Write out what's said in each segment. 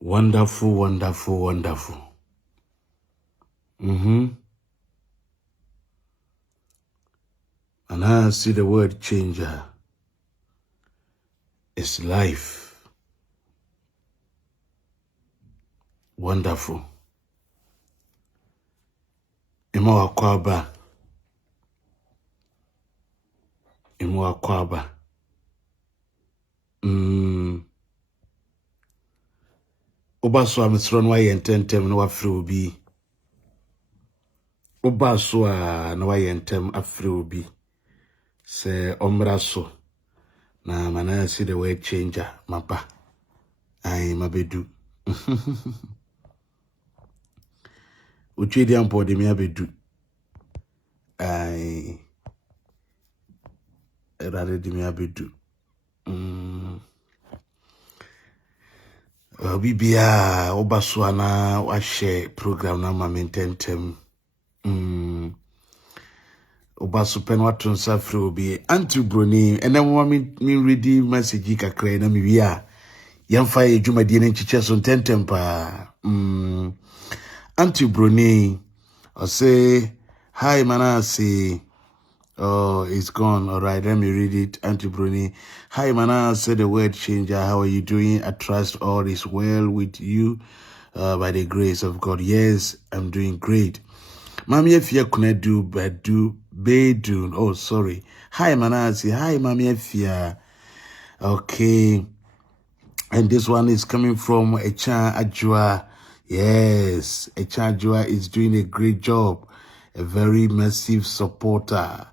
Wonderful, wonderful, wonderful. And I see the word changer. It's life. Wonderful. Imo akwaba. Obaso amesron wa yentem na wafre obi. Obaso a na wa yentem afre obi. Se omraso na Manasseh the word changer mapa. Ai mabedu. Uchidi ampo de mi abedu. Ai erade de mi abedu. Bibia obaso na wa share program na mamententem. Obaso pen watun safre obi anti broni ene mo mi ready message kakra na mi wi a yemfa edwumadi ne nchiche so tentem pa. Anti broni I say hi Manasseh. Oh, it's gone. All right, let me read it. Auntie Bruni. Hi, Manasseh, the word changer. How are you doing? I trust all is well with you by the grace of God. Yes, I'm doing great. Mami, if you couldn't do, but do, be-do. Oh, sorry. Hi, Manasseh. Hi, Mami, if you. Okay. And this one is coming from Echan Ajua. Yes, Echan Ajua is doing a great job. A very massive supporter.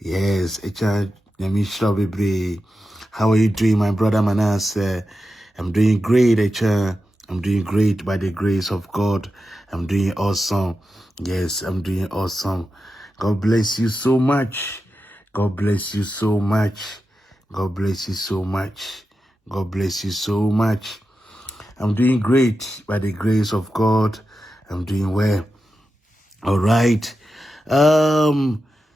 Yes, Echan Nyamishra Bebre. How are you doing, my brother Manasseh? I'm doing great, Echan. I'm doing great by the grace of God. I'm doing awesome. Yes, I'm doing awesome. God bless you so much. God bless you so much. God bless you so much. God bless you so much. I'm doing great by the grace of God. I'm doing well. All right.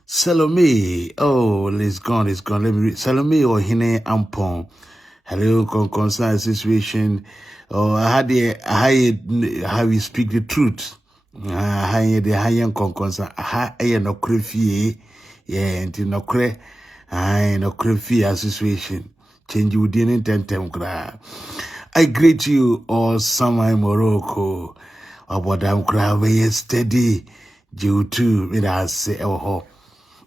Salome. Oh, it's gone. Let me read. Salome or Hine Ampon. Hello, concern situation. Oh, how we speak the truth. How the higher concern. How no crefie. Yeah, until no cre. No crefie situation. Change you didn't tentem gra. I greet you all summer in Morocco. Abodam gra we steady. You too, me da say oh.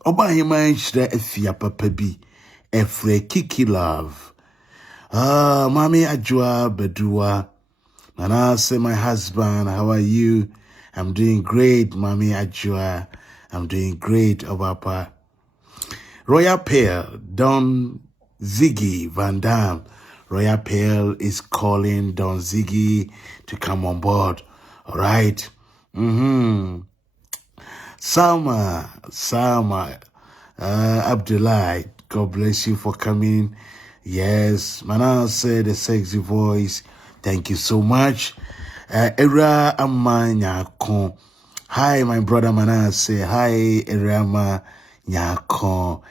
Oba hima nhyira afia papa bi. Efre Kiki Love. Mami Ajua Bedua. Manasseh, my husband, how are you? I'm doing great, Mami Ajua. I'm doing great, Obapa. Royal Pale, Don Ziggy Van Dam. Royal Pale is calling Don Ziggy to come on board. All right. Salma, Abdullah, God bless you for coming. Yes, Manasseh, the sexy voice. Thank you so much. Era Amanyako. Hi, my brother Manasseh. Hi, Era Amanyako.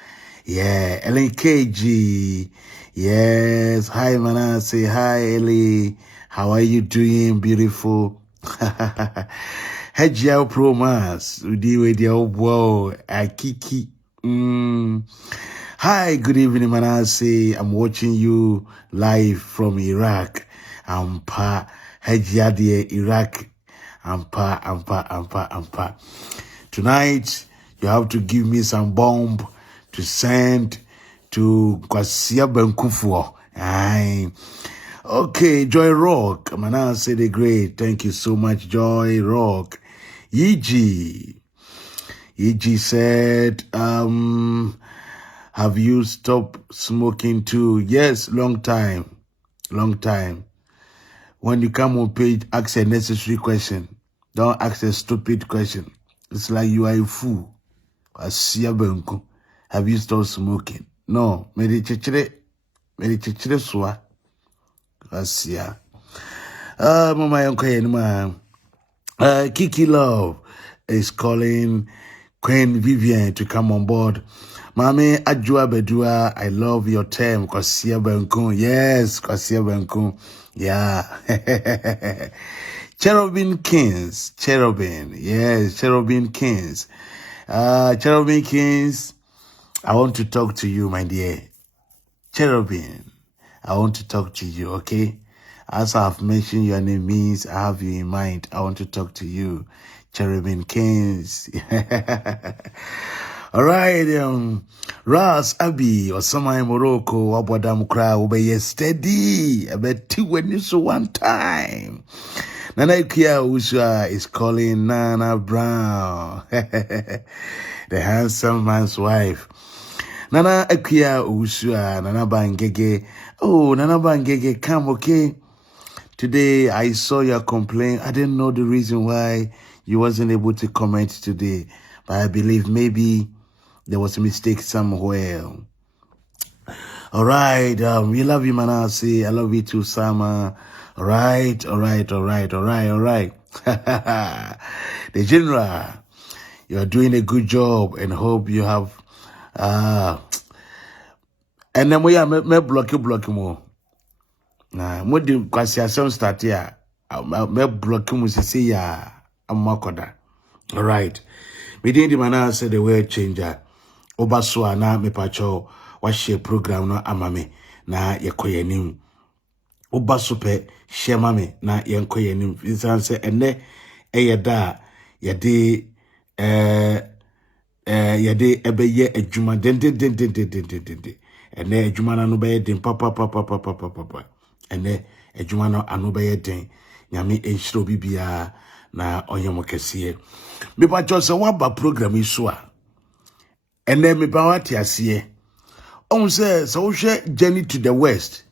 Yeah, Ellen KG. Yes, hi Manasseh. Hi, Ellie. How are you doing, beautiful? Hedgeo Promas, wow, Kiki. Hi, good evening, Manasseh. I'm watching you live from Iraq. Ampa, Hedgia Iraq. Ampa. Tonight, you have to give me some bomb to send to Kwasia Benkufuo. Aye. Okay, Joy Rock. Manasseh the Great. Thank you so much, Joy Rock. Yiji said, have you stopped smoking too? Yes, long time. When you come on page, ask a necessary question. Don't ask a stupid question. It's like you are a fool. Have you stopped smoking? No. Medichire swa. Asia. Mama Yonko Kiki Love is calling Queen Vivian to come on board. Mami Ajua Bedua, I love your term. Kwasia Benkun. Yes, Kwasia Benkun. Yeah. Cherubim Kings. Cherubim. Yes, Cherubim Kings. Cherubim Kings, I want to talk to you, my dear. Cherubim, I want to talk to you, okay? As I've mentioned your name means I have you in mind. I want to talk to you. Cherubim Kings. All right, Ras Abi or Samai Morocco, Wabadam Kra, obey steady. I bet 2 when you so one time. Nana Kia Usha is calling Nana Brown, the handsome man's wife. Nana Akia Usha, Nana Bangege. Oh, Nana Bangege, come, okay? Today I saw your complaint. I didn't know the reason why you wasn't able to comment today, but I believe maybe there was a mistake somewhere. All right, we love you, Manasseh. I love you too, Sama. All right. The general, you are doing a good job and hope you have. And then we are me block more. Nah, what do Kwasiasem start here? Me block mu say ya amakoda. All right. Me didn't the Manasseh the word changer. Obofour na me pacho wa share program no amame na yekoyenim. Obofour share mame na yenkoyenim. Insan say ene eyeda yade yade ebeye adwuma den ene adwuma na no beye den papa ene adwuma no anu beye den nyame enhiro bibia na oyemo kese me pacho say wa ba program iso a ene me ba wati ase on say so hwe journey to the west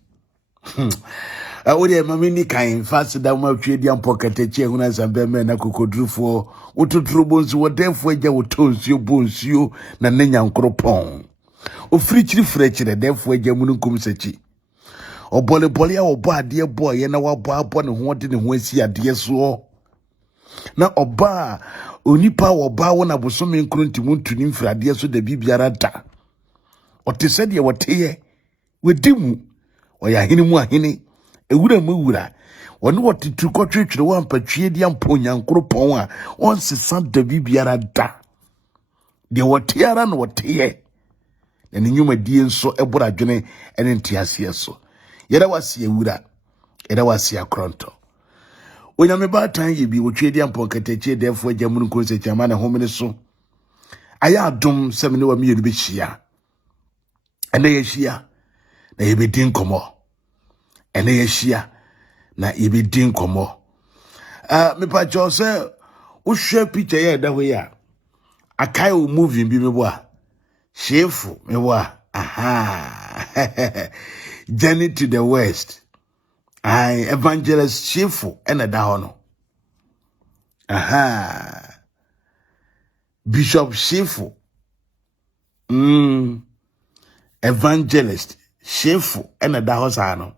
Odi mama ni kan fast da ma twe dia pocket che huna sambe me na kokodrufo wototro bonsu wodefo agya wotonsuo bonsuo na nenya nkropon ofirichiri frechire defo agya mununkum sachi obole a obo ade boy ye na wabo abo ne ho de ne ho asi ade so na oba onipa oba wo na bosome nkronti muntuni mfrade so da bibiara da otese de woteye wedimu oya hini mu ahini ewura mu wura woni wotitu kotwetwere wan patwie dia mponya nkropon a on sesa da bibiara da de wotiara na woteye na nyuma die nso ebora dwene ene ntiase so yeda wase ewura yeda wase akronto onyame ba tan ye bi wotwe dia mponkatache defo agyamun konse chama na homene so aya adom semne wa miyedu be hia ene ye hia na ye bedin komo ene ye hia na ye bedin komo me pa jo se wo hwe picture ye da ho ya akai o movie bi mebo a shefu mebo a aha journey to the west I evangelist shefu ene da ho no aha bishop shefu evangelist shefu ene da ho sa no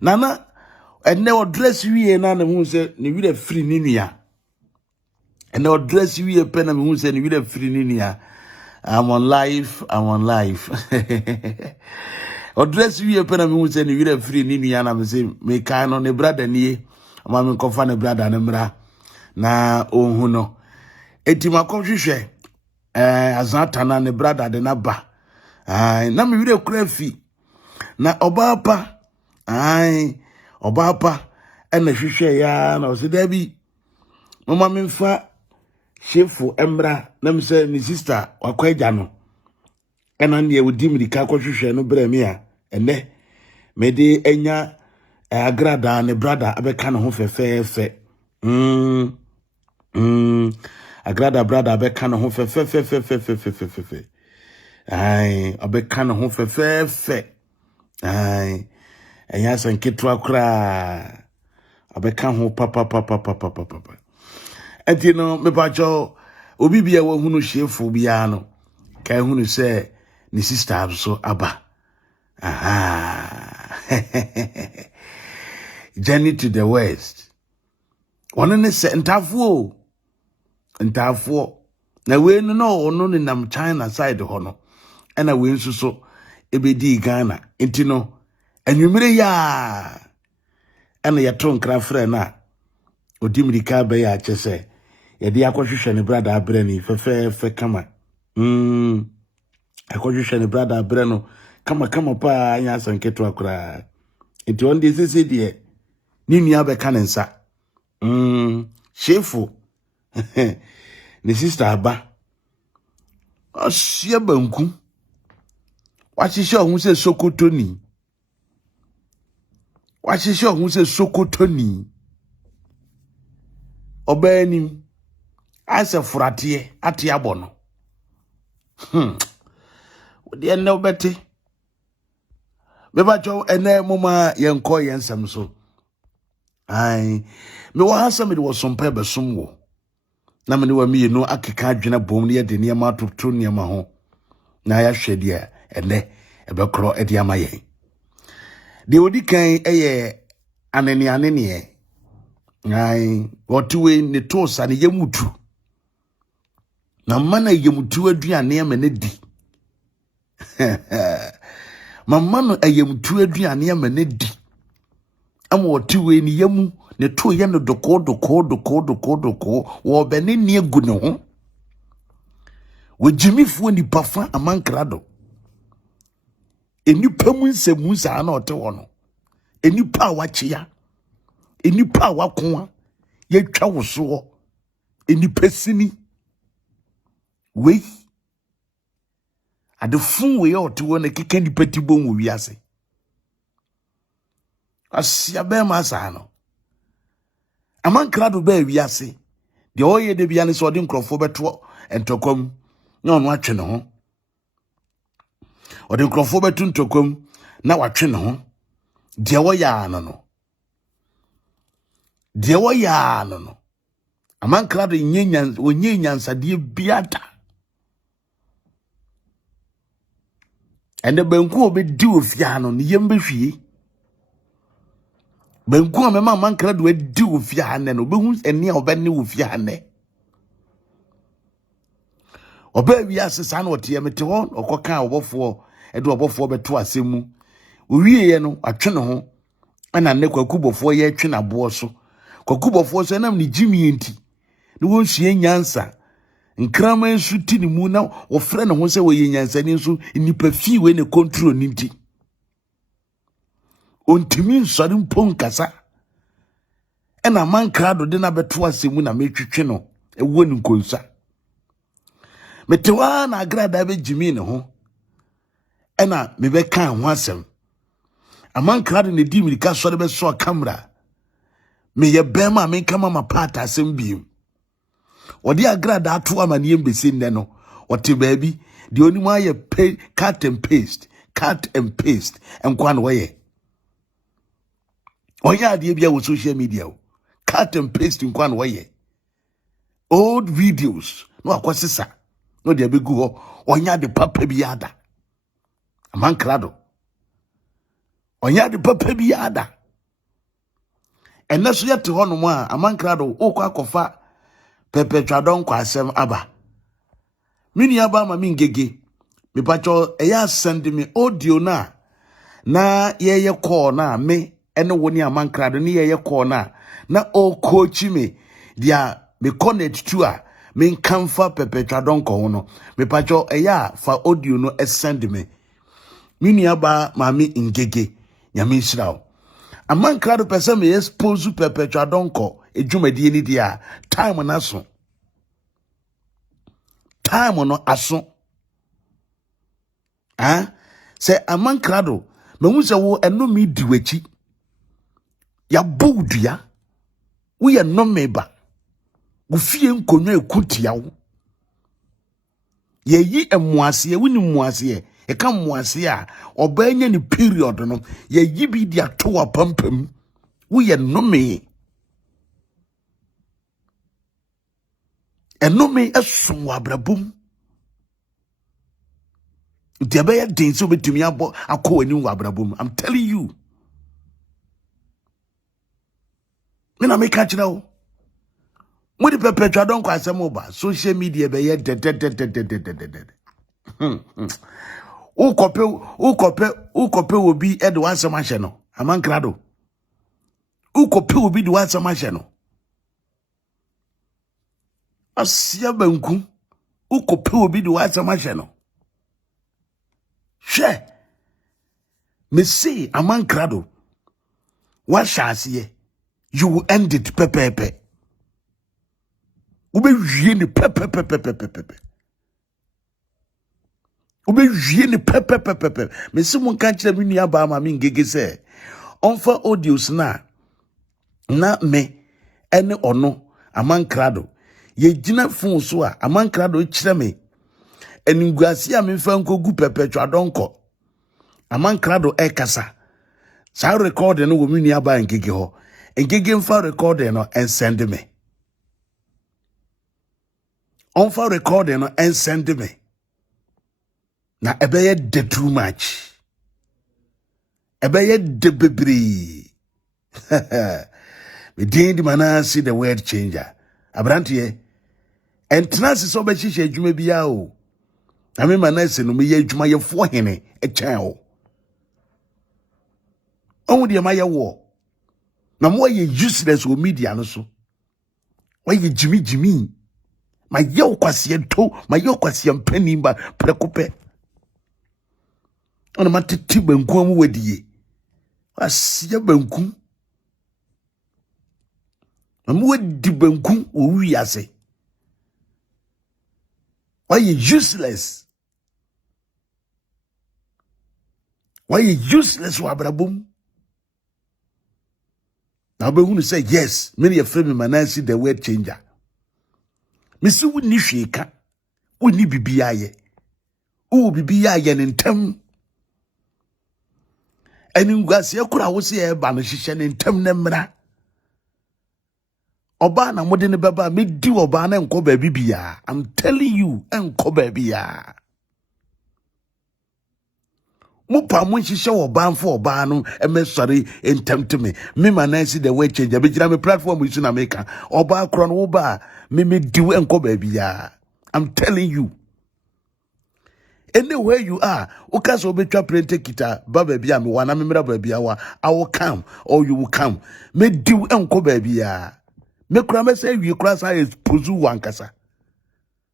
nana ene o dress wie na hu se ne wi da free ni nua ene o dress wie pe na hu se ne wi da free ni nua I'm on live o dress wie pe na hu se ne wi da free ni nua na me se me kan no ne brother nie ama me kofa ne brother ne mra na ohun no eti makonhwehwe azatana ne brother de na ba na me wi da kura fi na obapa obapa ena hwehwe ya na o se da bi mama me mfa shefu emra na me se ni sister wakwaja no ena ne wudi mirika kwhwehwe no bra mi a ene me de enya Agradaa ne brother abeka ne ho fefefe Agradaa brother abeka ne ho fefefe abeka ne ho fefefe enya sanketu akra abeka ho papa enti no me bacho obi bia wa hunu shefu bia no kai hunu se ni sister so aba journey to the west one ne se ntafo na we no no ni nam China side ho no ena we nso so ebedi Ghana enti no anwumire ya ena yeto nkra frɛ na odimirika be ya kyese ye de akohwehwe ne brother abre ni fe kama akohwehwe ne brother abre no kama pa anya sanketo akura enti on de sese de ni nua be ka nensa shefu ne sister aba asia banku wahihye ohun se Sokotoni wahihye ohun se Sokotoni obanim ase furate ate abono wode ene obete bebacho ene moma yenko yensam so ai me wo hasam de wo sompa besom wo na me ne wa mienu akeka adwena bom ne yede ne ma totto ne ma ho na ya hwede a ene ebekro ede amaye de odi kan eye anene ai wotuwe ne tosa ne yemutu na mana yemutu aduane ama ne di mamma no ayemtu aduane ama ne di ama wotuwe ne yemu ne to ye no doko wo be ne ne gu ne ho wojimifuo ni pafa amankrado enipa mu nsemu sa na ote wo no enipa wakyea enipa wakoa yetwa wo so enipa sini we adefun we ote wo na keka nipa tibon wo wiase asia be ma sa no amankrado ba wiase de oye de bia ne so de nkrofo beto entokom na ono atwe ne ho ode nkrofo beto ntokom na watwe ne ho de wo ya no de wo ya no amankrado onye nyansade biata ende banku obedi ofia no ne yembe hwie banku amema amankrado edi ofia ne no behu ene a obenne ofia ne oba wiase sa na ote yemete ho okoka Obofour ede Obofour beto asemu owie ye no atwe ne ho ana ne Obofour ye twe na bo so Obofour so nam ne jimi enti ne wonhie nyansa nkrama nsu ti ne mu na ofre ne ho se wo ye nyansa ni nso nipa fi we ne control ni nti ontimi nsori mpon kasa ena amankrado de na beto asemu na metwetwe no ewo ni nkonsa metewa na Agradaa be jimi ne ho ena mebe kan ho asem amankrado ne di mirika sori be so camera me ye bema me kama mapata asem biem odi Agradaa to amane embesi nne no ote baabi de onimu aye cut and paste enkwa no ye oya de bia wo social media cut and paste enkwa no ye old videos no akwasesa no de abegu ho onya de papa bi ada amankrado onya de papa bi ada enaso yete ho no a amankrado okwa akofa perpetuadon kwa asem aba mini aba ma mingege me pacho eya send me audio na ye call na me ene woni amankrado ne ye call na o coach me dia me connect to a me kamfa perpetuadon ko ho no me pacho eya fa audio no send me mini aba ma mi ngege nyame israel amankrado pese me expose perpetuadon ko ejumadi ni dia time na so time no aso se amankrado me hu se wo eno mi di wachi ya bowdua wo ye no meba wo fie nkonwa ekutia wo ye yi emuase wo ni muase e ka muase a oba nya ni period no ye yi bi dia to apampam wo ye no me enome esun wabrabum Diabaya din so betumi abo akọ ani wabrabum. I'm telling you. Me na make catch now. Mudi perpetua don kwa asem social media be ye de. Ukope obi e de wansem ahye no. Amankrado. Ukope obi de wansem ahye no. Asia banku. Ukope obi de wansem ahye no. Hwe. Me say amankrado. What shall see? You will end it pepe. Ube vie ni pepe. Ube vie ni pepe. Me si mon kan kire mi nua ba ma mi ngege se. Onfa audios na me ene ono amankrado. Ye gina fon so a amankrado kire me. Eninguase a me fa nkogu pepe twa donko. Amankrado e kasa. Sa record no wo mi nua ba ngege ho. Ngege mfa record no and send me. On for recording and send me. Na ebeye de too much. Ebeye de bebri. We didn't Manasseh the word changer. Abrantie. And Transis so much she jume bia o. I mean Manasseh no me ye juma ye fo hene e chan o. On de maya wo. Na mo ye useless o media no so. Why ye Jimmy. My yo kwasiento, my yo kwasiem penimba prekope. Ona matiti banku amu wedie. Asia banku. Amu wedi banku owi ase. Why you useless? Why you useless wabrabum? Now be who say yes, many a friend Manasseh the word changer. Misi wu ni hweka wu ni bibia ye wu bibia ye ntem eningwase akura wo se e ba no hihye ntem ne mra oba na mode ne baba medi oba na enko ba bibia. I'm telling you enko ba bibia mupa mo hihye oba mfo oba no emesori ntem me Manasseh the way change be gira me platform isu na meka oba akro no wo ba me diw enko ba bibia. I'm telling you. Anywhere you are, ukaso betwa prente kita baba bia me wana memra bia wa I will come or you will come. Me diw enko ba bia. Me kura me say wi kura sa expose wankasa.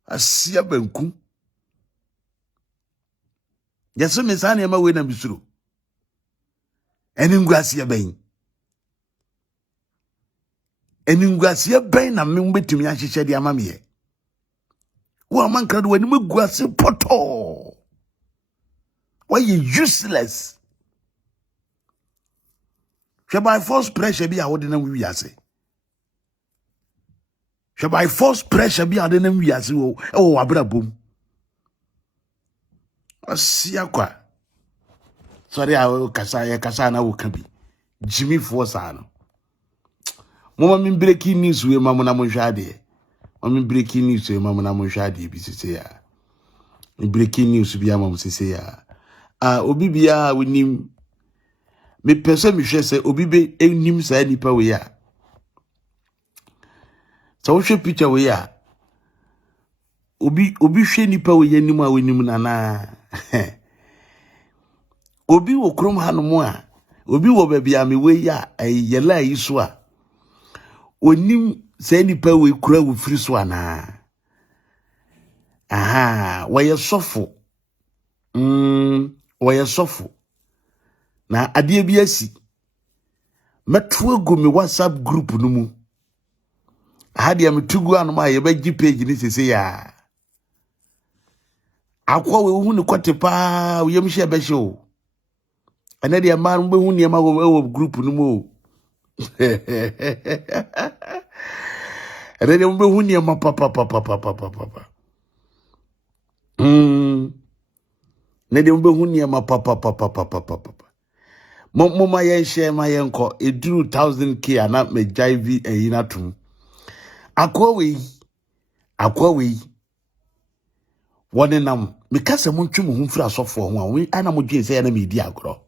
Asia banku. Yeso me sa na ma we na bisuru. Eningwasia ben. Eningwasia ben na me mbetumi ahyehyɛ de ama me. Wa man krado wani maguase poto. Why you useless? Shall by force pressure be awarding them we say. Shall by force pressure be awarding them we say. Oh, abra boom. Asia kwa. Sorry, I will kasa na will be. Jimmy Forsano. Mama min breaking news we mama na monjade. Mama breaking news we mama na monjade bi sese ya. Breaking news bi mama sese ya. Obi bia wonim me pese me hwe se obi be enim sa nipa we ya. So hwe picture we ya. Obi hwe nipa we anim a wonim nana. Obi wo krom hanom a obi wo ba bia me we ya yela yi so a onim sa nipa we kura wo firi so ana. Aha, waye sofo. Waye sofo. Na ade bi asi. Metwo go me WhatsApp group no mu. Hade am tugu anu ma ye ba gi page ni sese ya. Akwa we hu ni kwete pa we yem hye be hye o. Ana de ma mbe hu ni ma wo group no mu. Ana de mbe hu ni ma pa. Ne de mbe hu ni ma pa. Mama yen share ma yen ko eduru 1000k ana me jive eyina tum. Akwa we wone nam me kase mo ntwe mo hu fira sofo ho a we ana mo dwen se ya na me di agro.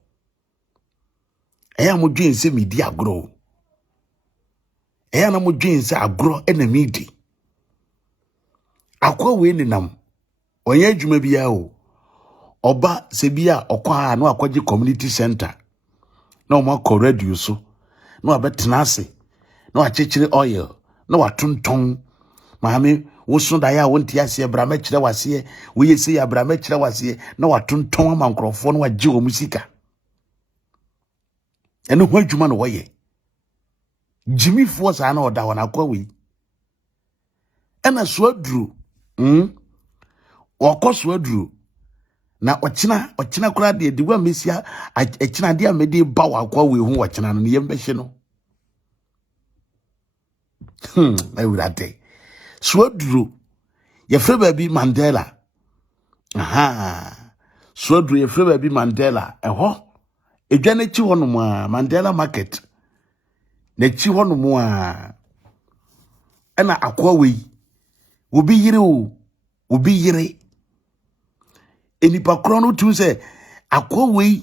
Eya mo dwen se me di agro. eya na mo dwen se agro na midi akwa we ni nam onye adwuma bia o oba se bia okwa na akwaje community center na o ma ko radio so na abetena ase na achechire oil na watonton maame wo so da ya wonti ase bra ma kire wase wo yesi ya bra ma kire wase na watonton amankrofo na wagye wo musika eno ho adwuma no woye Jimmy Force ana oda wona kwa we ena so aduru wakoso aduru na ochina kura de diwa mesia achina de amede ba wakwa we hu ochina no yembehye no I would ate so aduru ye frɛ baabi Mandela so aduru ye frɛ baabi Mandela ɛhɔ edwa na chi hono mu a Mandela market na chi hono mu a ɛna akwa we obi yire enipa kro no tu se akwa we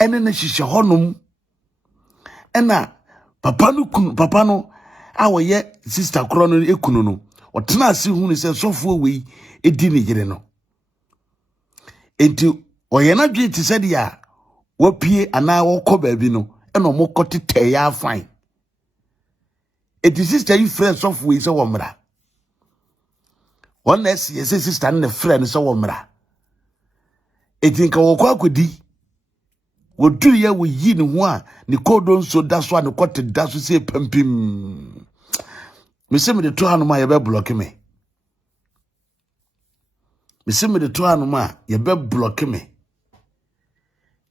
ene na hihye honom ɛna papa no a woye sister kro no ekunu no otena ase hu ni se sofo we edi ne yire no enti oye na dwe ti se dia wopie ana wokɔ baabi no ɛna omokɔte tɛ ya fine eti sister yi friend sofo we se wo mra one next yes sister ne friend se wo mra eti nka wokɔ akodi woduru ya wo yi ne ho a ne kodo nso da so a ne kote da so se pampim me se me de to hanoma ye be block me me se me de to hanoma ye be block me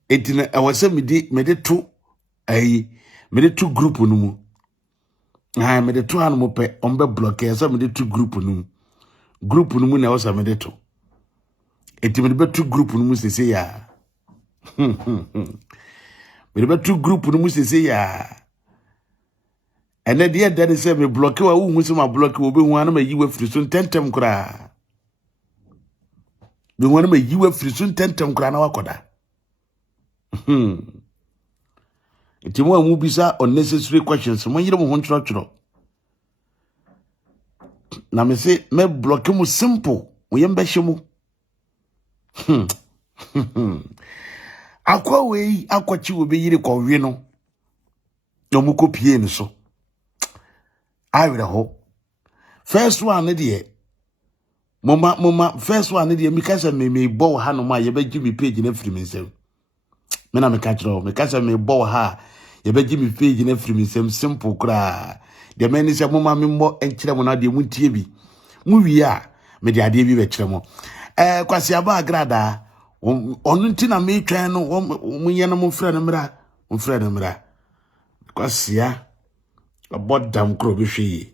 eti na awase me de to me de to group no mu me de to hanoma pe on be block ye so me de to group no mu na awase me de to eti me de be to group no mu se ya me be to group no mu se ya ene de Dέad say me block wa wu musu ma block wo be hu ana ma yiwa firi so tentem kura be hu ana ma yiwa firi so tentem kura na wakoda enti mo amu bisa unnecessary questions mo yire mo ho ntro na me say me block mu simple mo yembe hye mu akwa we akwachi wo be yire ko wi no no mu kopie ni so I will hope. First one, dear. Mama, first one, dear, because I may bow Hanoma, you bet Jimmy page in every myself. Mena me catch all, because I may bow her, you bet Jimmy page in every myself, simple cry. The man is a mama more and Chramona de Muntibi. Movie, me the idea we were Tremo. Quasiaba Agradaa, Onuntina may try no one friend, Quasia. About damn crobishi.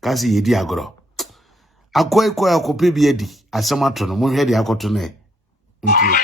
Kasi yedi agro. Akwa iko ya kope bi edi. Asema to no mo hwe de akoto ne. Nti.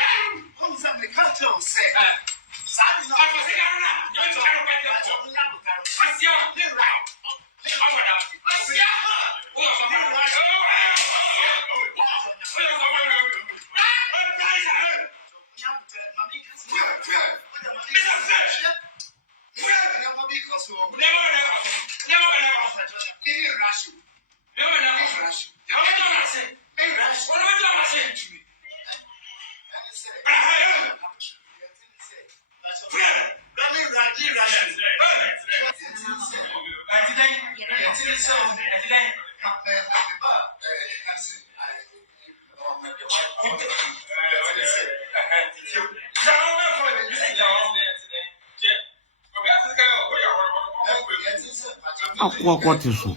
What is so?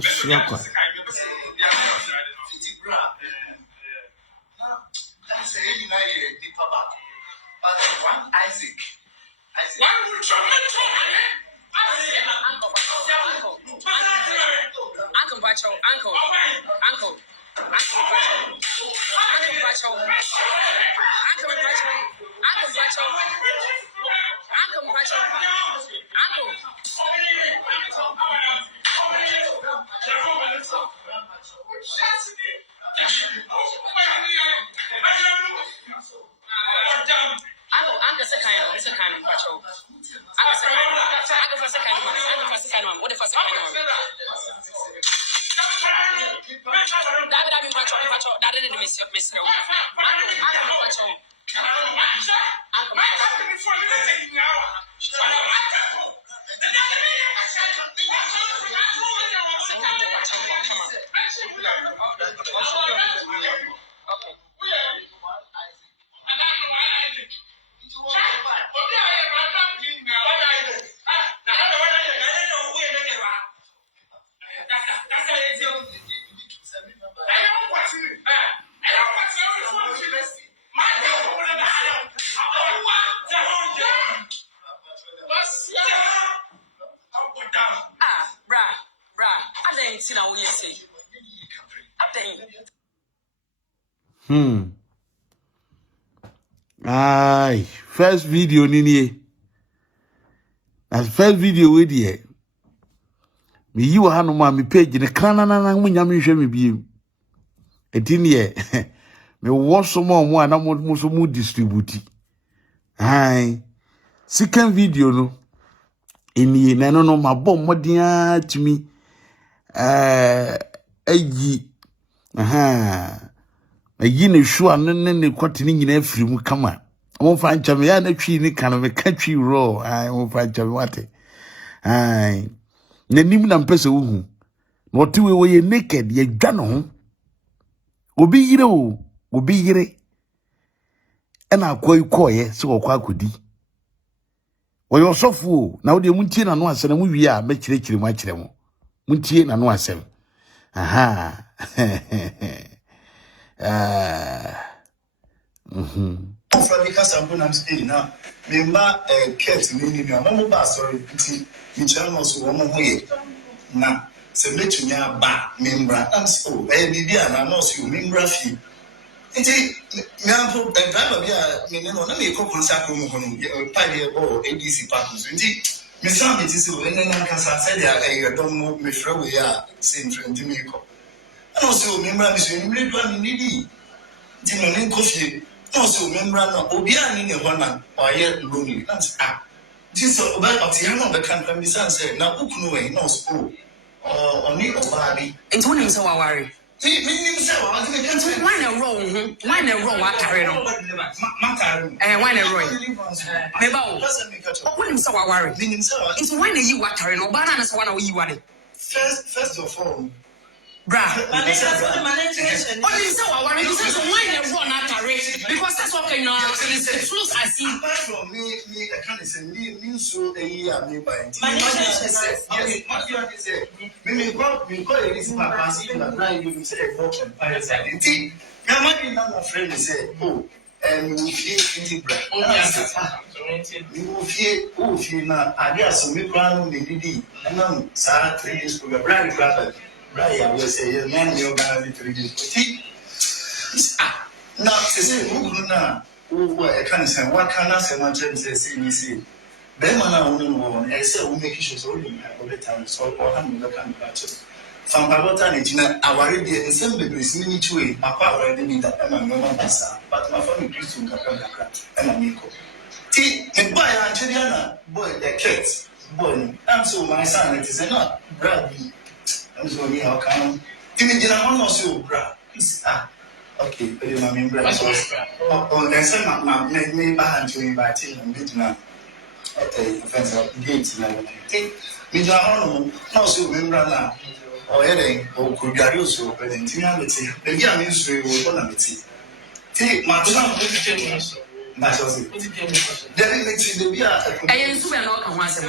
Siaka. Aye, first video nini. As first video we die. Me yi wa hanu ma me page ne kana na munya me hwe me biem. Etini ye. Me wo so mo ana mo so mu distribute. Aye. Second video no. Eni na no mabom modin tumi ayi ayi ne hwa ne kwatini nyina afiri mu kama mo fa nchame ya na twi ni kan me ka twi ro ai mo fa nchame wate ai nanim na mpese wo hu no tiwe wo ye naked ye dwa no ho obi yire ena akoye se wo kwa akodi wo yo sofu na wo de muntie na no asena mu wi a me kirekire mu akire mo muntie na no asem aha From because I'm staying now. Remember, kept me in your mobile, sorry, in channels one way. Now, so let you near back, member, and so, maybe I know you, member fee. Now, the driver, you know, let me go contact room, 5-year-old ADC partners. Indeed, Miss Sam, it is when I can say that I don't move me through. We are same friend to me. And also, member, Miss Winnie, one needy. Dinner coffee. Also, member, Obian in your honor, or yet lonely. That's this about the young of the country, Miss said, now who can way, no school, or me or Barbie. And when him so worry. Why a wrong? What carry on? And why a wrong? Maybe when him so worry. It's when you are carrying on, bananas one of you want it. First of all, Bra, what is so worry? Why a wrong at a rate? Because that's what you know. It's close I see. Apart from me, I can't say me so a year, me by me call it this pass in the blind you say a book and fire side. Now my number friend say, oh, and we feel bread. You feel now, I guess some me crown the DD, and then Sarah 3 days for the brand brother. Right, I will say, man, you're going to be 3 days. Now, say, who now? Who I can't say, what can I say? My friend says, see. Then when I only I say, we make issues only all the time, so or having the kind of culture. From about an engineer, I worry the same baby is many to it. My power already need that, and my mama, but my family used to come and I make up. Tea, and boy, Angeliana, boy, the kids, boy, I'm so my son, it is enough, brad. I'm so near how come. Timmy, you know, also, brad. Okay, but you know, I'm oh, there's some me behind to invite him and did now. Okay, offense of gates now. Me don't know, so remember now. Or heading, or could get you so, but in reality, the young ministry will go to see. Take my son, my son. Then it makes the beer. I am super not on once a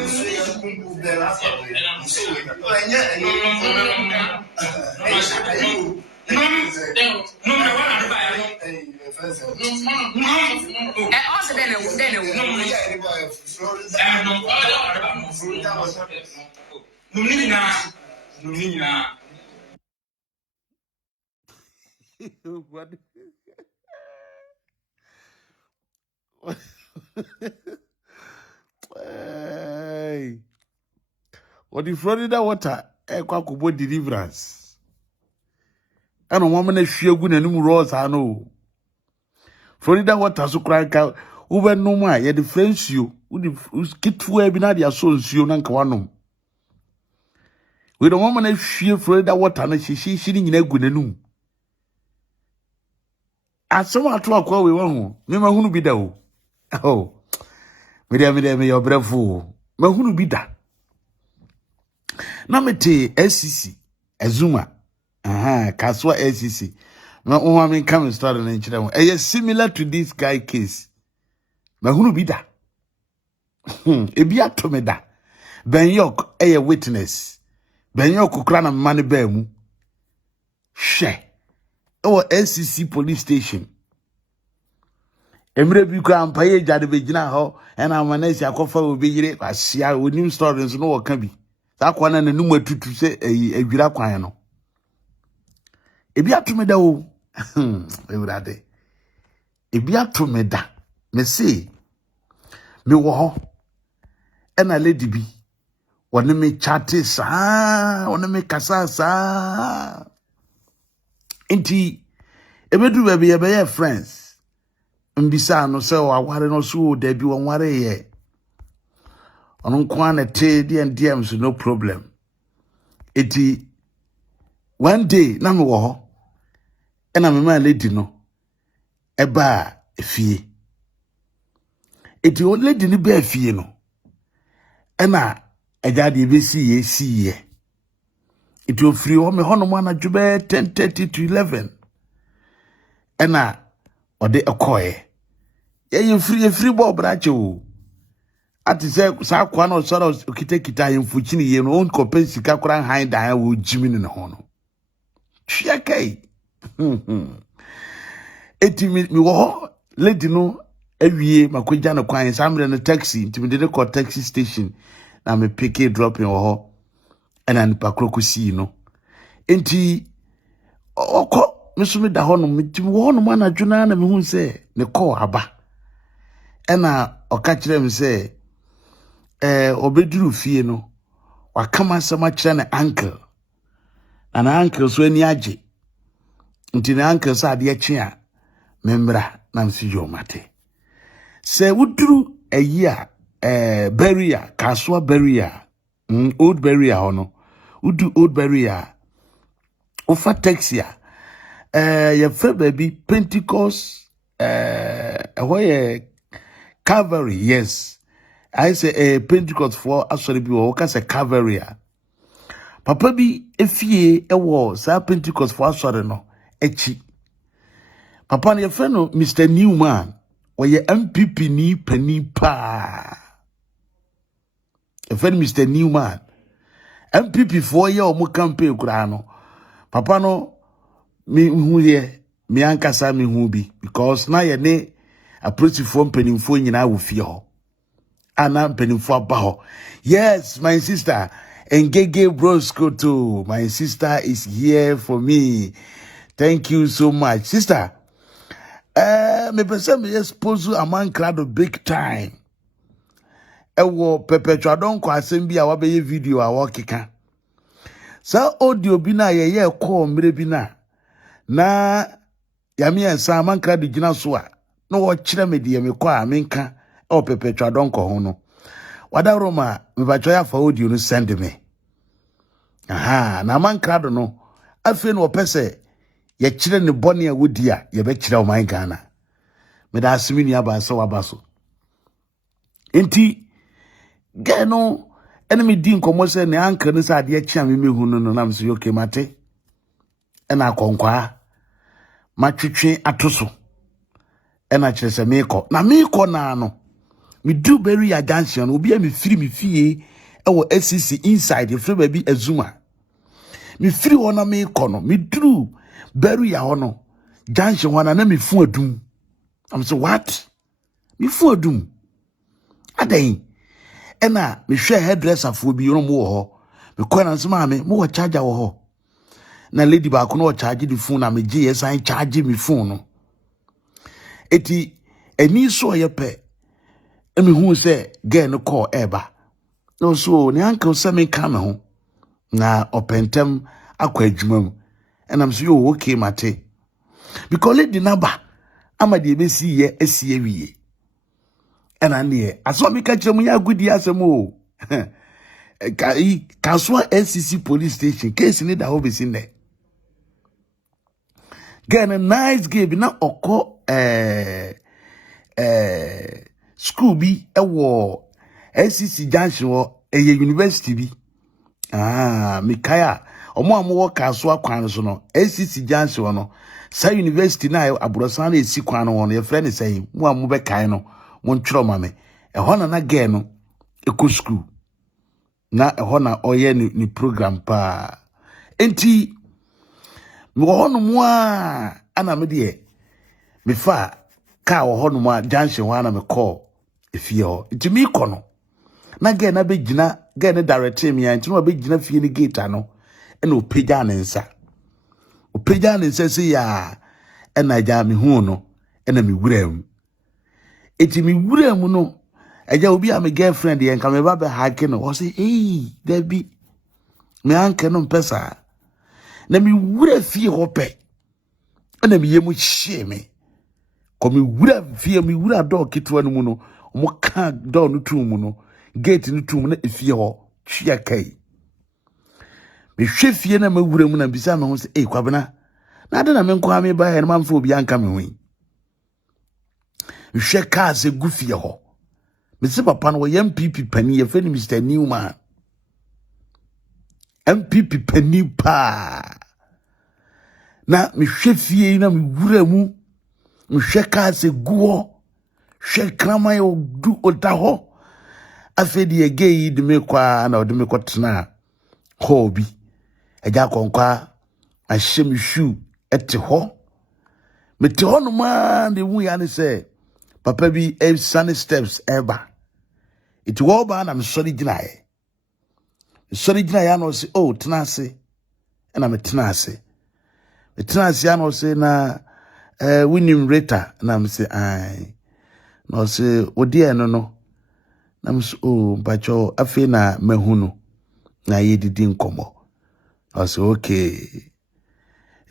Hey. What the Florida water? Quack deliverance. I don't want to share good and rose. I know. Florida water so crank out. Over no more. Yet the French you. Who get to where Binadia so you Nankawanum. We don't want to feel Florida water and she in a good noon. As some are talk we want, never who be there. Oh, me your bravo. But who be that? Namete SCC, Azuma. Kaswa SCC. No woman come start an incident. It's similar to this guy case. But who be that? It be up to me that. Ben York, a witness. Ben York, Ukraina money bemu. Share. Or SCC police station. Emre Buka and Paye Jadebejina ho, and our Manasseh Akofa will be here. I see I would new stories no what can be. That one and the number to say a Viraquano. It be up to me though. It be up to me that. Me say, me wo and a lady be. One me chatty sa, one me kasa sa. Inti, ebedu baby a friends. Mbisa no se wa ware no so da bi won ware ye. Onon kwa na te DM so no problem. Eti one day na me wo ho. E na me ma lady no. Eba efie. Eti o lady ni ba efie no. E na eja de be si ye. Eti o free o me hono mo na djube 10:30 to 11. E na ode ekoye. Ye free ball brache o. Ati se sa kwa no soro kita yemfuchini ye no on kompensi ka kura han dan wo jimi ne ho no. Hwia kai. Eti mi wo lady no awie makogya no kwan samre no taxi ntimi de ko taxi station na me pick it drop in ho ena nipa krokosi no. Enti okọ mesumi da ho no mitimi wo no mana dwuna na me hu se ne call aba. Ena oka kire me se obeduru fie no wakama sama kire na uncle na uncle so ani age nti na uncle sa de akye a memra na msijo mate se wuduru ayi a barrier kaswa barrier old barrier hono udu old barrier ofa taxi a ye fe baby Pentecost where Calvary, yes. I say a Pentecost for actually be what say Calvary. Papa bi efie ewo sa Pentecost for actually no echi. Papa ne fe no Mr. Newman, oye MPP ni pani pa. Efe Mr. Newman. MPP for ye o mo campaign kura no. Papa no mi hu ye mi ankasa mi hu bi because na ye ne approach from penifo nyina wo fie ho ana penifo aba ho. Yes, my sister Engege Brosco too. My sister is here for me. Thank you so much, sister. Me person me expose among crowd big time. Ewo perpetual don kwa asem bi a wa be video a wo keka. Sa audio bi na ye call mire bi na yami ensa man crowd gina so a no wo kire me de me kwa menka o perpetual don ko ho no. Wada Roma me ba choya fa audio no send me. Na man crowd no afi no pese ye kire ne bone a wodi a ye be kire o man Ghana. Me da asimi ni aba so wabaso. Enti gano enemy din komo se ne anka ne sa de chia me hu no na mso yoke mate ena konkwa matwetwe atoso ena kire se meko na meko na no me do bury a junction obi a me firi me fie ewo SCC inside free baby Azuma me firi wona meko no me duru bury a hono junction wana na me fu adum. I'm so what? Me fu adum adan ena me hwe hairdresser fo bi no mo ho me ko na nsema me mo charger wo ho na lady ba ko no charge the phone na me gi yes I charge me phone no eti eni so ye pe emi hu se girl no call eba no so ni uncle se me ka me ho na opentem akwa adwuma mu and I'm so you okay mate because lady number amade be si ye asie wiye ena ne aso me ka kire mu ya gudi asem o Kaswa SCC police station case ni da ho be sin there. Get a nice game na oko school bi ewo SCC junction wo university bi mikaya omo amowo Kaswa kwan so no SCC junction no sa university na abrosan na esi kwan no no ye friend say mo amu be kan no mo ntwero mame ehona na ge no eko school na ehona oye ni program pa enti mo hono mo ana me de me fa ka wo hono mo junction wa na me call efie ho enti mi kono na ge na be gina ge ne direct me ya enti no be gina fie ni gate ano ena opeja ne nsa se ya ena ja me hu no ena me wuram enti me wuram no eja obi a me girlfriend yen ka me ba be hake no o say there be me anke no mpesa na me wura fie hope ena me yemu hye me ko me wura fie me wura door kitwa no mu no mo ka door no tum mu no gate no tum na efie ho twia kai me hwe fie na me wura mu na bisa me ho say kwabena na de na me nko ame ba he na mamfa obi anka me hui hwe ka se gu fie ho Mr. Papa no MPP pani ye fe ni Mr. Newman MPP pani pa na mi hwe fie na mi wura mu mi hwe ka se guo hwe krama yo du ota ho afedi ege yi de me kwa na de me kwotena ho bi eja konkwa ahye mi shoe ete ho mete ho no ma de wu ya ne se papa bi sunny steps eba it wo ba na me sori gina ya no se tena ase na me tena ase ya no se na winning rata na me se ai no se odi eno no na me se bacho afi na mahunu na ye didi nkomo I say okay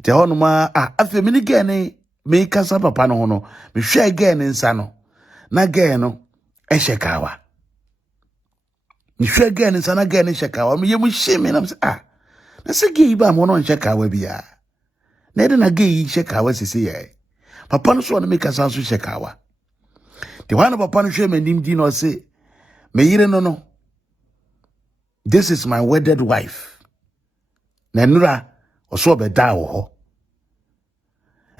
te hono ma afi me ni gene me kasa papa no hono me hwe gene nsa no na gene no ehye ni hwe gene nsa na gene hye me yemu hye me na me se na se ge ba mo no hye kawa bia na ede na ge hye kawa sisi ye papa no so na me kasa so hye kawa te wana papa no hwe me nim di no se me yire no this is my wedded wife na nura oso be da wo ho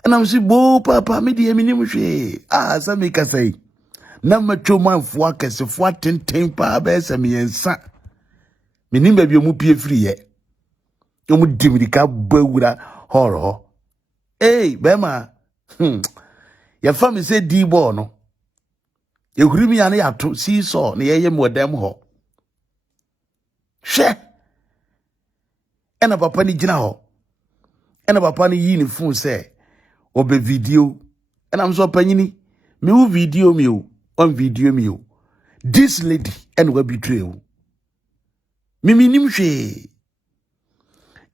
and I'm say bo papa me di emi nim hwe sa me kasa na matwo manfo akesefo atenten pa ba esa me yensa me nim ba bi omu pie free ye omu dimirika bawura horo bema ya fami say di bo no ye hurimi ya na ya to si so na ye modem ho hwe ena papa ni gina ho ena papa ni yi ni phone say obe video ena am so panyini me u video me o on video me o this lady and we betray o mimi nim hwe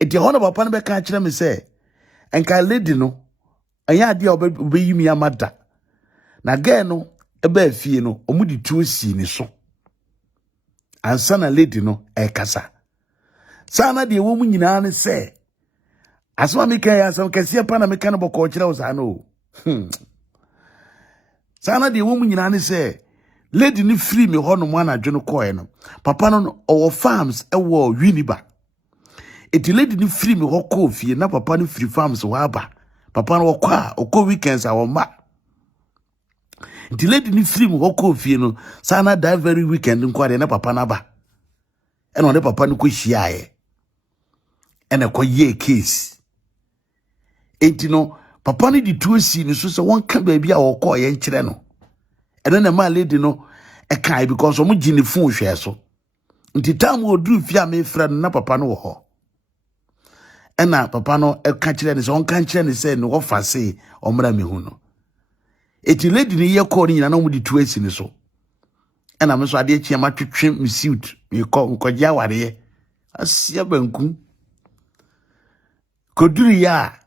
eti hono papa no be ka kire me say enka lady no anya ade obe yi mi amada na girl no ebe afie no omudi tuo si ni so ansa na lady no ekasa sana de wo mu nyina ne say aswa me kan ya asam kase pa na me kan boko kire wo sa no sana de wo mu nyina ne say lady ni free me hono mo anadwo no koe no papa no owo farms ewo Winiba eti lady ni free me hoko fie na papa no free farms wa aba papa no okwa okọ weekends awoma eti lady ni free me hoko fie no sana that very weekend nko de na papa na ba eno de papa no ko hia ena ko ye case eti no papa no di tuosi ni so se won ka ba bia okọ ye nkire no eno na ma lady no e kai because omo gini phone hwe so nti tam oduru fia me fra na papa no wo ho ena papa no e ka kire ni so on ka kire ni se no wo fa se omra me hu no eti lady ni ye ko ni na no mo di tuosi ni so ena me so ade chia ma twetwe me suit me ko nkogya ware asia banku koduru ya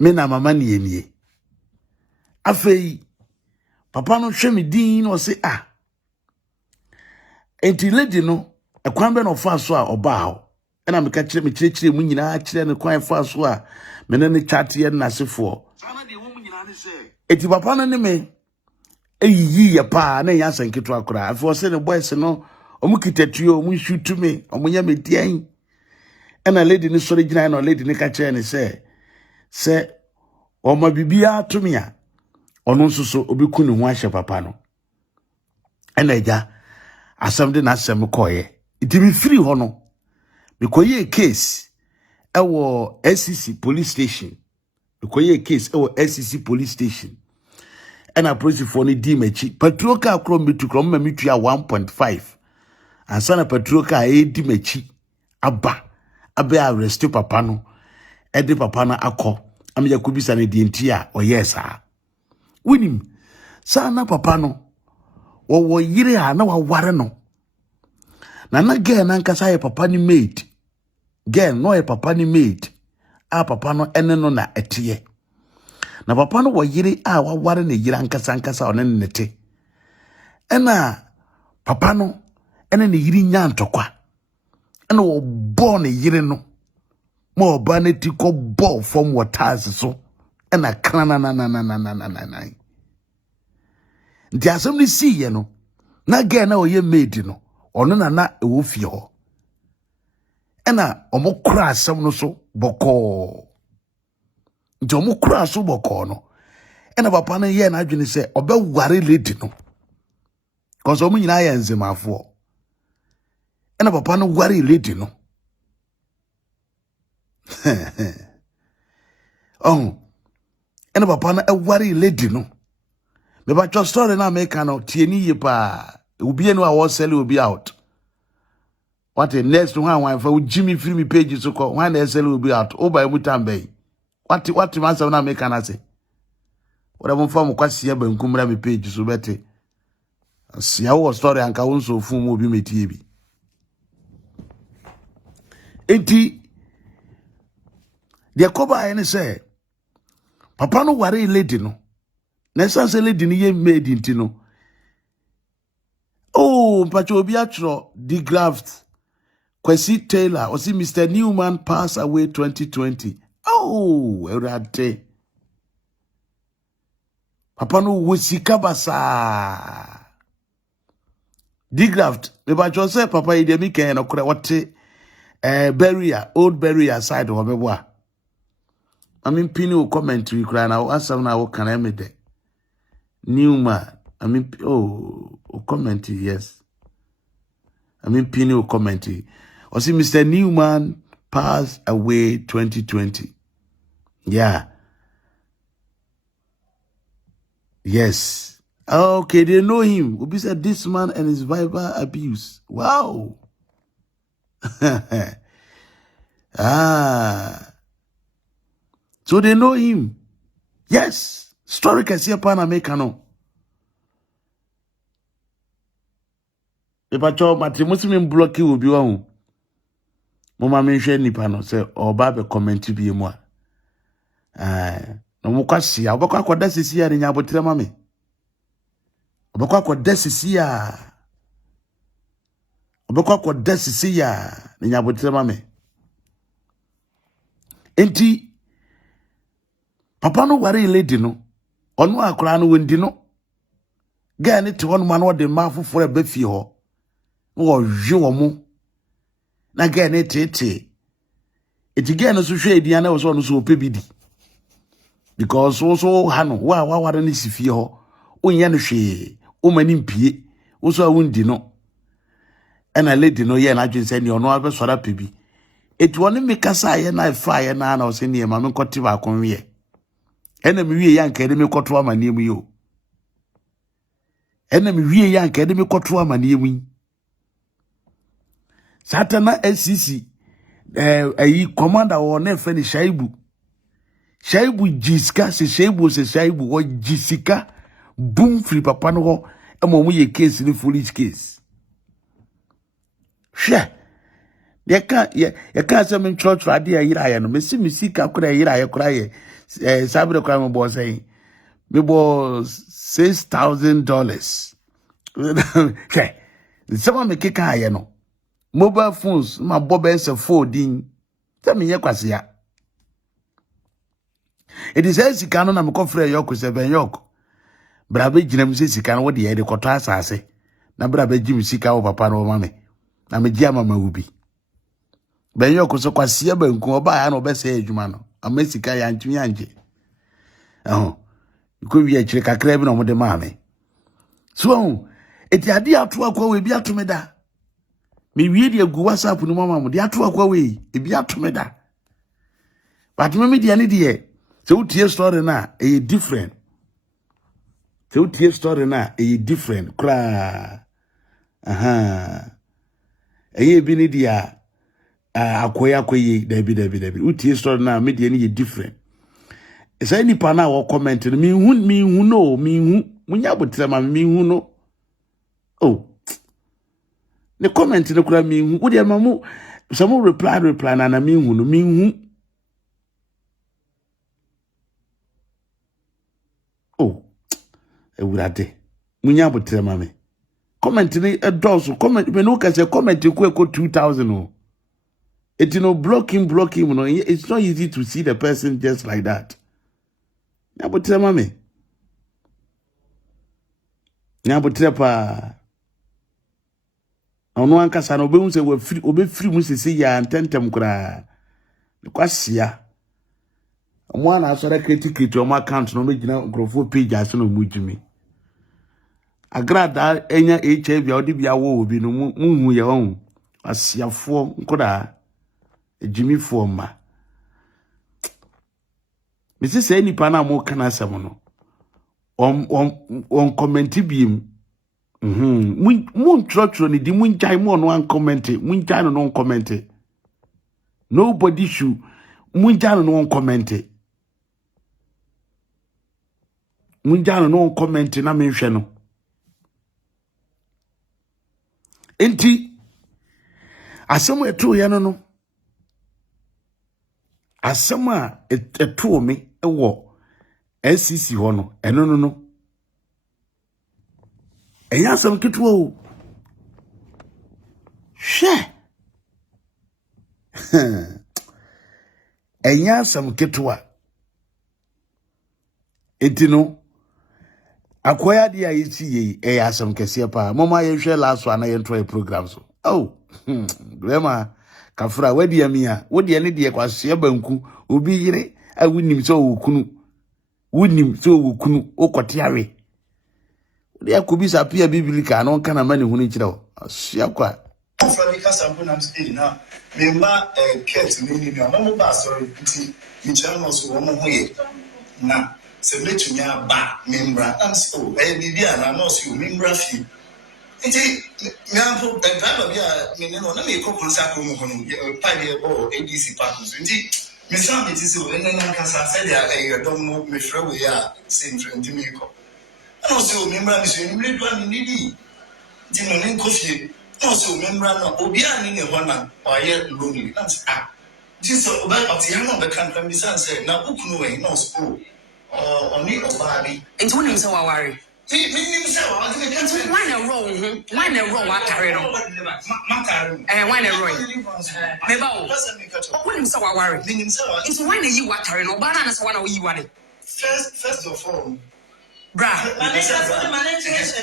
me na mama ni enie afei papa no hwe me din no se enti lady no ekwan be no fa so a oba ho na me ka kire me kire mu nyina kire ne kwan fa so a me ne chat ye na sefo sana de wo mu nyina ne se enti papa no ne me eyiyi ye pa na ya sanketo akora afo se ne boys no omu kitatuo omu shoot me omu nya me dian na lady ni sori gina na lady ni ka kire ne se o ma bibia atumia ono nso so obeku ne ho ahye papa no na eja asem de na asem koye iti bi free ho no because case ewo SCC police station because case ewo SCC police station and a police for ni di machi patrol car krom bitu krom ma mitu ya 1.5 and sana patrol car e di machi aba arrest papa no e de papa na akọ am yakubisa ne di ntia o yesa winim sana papa no wo yire ha na wa ware no na girl na nkasa ye papa ni maid girl no ye papa ni maid a papa no ene no na etiye na papa no wo yire a wa ware ne yira nkasa one ne te ena papa no ene ne yiri nya ntokwa ena wo bo ne yire no mo ba ne ti ko bo from waters so ena krana na nti asem ni si ye no na girl na oye maid no ono na ewo fie ho ena omo kura asem no so boko nti omo kura so boko no ena papa no ye na adwene se obe ware lady no cause omo nyina ya nzemafo ena papa no ware lady no ena papa no ware lady no me ba cho story na make no tie ni ye pa obi enu a wo sell obi out what the next one for Jimmy free me page so ko one dey sell obi out o ba mu tambe what man say na make na say what am form kwase ba nkumra me page so bete sia wo story anka won so fu mu obi metie bi enti de ko ba ene say papa no ware lady no na say lady ni ye made inti no Pacho obi atro the graft Kwesi Taylor or see Mr. Newman pass away 2020. Erade. Papa no wosika basa. The graft. Me ba say papa ide mi ken okura wote barrier, old barrier side of mebwa. I mean pini o commentary kura na asam na wo kan emede. Newman. I mean comment, yes. I mean pini o comment. Or see Mr. Newman passed away 2020. Yeah. Yes. Okay, they know him. Obi said this man and his verbal abuse. Wow. So they know him. Yes. Story can see upon Americano. If I told my Muslim blocky will be one. Mama mention nipa no say oba be comment bi mu a. No mo kwasi a obakwa kwada sisi a nya abotre ma me. Obakwa kwada sisi a. Obakwa kwada sisi a nya abotre ma me. Enti papa no ware lady no. Onu akora no wendi no. Ga ne te wonu ma no de ma foforo be fie ho. Wo hwe wo mu. Na ga ne tete. Eti ga no so hwe edian na wo so no so opebidi. Because so hano wa ware ne sifie ho. Onya no hwe. O mani mpie. Wo so awundi no. Ena lady no ye na adwen se ne ono abesora pebi. Eti woni mekasa ye na fa ye na o se ne ma me nkoti ba konwe. Ena me wie ya nka de me koto amane mu yo. Ena me wie ya nka de me koto amane mu. Satana SCC ayi commander wo na fe ni Shaibu jiska se Shaibu wo jisika boom free papa no ho e mo ye case ni foolish case hwe ye ka se me church radio ayira ya no me si misika kura ayira ya kura ye sabre kwa mo bo say me bo $6,000 okay The someone me keka aye no. Mobile phones, my bob is a 4 Tell me yakwasia. It is a sikano na mkofre yok seven yok. Brabe jinem se sikano what the kota asase. Na brabe jim sika o papa no mame. Na me gia mama ubi. Ben yok so kwasia banku oba ya no be se adwuma no. Amesika ya ntumi anje. Ko wi akire kakra bi no mo de mame. So eti ade ato akwa we bi atomeda. Me wie de agu WhatsApp no mama mo de ato akwa we e bi atomeda. But me de ani de so tie story na e different. So tie story na e different kra. Eye bi ni dia akoye David. Utie story na me de ni different. Esa ni pa na wo comment no mi hu no munya botre ma mi hu no. Oh. The comment no kura mi hu. Wo de ma mu some reply na mi hu no mi hu. Oh. Ewurade. Munya botre ma me. Comment ni does comment me no ka say comment ku 2000 no. It you know block him no. It's not easy to see the person just like that. Nyabotre ma me. Nyabotre pa. Ono ankasa no obehu se we free obefiri mu sisi ya ntentem kura. Kwasia. Omo na asore create omo account no megina grofo page aso no mujimi. Agradaa enya HIV odi bia wo obi no muhu ye hon. Asiafo nkoda ejimifo ma. Mrs. say ni pana mo kana asem no. On comment biem. Mun trotro ni di mun jai mo no an comment. Mun jai no comment. Nobody should mun jai no comment. Mun jai no comment na me hwe no. Enti asem eto ye no. Asem a eto me ewo SCC ho no eno no. Eya asem ketwa o. Hwe. Eya asem ketwa. Enti no akoya dia yichi eya asem kese pa. Mama ye hwe last one na ye ntro program so. Oh. Grandma kafra wadi amia wodi ane de kwase banku obi yire awunim so wukunu wunim so wukunu okotiawe wodi akobisa pia biblika no kana mane hunu kire o asia kwa Africa Sambunam stay na memba ket ni mo ba sorry nti mi channel so wo mo hoye na se metumi aba membra am so bibia na no so membra fi nti nyampo driver bia me no na me ko konsa ko mo hono pa ye bo ADC partners nti me sam it is o na kasa say dia don mo me frɛ we ya sin nti me ko no so membra me so ni me do ani ni di no ni ko fie no so membra no obi ani ne ho na o ye lonely that's this about party ya no be kan be say na ukunu we no so oni obabi nti wonim se waware me say wa di kan say why na wrong wa carry no why na wrong me ba o wonim se waware nti why na yi wa carry no ba na se wa na yi wa de first of all bra Manasseh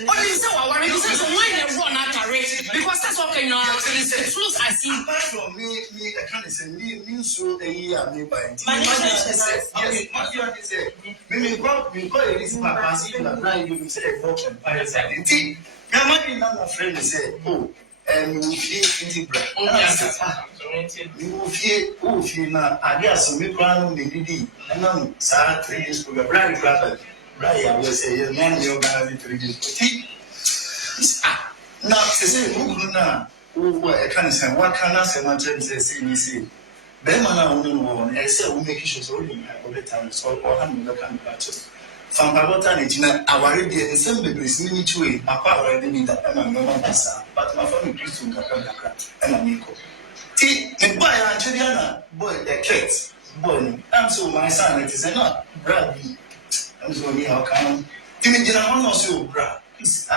only say waware you say why na wrong na carry because that's what you know it's close I see apart from me I can't say me so a year me by Manasseh say me go a reason papa see na blind you say a walk empire side nti na my na friend say oh we feel into bra you feel na ade aso me plan no didi na sa 3 days program brand brother rial we say you man you gonna 3 days now say who na who I can say what can I say much say me see them na who I say we make sure so we all the time so or hand no can catch from about an ejina aware de nsem bebresi ni chiwe akwa aware de ni da na no basa but my family Christian kakaka na me ko ti me boy an chedi na boy the kids boy am so my son it is not brad I'm so me how come ti me jina ho no so bra is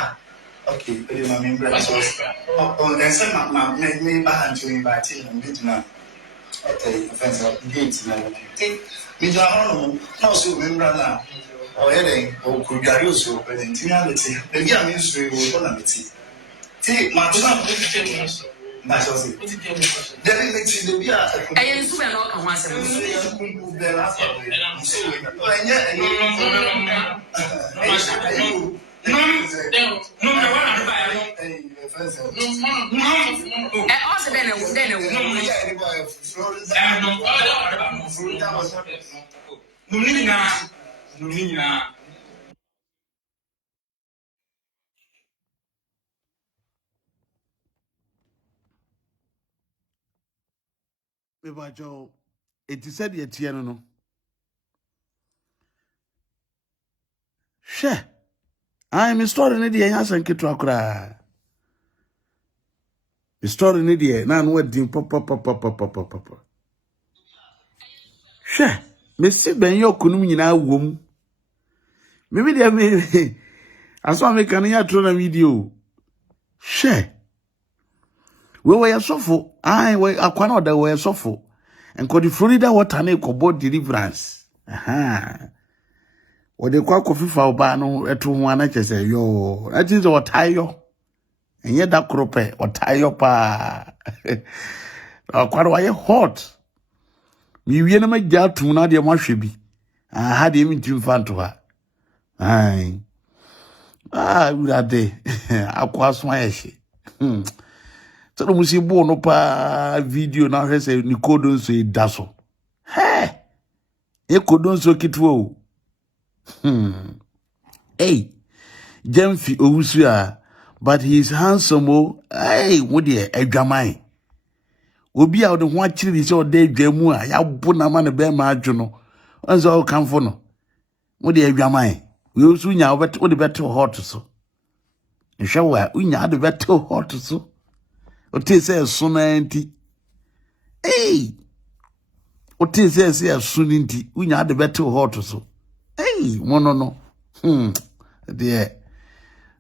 Okay, but my member was on and some me back to invite him now. Okay, offense of gates now. Me don't know so member now. Or heading or could you use your presentation? Maybe I'm used to it. See, my son, my son, then it makes you be a Joe, it is said yet, no. She, I'm installing it here, yes, and Kitrakra. Installing it here, now, what dim pop. She, Miss Benyo Kunumi now, womb. Maybe they may. I saw me can hear through a video. She, we were so full. I were a corner that were so full. And could the Florida water name called deliverance. Aha. Or the quack coffee for Bano at 1 I say, yo, that is what tire. And yet that crope or tire pa. Or quite why hot. Me, we never got to not the mushy. I had him in front to her. Aye. Ah, we are there. I was my issue. So the musi no pa video na he say Nico don so daso. Hey, e ko don so kitwo. Hey, Jemfi owusu a, but he is handsome o. Hey, wo de adwaman. Obi a wo de ho akiri se o de adwamu a ya bo na ma ne be ma adwo no. Onzo o kanfo no. Wo de adwaman. We osu nya wo de beto hot so. Nhwe wa unya de beto hot so. Ote say sunanti. Hey. Ote say suninti. Unya de beto hot so. Hey, no. Dear.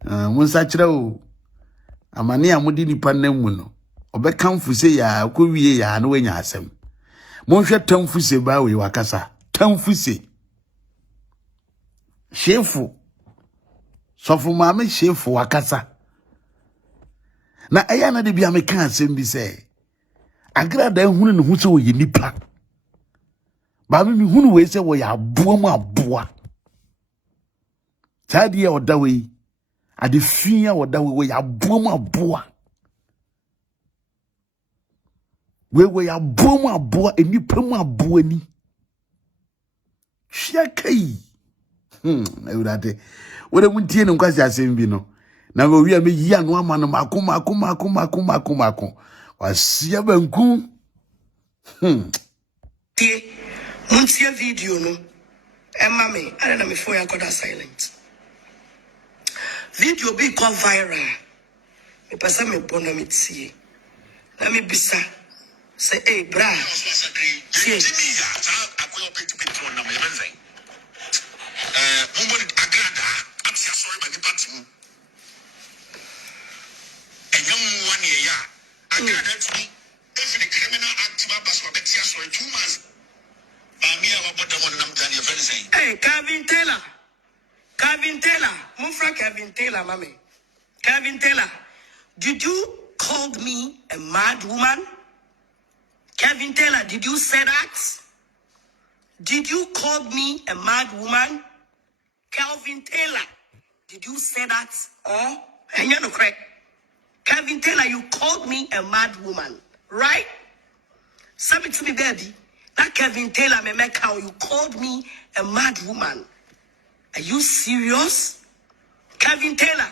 Munsa kira o. Amane amudi nipa namu no. Obekamfu se ya ko wie ya na wanya asem. Monhwe tamfu se ba we wakasa. Tamfu se. Shefu. Sofu maame shefu wakasa. Na eya na de bia me kan asem bi se. Agradaa hunu ne hu se wo ye nipa. Ba me hunu we se wo ya aboa mu aboa. Tadi ya odawe. Ade fia odawe we ya aboa mu aboa. We ya aboa mu aboa enipa mu aboa ni. Hia kai. Ewurade. We de muntie ne nkwasi asem bi no. Na we wi me yi anu ama no mako. Wasia banku. Tie, muntie video no. Emma me, I don't know me phone got silent. Video be go viral. Me pasa me bona me tie. Na me bisa. Say, hey, bra. See. Agradaa, I'm sorry, but the party. And young 1 year, Agradaa to me, if the criminal act was for better, so 2 months. Hey, Kevin Taylor, Mufra Kevin Taylor, mommy. Kevin Taylor, did you call me a mad woman? Kevin Taylor, did you say that? Did you call me a mad woman? Kevin Taylor, did you say that? Oh, and you're not correct. Kevin Taylor, you called me a mad woman, right? Say it to me, baby. That Kevin Taylor, how you called me a mad woman. Are you serious? Kevin Taylor,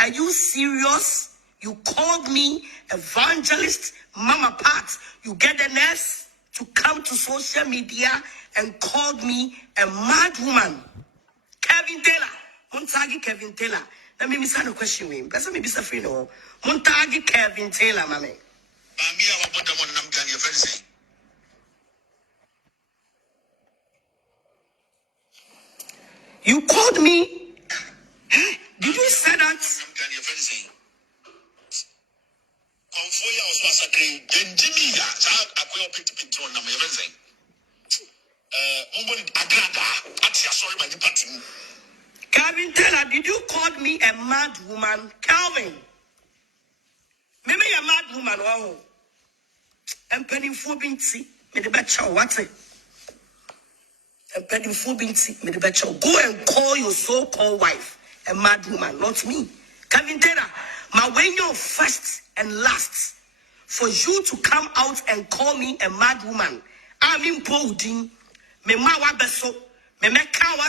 are you serious? You called me evangelist, Mama Pat. You get the nerve to come to social media and called me a mad woman. Kevin Taylor, Montagi Kevin Taylor. Let me miss a question. Let me be free no. Montagi Kevin Taylor, mommy. You called me. Did you say that? saying? Confoya was massacring. Then Jimmy, I will pick the on number. You're saying? Agradaa. That's sorry, my departing. Calvin Taylor, did you call me a mad woman? Calvin. Maybe a mad woman. Oh. I'm penny for binti. Me the betcha what's it? I'm penny for binti. Me the betcha. Go and call your so-called wife a mad woman, not me. Calvin Taylor, my way your first and last for you to come out and call me a mad woman. I'm imposing. Me mawa beso. Me kawa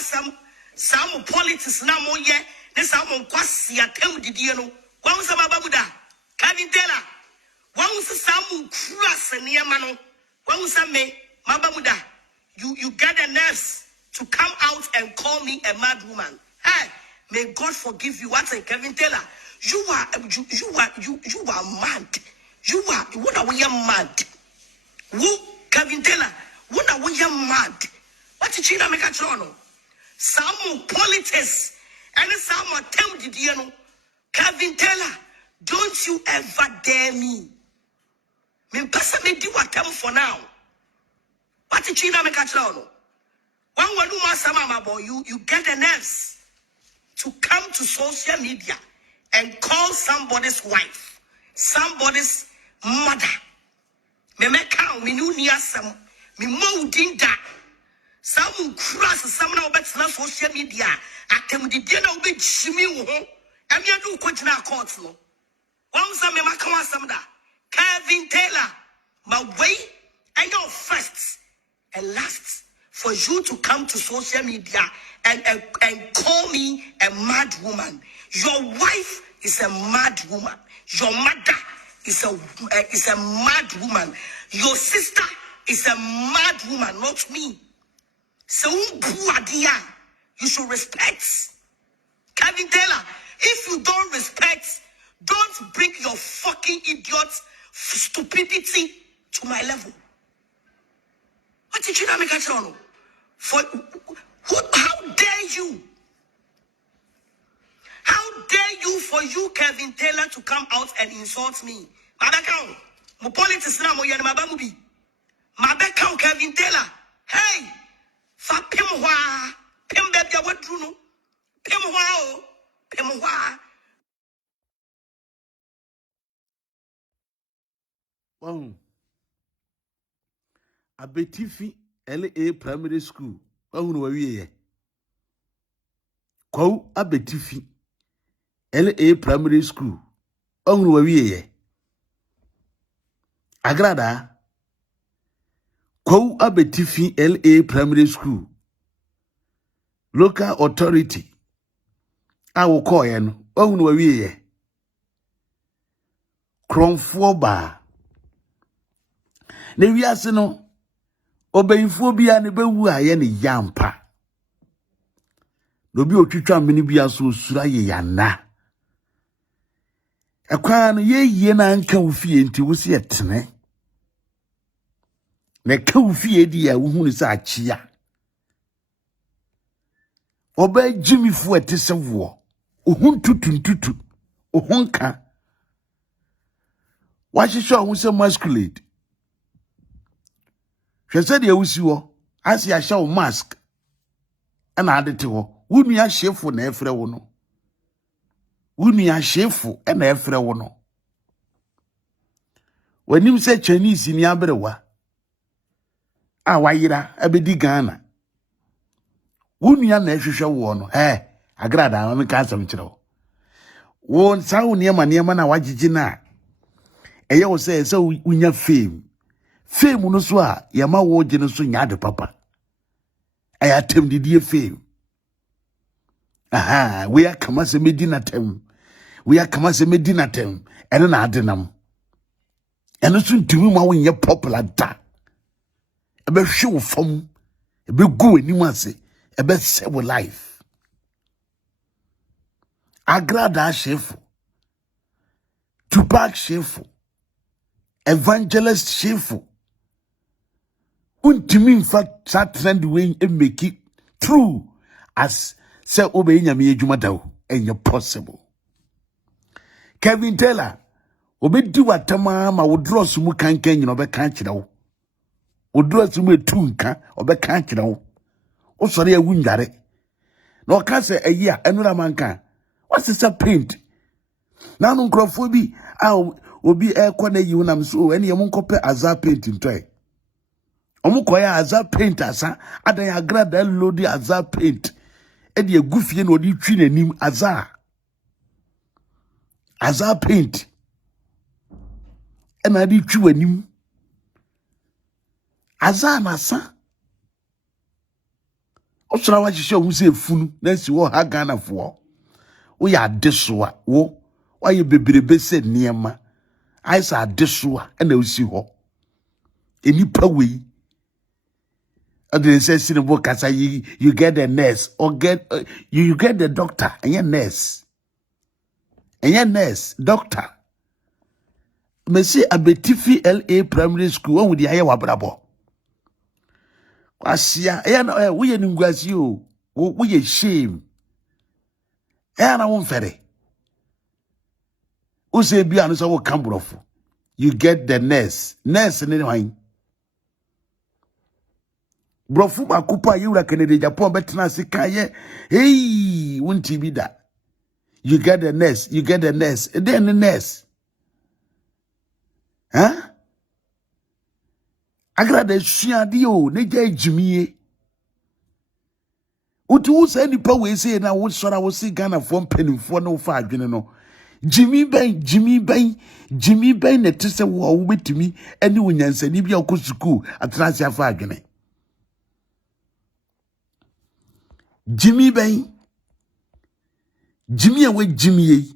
some politics na mo ye. This some kwasi atem didieno. Wa unsa mababuda. Calvin Taylor. Wa unsa some cross niyama no. Wa unsa me mababuda. You get the nerves to come out and call me a mad woman. Hey, may God forgive you. What's it, Calvin Taylor? You are mad. What are we mad? Who, Calvin Taylor? What are we mad? What did you make a trono? Some politics and some attempt you know. Calvin Taylor, don't you ever dare me. Me personally do what I'm for now. What did you make a trono? One will do my sama boy, you get the nerves to come to social media and call somebody's wife, somebody's mother. Me count, me no near some, me molding that. Some cross, some now bet na social media. Atem di dia na obe chimi wo ho. Em ya do kwagina court no. One some me makawa some da. Calvin Taylor, my way and your first and last for you to come to social media and call me a mad woman. Your wife is a mad woman. Your mother is a mad woman. Your sister is a mad woman, not me. So you should respect. Calvin Taylor, if you don't respect, don't bring your fucking idiot stupidity to my level. What did you not make a channel? How dare you? How dare you for you, Calvin Taylor, to come out and insult me? Madakao, mo politics na mo yan mabamubi. Madakao, Calvin Taylor. Hey, fa pimwa, pimbebya wadruno, pimwa. Wow. Abetifi LA Primary School. Wahunu wawiye. Kwau abetifi LA Primary School. Wahunu wawiye. Agradaa. Kwau abetifi LA Primary School. Local authority. Awo koye no. Wahunu wawiye. Kromfo ba. Ne wiase no. Obeyinfo bia ne bewu aye ne yampa. Nobi otwitwa mini bia so osura ye yana. Ekwa no ye na nka ofie nti wo se etene. Ne ka ofie di ya wo hunu sa achia. Oba jimifo etese wo. Ohun tutuntutu. Ohunka. Wahihwe ohun se masquerade. Hwese de awusi wo. Asi ahya wo mask. Ana adete wo. Wunua hyefu na efre wo no. Wunua hyefu na efre wo no. Wanim se Chinese ni abrewa. A wayira abedi Ghana. Wunua na ehwehwe wo no. Agradaa me ka asem kire wo. Wo sawo niema na wagigi na. Eye wo se unya fame. Fame no so a yama wo gye no so nya de papa. Ayatem didie fame. Aha, we are kamase medina tem. We are kamase medina tem. Ene na adenam. Ene so ntumi ma wo nye popular da. Ebe hwe wo fam. Ebe gu anim ase. Ebe se wo life. Agradaa shefu. Tupac shefu. Evangelist shefu. Untimi mfa sa trend we make it true as say obey nyame adwuma dawo enye possible. Kevin Taylor obedi watama ma wodros mu kankan nyina obeka kire wo wodros mu etunka obeka kire wo osore awu ndare na oka se ayi a enura manka what's a paint na no nkrofo bi a obi ekọ na yi wonam so ene yem nkope aza paint ntoy omukoya aza paint asa adan Agradaa load aza paint e de agufie na odi twi nanim aza paint ena di twi wanim aza na sa osura wa hihye hu se efunu na si wo ha Ghana fo wo ya adesoa wo ye bebrebe se niema aisa adesoa ena osi ho enipa wei say sinebo kasa you get the nurse or you get the doctor and your nurse doctor me see abetifi LA primary school one with the aye wabrabo kwasia na we ye ngwasi o we ye shame na won fere o say bia no so wo kambrofo you get the nurse ni hwan brofu makupa yura Kennedy Japan betna sikaye hey won't be that you get the nurse then the nurse Agradaa suade o ne ja ejimie uti wo say nipa we say na wo sora wo si Ghana fo mpanimfo no fa adwene no Jimmy Ben ne tese wo betimi ani wonyansani bia ko school atrasi afa adwene Jimmy Ben Jimmy we Jimmy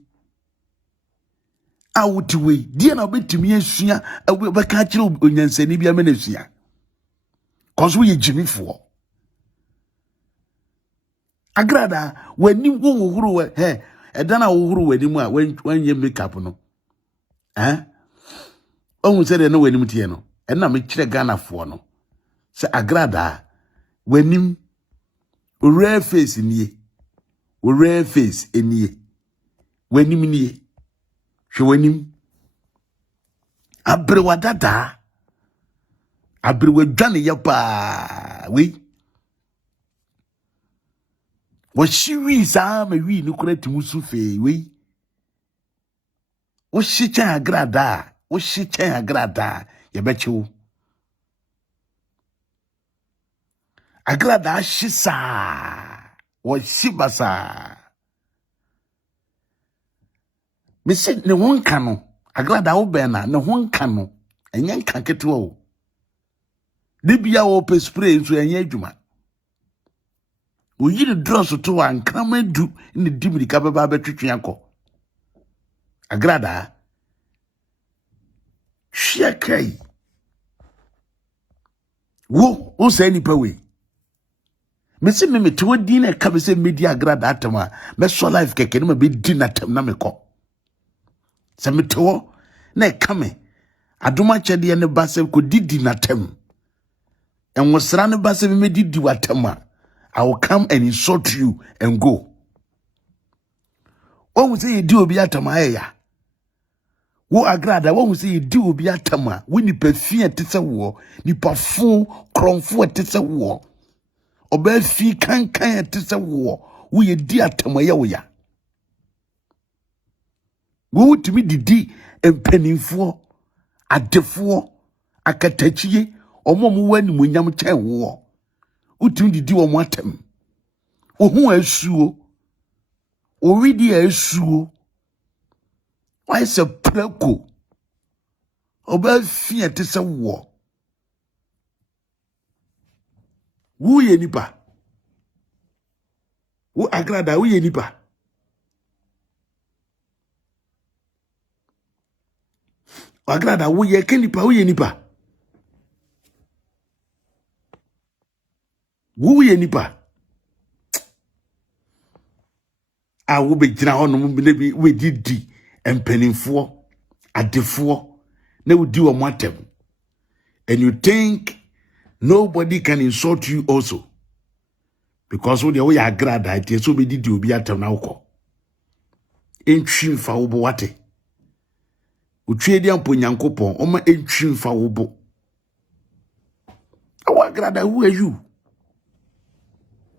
out we dia na betimi asua be ka kire onyansani bia me na sua cause we Jimmy for Agradaa wani wo huru we edana wo huru wani mu a wanye makeup no ohun se de no wani mu tie no na me kire Ghana fo no se Agradaa wani rare face nie wani nie hwe wani abrewa dada abrewa dwane ya pa we wo shiwi sa ma wi ni kura timusu fe we wo shicha Agradaa ye bechewo Agradaa shisa wo shibasa me se ne wonka no Agradaa wo be na ne wonka no enye nka ketewa o de bia wo pe spray nso enye adwuma o yiri dross to an kramadu ne dimrika beba betwetwe akọ Agradaa hwekai wo say nipa we me se me to din na ka be se media Agradaa atama me so life keke no be din atam na me ko se me to na ka me adoma chede ne ba se ko didi na atam enwosra ne ba se me didi watama I will come and insult you and go. What we say you do obi atama ya. Wo Agradaa what we say you do obi atama we ni perfie tese wo ni pafo kronfo tese wo. Oba fi kankan tese wo we ye di atama ya wo ya. Wo timi didi empanimfo adefo akatachie omo mo wani munyam chen wo. Utim didi wo matem ohu asuo oridi asuo why se preko oba fie te se wo ye nipa wo Agradaa wo ye nipa Agradaa wo ye kenipa wo ye nipa wo ye nipa a wo be gina ho no mu bi we didi empanimfo adefo na wo di wo matem and you think nobody can insult you also because we are Agradaa it so be didi obi atem na wo entwi fa wo bo wate Utwedi ampo nyankopon oma entwi mfa wobo. Awa Agradaa, who are you?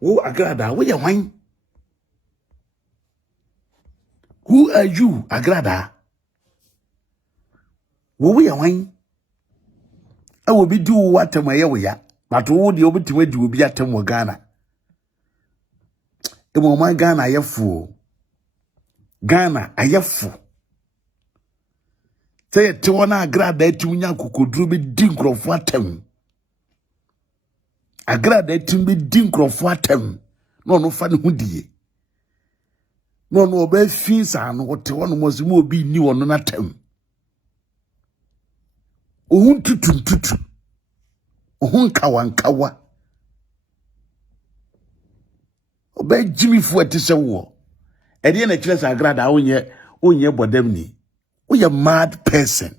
Who Agradaa, where you wine? Who are you, Agradaa? Who are wine? I will be do what my area, but all the over to do will be at Ghana. The moment Ghana, I have fool. Ghana, I have fool. Say to one Agradaa to Nyanko could do me dink of what time. Agradaa to me dink of what time. No fun hoodie. No, be fees and what one was more be new on that time. Ohun tutu. Ohun kawa. Obe Jimmy Fuete se wo. E dey na kire Agradaa onye bodam ni. We a mad person.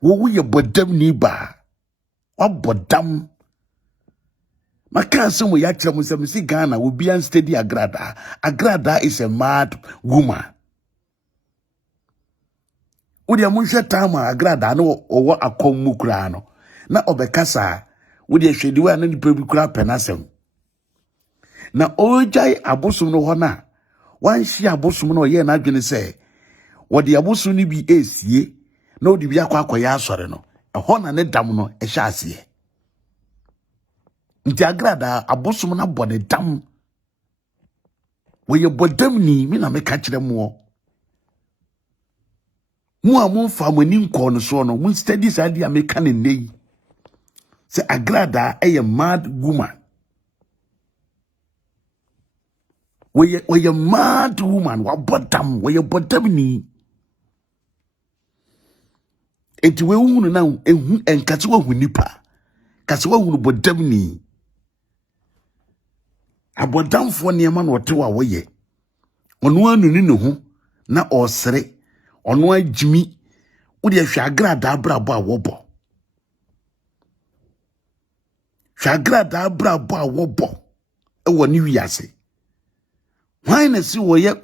We a bodam ni ba. Wa bodam. Maka some we actually must see Ghana will be unsteady Agradaa. Agradaa is a mad woman. Udi amusha tama Agradaa no owo akomu kura no. Na obekasa udi ehwedi wa na nipa bi kura penasem. Na ojai abosum no ho na wan hia abosum no ye na adwene se wodi abosum ni bi esie na odi bi akwa asore no. Eho na ne dam no ehya ase. Nti Agradaa abosum na bone dam. We ye bodam ni mi na meka kire mo. Mu amon fa mani nko no so no mun study sadi ameka ne nei. Se Agradaa a mad woman. We ye mad woman wa bodam we ye bodam ni. Enti we hunu na ehu enkase wa hunipa. Kase wa hunu bodam ni. Abodamfo niema na ote wa woye. Ono anu ni ne ho na osere. Ono agimi odi ahwe Agradaa brabo a wobo. Hwe Agradaa brabo a wobo e woni wiase. Why na si woye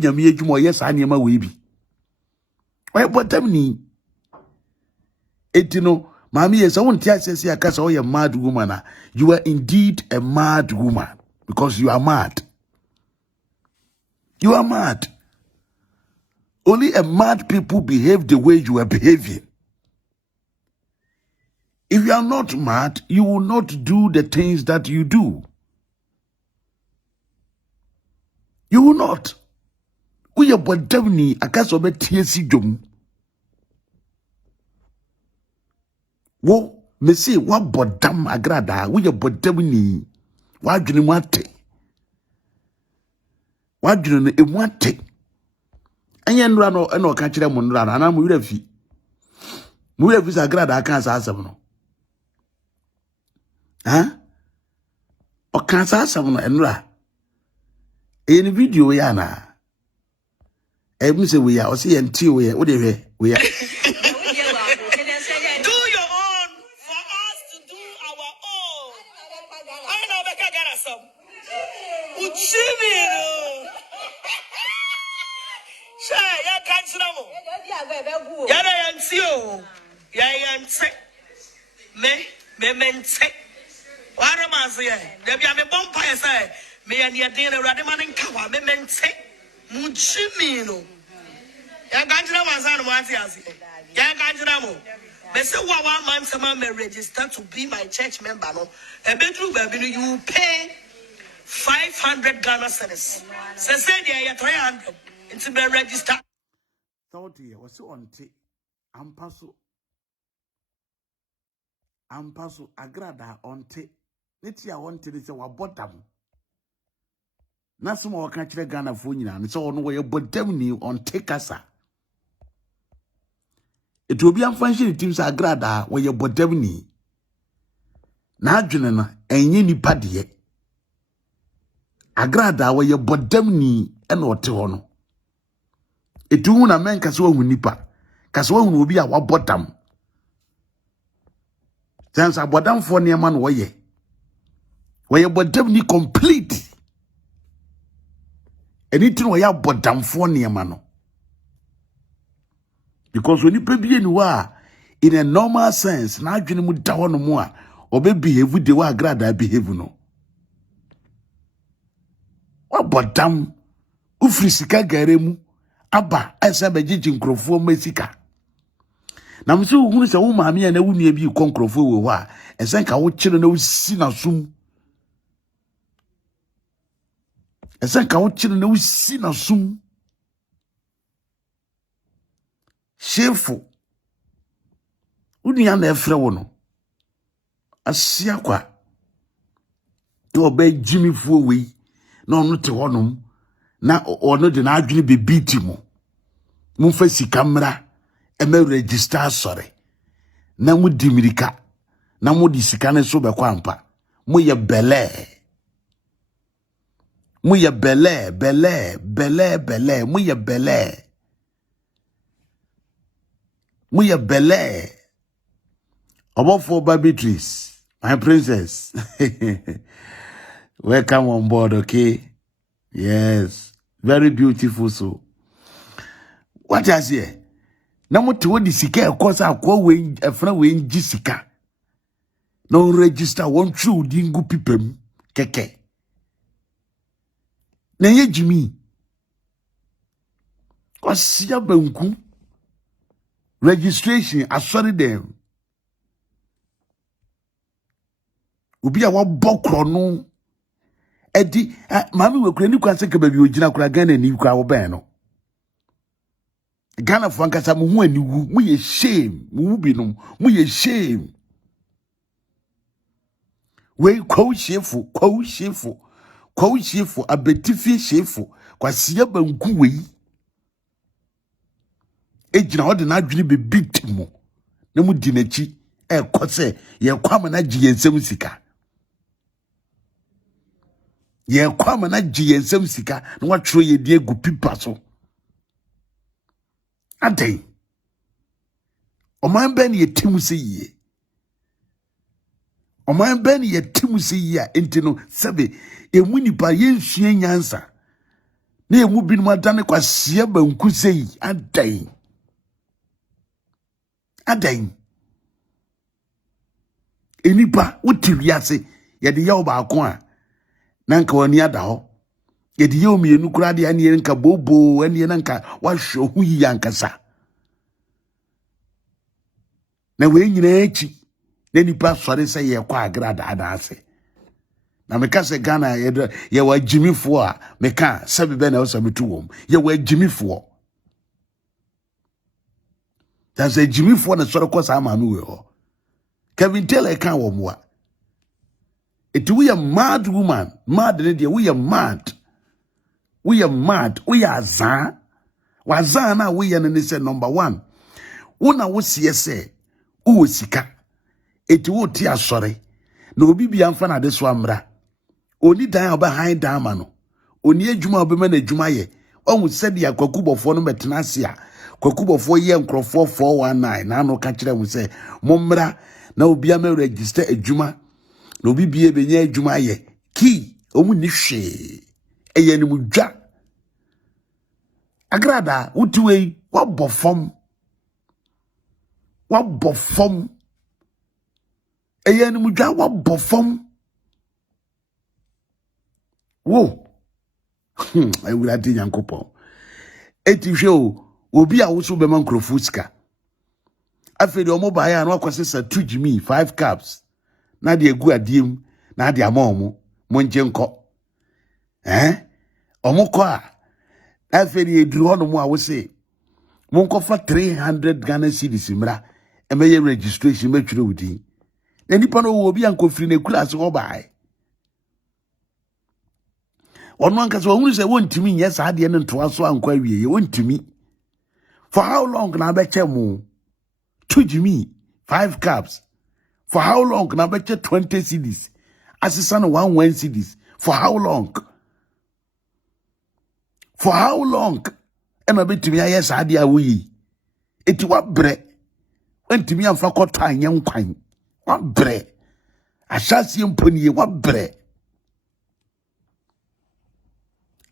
nyame adwuma woye sa niema we bi. Oye bodam ni. Etino mami yes won tia sese akasa oye mad woman. You are indeed a mad woman because you are mad. You are mad. Only a mad people behave the way you are behaving. If you are not mad, you will not do the things that you do. You will not. We are bodamni akaso be tiesi dwom. Wo me say wa bodam Agradaa we are bodamni. Wa dwene mu ate. Wa dwene no emu ate. Anya nura no e no ka kire mo nura na mo wura fi. Mo wura fi sa Agradaa kan sa asem no. Ha? O kan sa asem no enura. In video ya na. E mi se we ya o se ye nti we ya o de hwe we ya. Do your own for us to do our own. I know Becca got some. Uchimi no. Shay, ya can't know. Yana yansio. Ya yanse. Me mente. Wara masia. There be a bonfire say. Me and your dinner radiman and cover. Me mente. Uchimi no. Ya can't know my son wants you. Ya can't know. Me say 1 month someone may register to be my church member. No, a bedroom baby you pay 500 Ghana cedis. Say they are 300. It's be register. Thought he was on tea. Ampaso Agradaa on tea. Netia on tea is our bottom. Nasuma wa kachire Ghana phone and so on way bottom ni on take asa. It will be unfunctioning teams Agradaa where your bottom ni. Na adwene na enye nipa de. Agradaa where your bottom ni e na ote ho no. Etu na men kase wa hunipa. Kase wa hunu obi a wa bottom. Sense abodam for niema no woye. Where bottom ni complete. Anything where ya bottom for niema no. because when you be anywhere in a normal sense, na adwene mu da ho no mu a obe behave the way Agradaa behave no. Wabodam ufiri sika gare mu aba esa begigi nkrofo masika. Na mse uhunu se wo maame ya na wunua bi ko nkrofo we ho a esen ka wo kire na wo si na sum. Esen ka wo kire na wo si na sum. Shefu unia na efre wo no asia kwa to be jimifuo we na ono te honom na ono de na adwene be beat mu mumfa sika mra e me register sore na mu dimirika na mu di sika ne so be kwampa mu ye bele mu ye bele mu ye bele mu ye bele Obofour Beatrice, my princess. Welcome on board, okay? Yes, very beautiful so. What I say? Na mo te wodi sika e kosa akwa we efra we ngi sika. No register one true dingu pipem keke. Na ye jimi. Kwasia banku. Registration asori dem. Obi a wabokro no edi mami we kura ni kwa se ka ba bi ogina kura Ghana ni kura wo ben no Ghana fo ankasa mu hu aniwu mu ye shame mu binom mu ye shame we kwa shefu abetifi shefu kwa sia banku we ejina ho de na adwene be bitimu na mu di nachi e kose ye kwam na gi yensem sika ye kwam na gi yensem sika na watro ye die gu pipa so adai oman ben ye timu se ye oman ben ye timu se ye enti no sebe emu nipa ye nsua nyansa na emu binum adane kwa sia banku se yi adai enipa wotiwiase ye de yawo ba ko a nanka woni ada ho ye de yawo mienu kura de ane nka bobo ane nanka wahwe hu yi yankasa na we nyina echi na nipa sore se ye kwa Agradaa adaase na meka se Ghana ye wa jimifo a meka sabe be na o sametu wom ye wa jimifo ta se jimifo na sore ko sa ma me we ho Kevin Taylor can womwa. It we a mad woman, mad lady, we are mad. We are za. Wazana we and say number one. Una wo say u sika. It wo tia sorry. No bibi amfa na de so amra. Oni dan obehind dan ma no. Oni adwuma obema na adwuma ye. Ohu said ya Obofour no metena ase a. Obofour ye nkrofo 419 na no ka kire mu say mommra na obi am register adwuma na obi bie benya adwuma ye ki omu ni hwe eye ni mudwa Agradaa utuwe wabofom eye ni mudwa wabofom wo ewurade nyankopon eti hwe o obi a wo so be man nkrofo sika afedi omo ba ya no akwasesa 2 Jimmy 5 caps na de egu adiem na de amomo monje nko omo ko a afedi eduru hono mu a wo se monko fa 300 Ghana cedis mra emeye registration metwere wudi na nipa no wo obi ankofiri na kula se ho bae ono ankasa wo hunu se wontimi nye sa de ne ntoa so ankwa wie ye wontimi for how long na be chemu 2 Jimmy 5 caps for how long na be 20 cedis asisa no 1 cedis for how long ena betumi aye sa de awoyi eti wa bre entimi amfa kwoto anya nkwan wa bre ashasi mponiye wa bre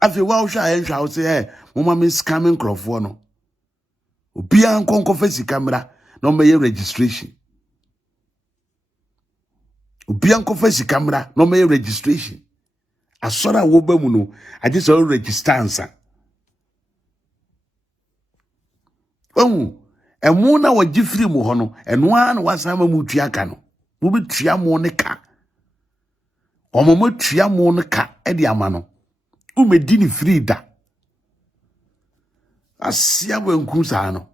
afi wa wo hwa aye hwa wo se mama me scamming crofo no Obia nkonko fa sikamra na omeye registration. Obia nkonko fa sikamra na omeye registration. Asora wo ba mu no age so register ansa. Ohu emu na wagifiri mu ho no eno a na wasama mu tua ka no. Wo be tua mo ne ka. Omomo tua mo ne ka e de ama no. Wo medi ni free da. Asia wanku sa no.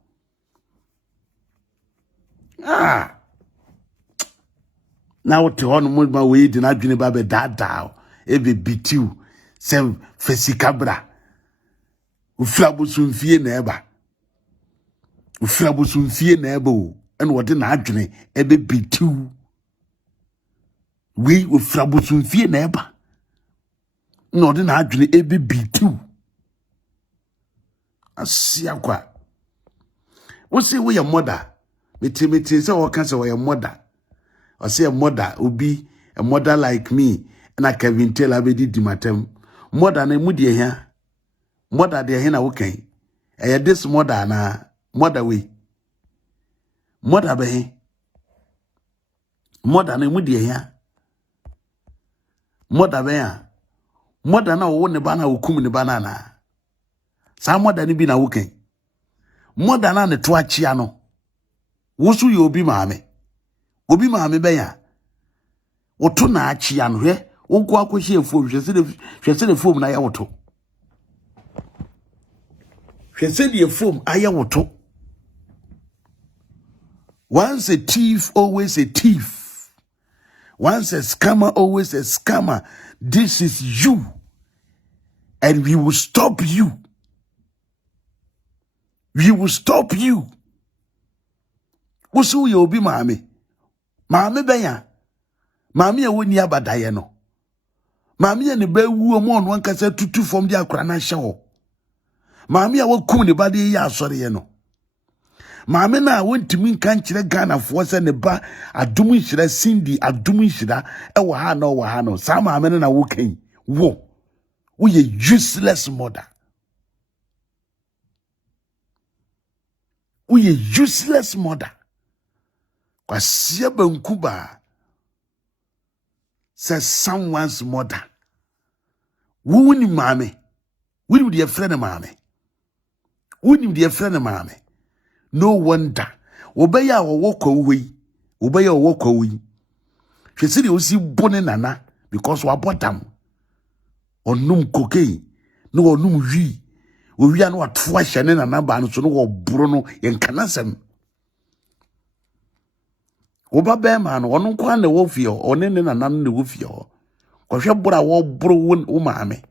Na wote hono mo ma we di na dwene ba be dada ebe bitiu sem fesikabra. Ufra bosumfie na eba. Ufra bosumfie na eba o. Ene wote na adwene ebe bitiu. We ufra bosumfie na eba. No wote na adwene ebe bitiu. Asia kwa. Wo say we your mother. Mete say what can say we your mother. I say a mother obi a mother like me and I Kevin Taylor be di matem. Mother na mu de hia. Mother de hia na wo kan. E this mother na mother we. Mother be he. Mother na mu de hia. Mother be ya. Mother na wo ne ba na wokum ne ba na. Sa mother ni bi na wo kan. Mother na ne to achia no. Wosu ye obi maame. Obi maame be ya. Woto na achia no hwe. Wonko akohye efom hwese de fom na ya woto. Hwese de fom aya woto. Once a thief, always a thief. Once a scammer, always a scammer. This is you. And we will stop you. We will stop you. Wosu ye obi maame. Maame benya. Maame ya woni abadaye no. Maame ya ne ba wu mo no ankasa tutu fom dia akra na hye ho. Maame ya wakum ne ba de ya asore ye no. Maame na wontimi nkan kire Ghana fo se ne ba adum nhira Cindy adum nhira e wo ha no. Sa maame na wo kan. Wo ye useless mother. We a useless mother. Kwasia bankuba says someone's mother. Wuni mame. Wuni the friend of mame. Wuni the friend of mame. No wonder. Obeya o walk away. Obeya o walk away. She said you see bone nana because we bottom. Onum cocaine. No onum wi. We are not twice and then another so no Bruno in Canasem. Oba Bearman, one quan the wolfio, or then another the wolfio. Or shall put a war bruin umame.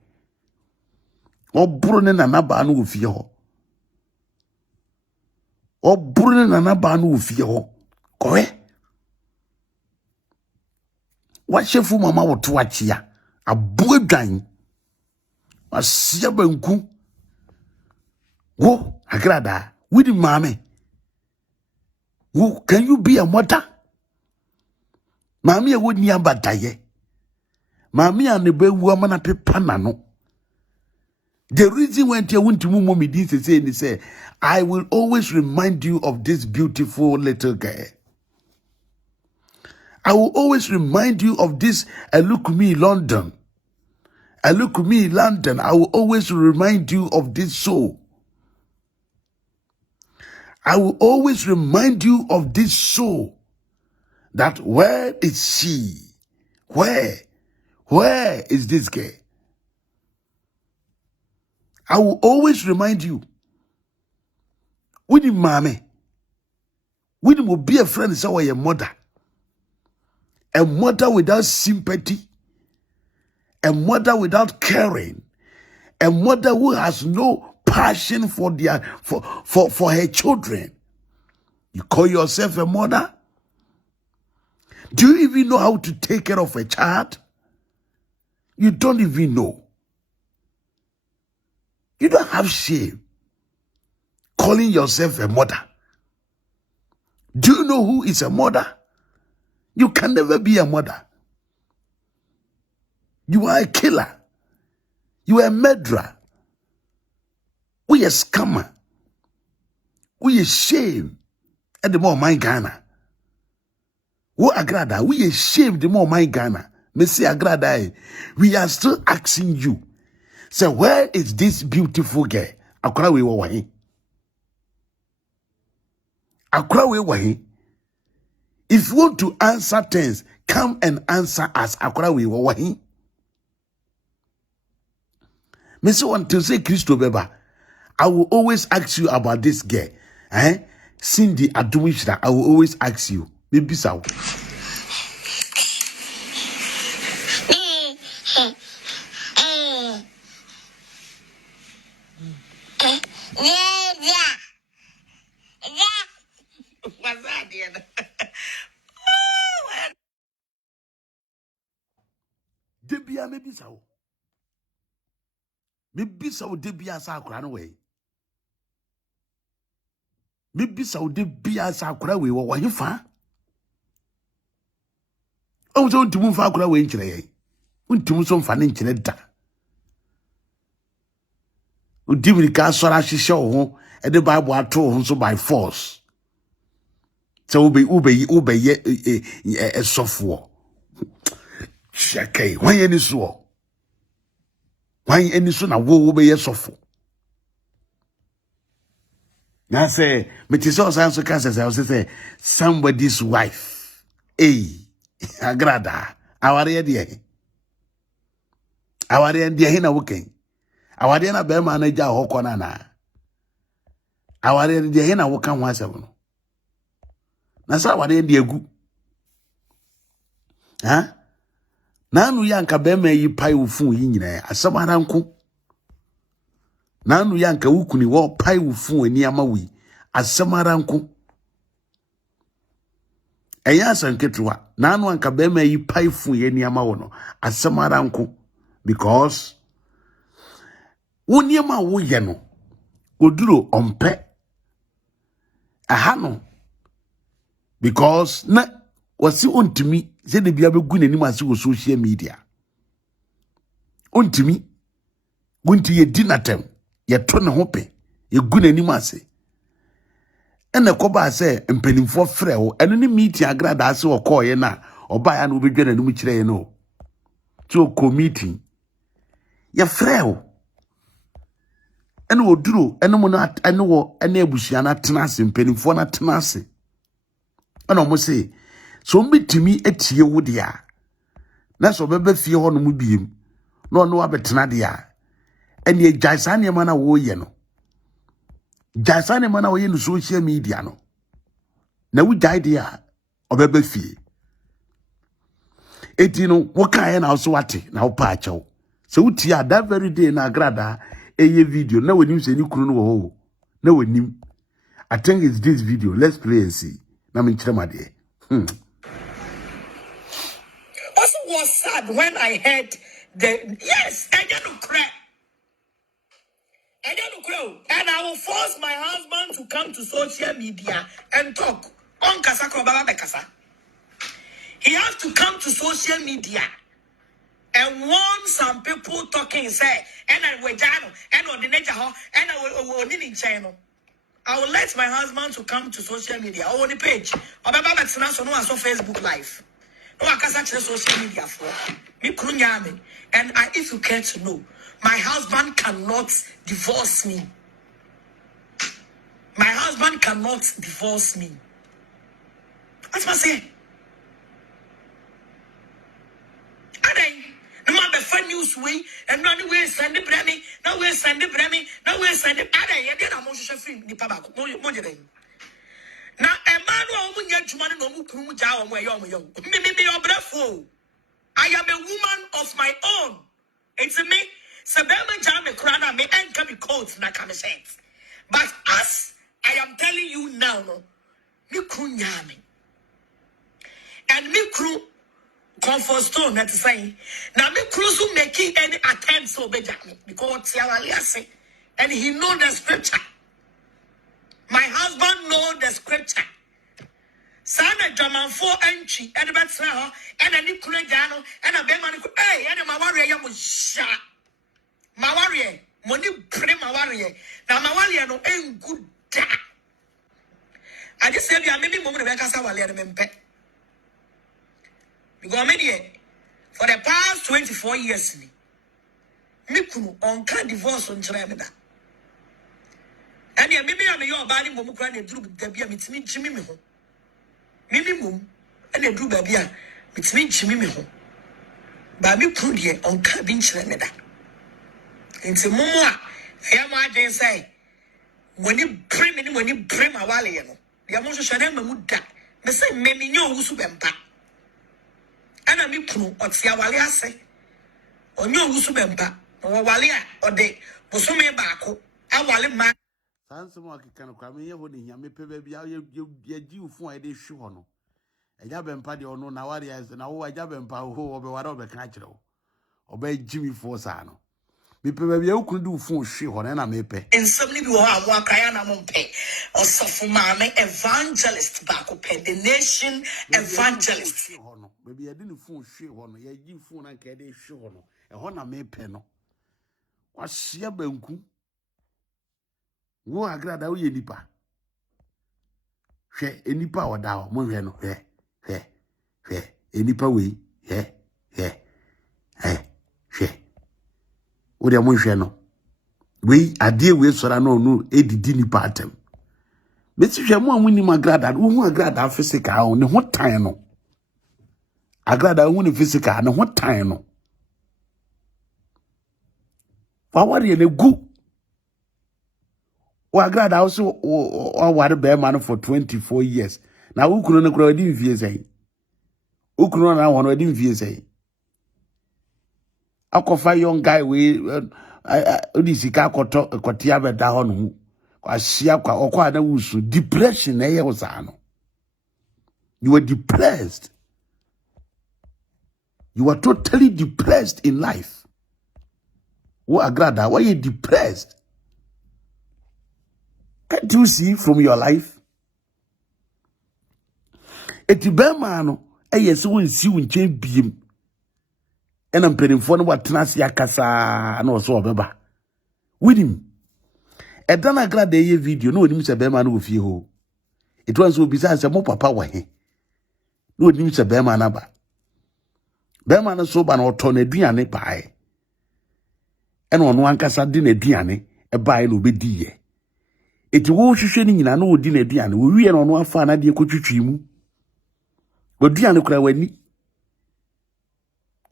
Or brunin another wolfio. Or brunin another wolfio. Coe. What chef mama would watch ya? A boy dying. A siabanku. Wo, Agradaa, with the mammy. Wo, can you be a mother? Mammy, I wouldn't ya but die. Mammy and the baby woman at Panano. The reason when you went to mommy did say, I will always remind you of this beautiful little girl. I will always remind you of this. Look me, London. Look me, London. I will always remind you of this soul. I will always remind you of this soul. That where is she? Where is this girl? I will always remind you. With him, mommy. With him will be a friend, so your mother. A mother without sympathy. A mother without caring. A mother who has no passion for her children. You call yourself a mother? Do you even know how to take care of a child? You don't even know. You don't have shame calling yourself a mother. Do you know who is a mother? You can never be a mother. You are a killer. You are a murderer. We are a scammer. We shame at the more my Ghana. Who Agradaa? We shame the more my Ghana. Missy Agradaa, we are still asking you. So where is this beautiful girl? Akura we wahi. Akura we wahi. If you want to answer things, come and answer us. Akura we wahi. Missy want to say Christo Beba. I will always ask you about this girl. Cindy Adumishra, I will always ask you. Maybe so. What's that, Déad? Debia maybe so. Maybe so debia sa kura no way. Maybe so debia sa kura we wa you fa. O so ntimu fa kura we nkyere ye. Ntimu so mfa ne nkyere da. Udimri ka sora hihye ho e de Bible ato ho so by force. So ube ye sofo. Cheke, why any so? Why any so na wo be ye sofo? Now say, me ti so say say somebody's wife. Hey, Agradaa. Aware de. Aware de na woken. Aware na be man na ja hokọ na. Aware de na wokan ho asem no. Na sa aware de egu. Ha? Nanu yanka bema yi pai wufun yi nyina asabara nko. Nanu yanka wukuni wo pai wufun ani ama wi asamara nko. Eya sanketwa nanu anka bema yi pai fun ye ni ama wono asamara nko because woni ama wo ye no oduro ompe aha no because na wasi ontimi se de bia begu nanim ase wo social media ontimi wonti ye dinatem ye to ne ho pe ye gu nanim ase ene koba se mpanimfo frɛ wo eno ne meeting Agradaa ase wo call ye na oba ya na obedwa nanim kire ye no to committee ye frɛ wo ene oduro ene mo na ene wo ene abusua na tena ase mpanimfo na tena ase ene mo se so mbitimi etie wo dia na so bebe fie ho no mu biem no no abetena dia ene ejaisane ma na wo ye no jaisane ma na wo ye no social media no na wo jai dia obebe fie eti no wo kan ye na so wate na wo pa achew so utia that very day na Agradaa eye video na wonim se ni kunu no wo na wonim. I think it's this video. Let's play and see. Na me nkyere made Also was sad when I heard yes, I didn't cry. And I will force my husband to come to social media and talk. On Kasako Baba Bekasa. He has to come to social media and warn some people talking, say, and I will jano, and on the nature, and I will need channel. I will let my husband to come to social media or on the page. Or Baba Bekasa no so Facebook Live. No, I can't search social media for me. And if you care to know, my husband cannot divorce me. My husband cannot divorce me. That's what I say. And then, no matter fun news way, and no way send the bremy, no way send the bremy, no way send the other. Again, I'm also free the pabak. Now, a man who will get to money no more down where you're young. Maybe your breath. I am a woman of my own. It's me. Sabema jam me krana me and can be cold na can sense. But as I am telling you now, no, me crew nyame. And me crew comfort stone that is saying. Now me crew so making any attempts to obey me because say, and he know the scripture. My husband know the scripture. Sana German 4 entry and about her and a Nicola Jano and a Beman. Hey, and my warrior was shot. My warrior, money pray my warrior. Now my warrior no ain't good da. I just said, maybe moment of Kasa Wale and Mempe. Because maybe for the past 24 years, me kunu on can divorce on China. And maybe I'm your body, Momukan, and drew the beer, it's me, Jimmy. Mimi mum, and they drew baby, it's me, Jimmy. Baby Prudia on cabin China. It's a momo. I am say, when you bring a wally, the Amoso Shadema would die. The same maybe no Usubempa. And I mean, or Siawalia say, or no Usubempa, or Walia, or de Bosume Bako, I wallet man. Sansom can come here when you may pay baby, you do for a day shoe. A job and party or no nowadays, and our job and power who over whatever catcher. Obey Jimmy Forsano. Me pay baby, you could do for shoe, and I may pay. And somebody will have one Kayana Mompe or Sofumame evangelist back up the nation evangelist. Maybe I didn't fool shoe on ye phone and caddy shoe on a honor may penno. What's your benku? Wo Agradaa ye nipa. Hwe enipa oda mo hwe no hwe enipa we hwe wo de mo hwe no we ade we sora no edidi nipa atem beti hwe mo amuni Agradaa wo hu Agradaa physical ne ho tan no Agradaa hu ne physical ne ho tan no wa wari ne gu Agradaa also ware be man for 24 years. Now who could not grow in VSA? Who could not now one in VSA? I could find young guy we Udisika Kotiaba down who was Siaka or quite a wusu depression. You were depressed. You were totally depressed in life. What Agradaa, why you depressed? Can't you see from your life? Eti bemano, yes, we see when change beam. And I'm paying for what Tenassi Akasa and also Beba. With him. A dana Agradaa video, no news a beman with you. It was so bizarre, a more papa way. No news a beman aba. Beman so ban or tone a diane pie. And on one casa dinner diane, a buy no be dear. Eti wo hwehwe nyina na odi na aduane wo wie no no afa na de kotwetwi mu aduane kura wani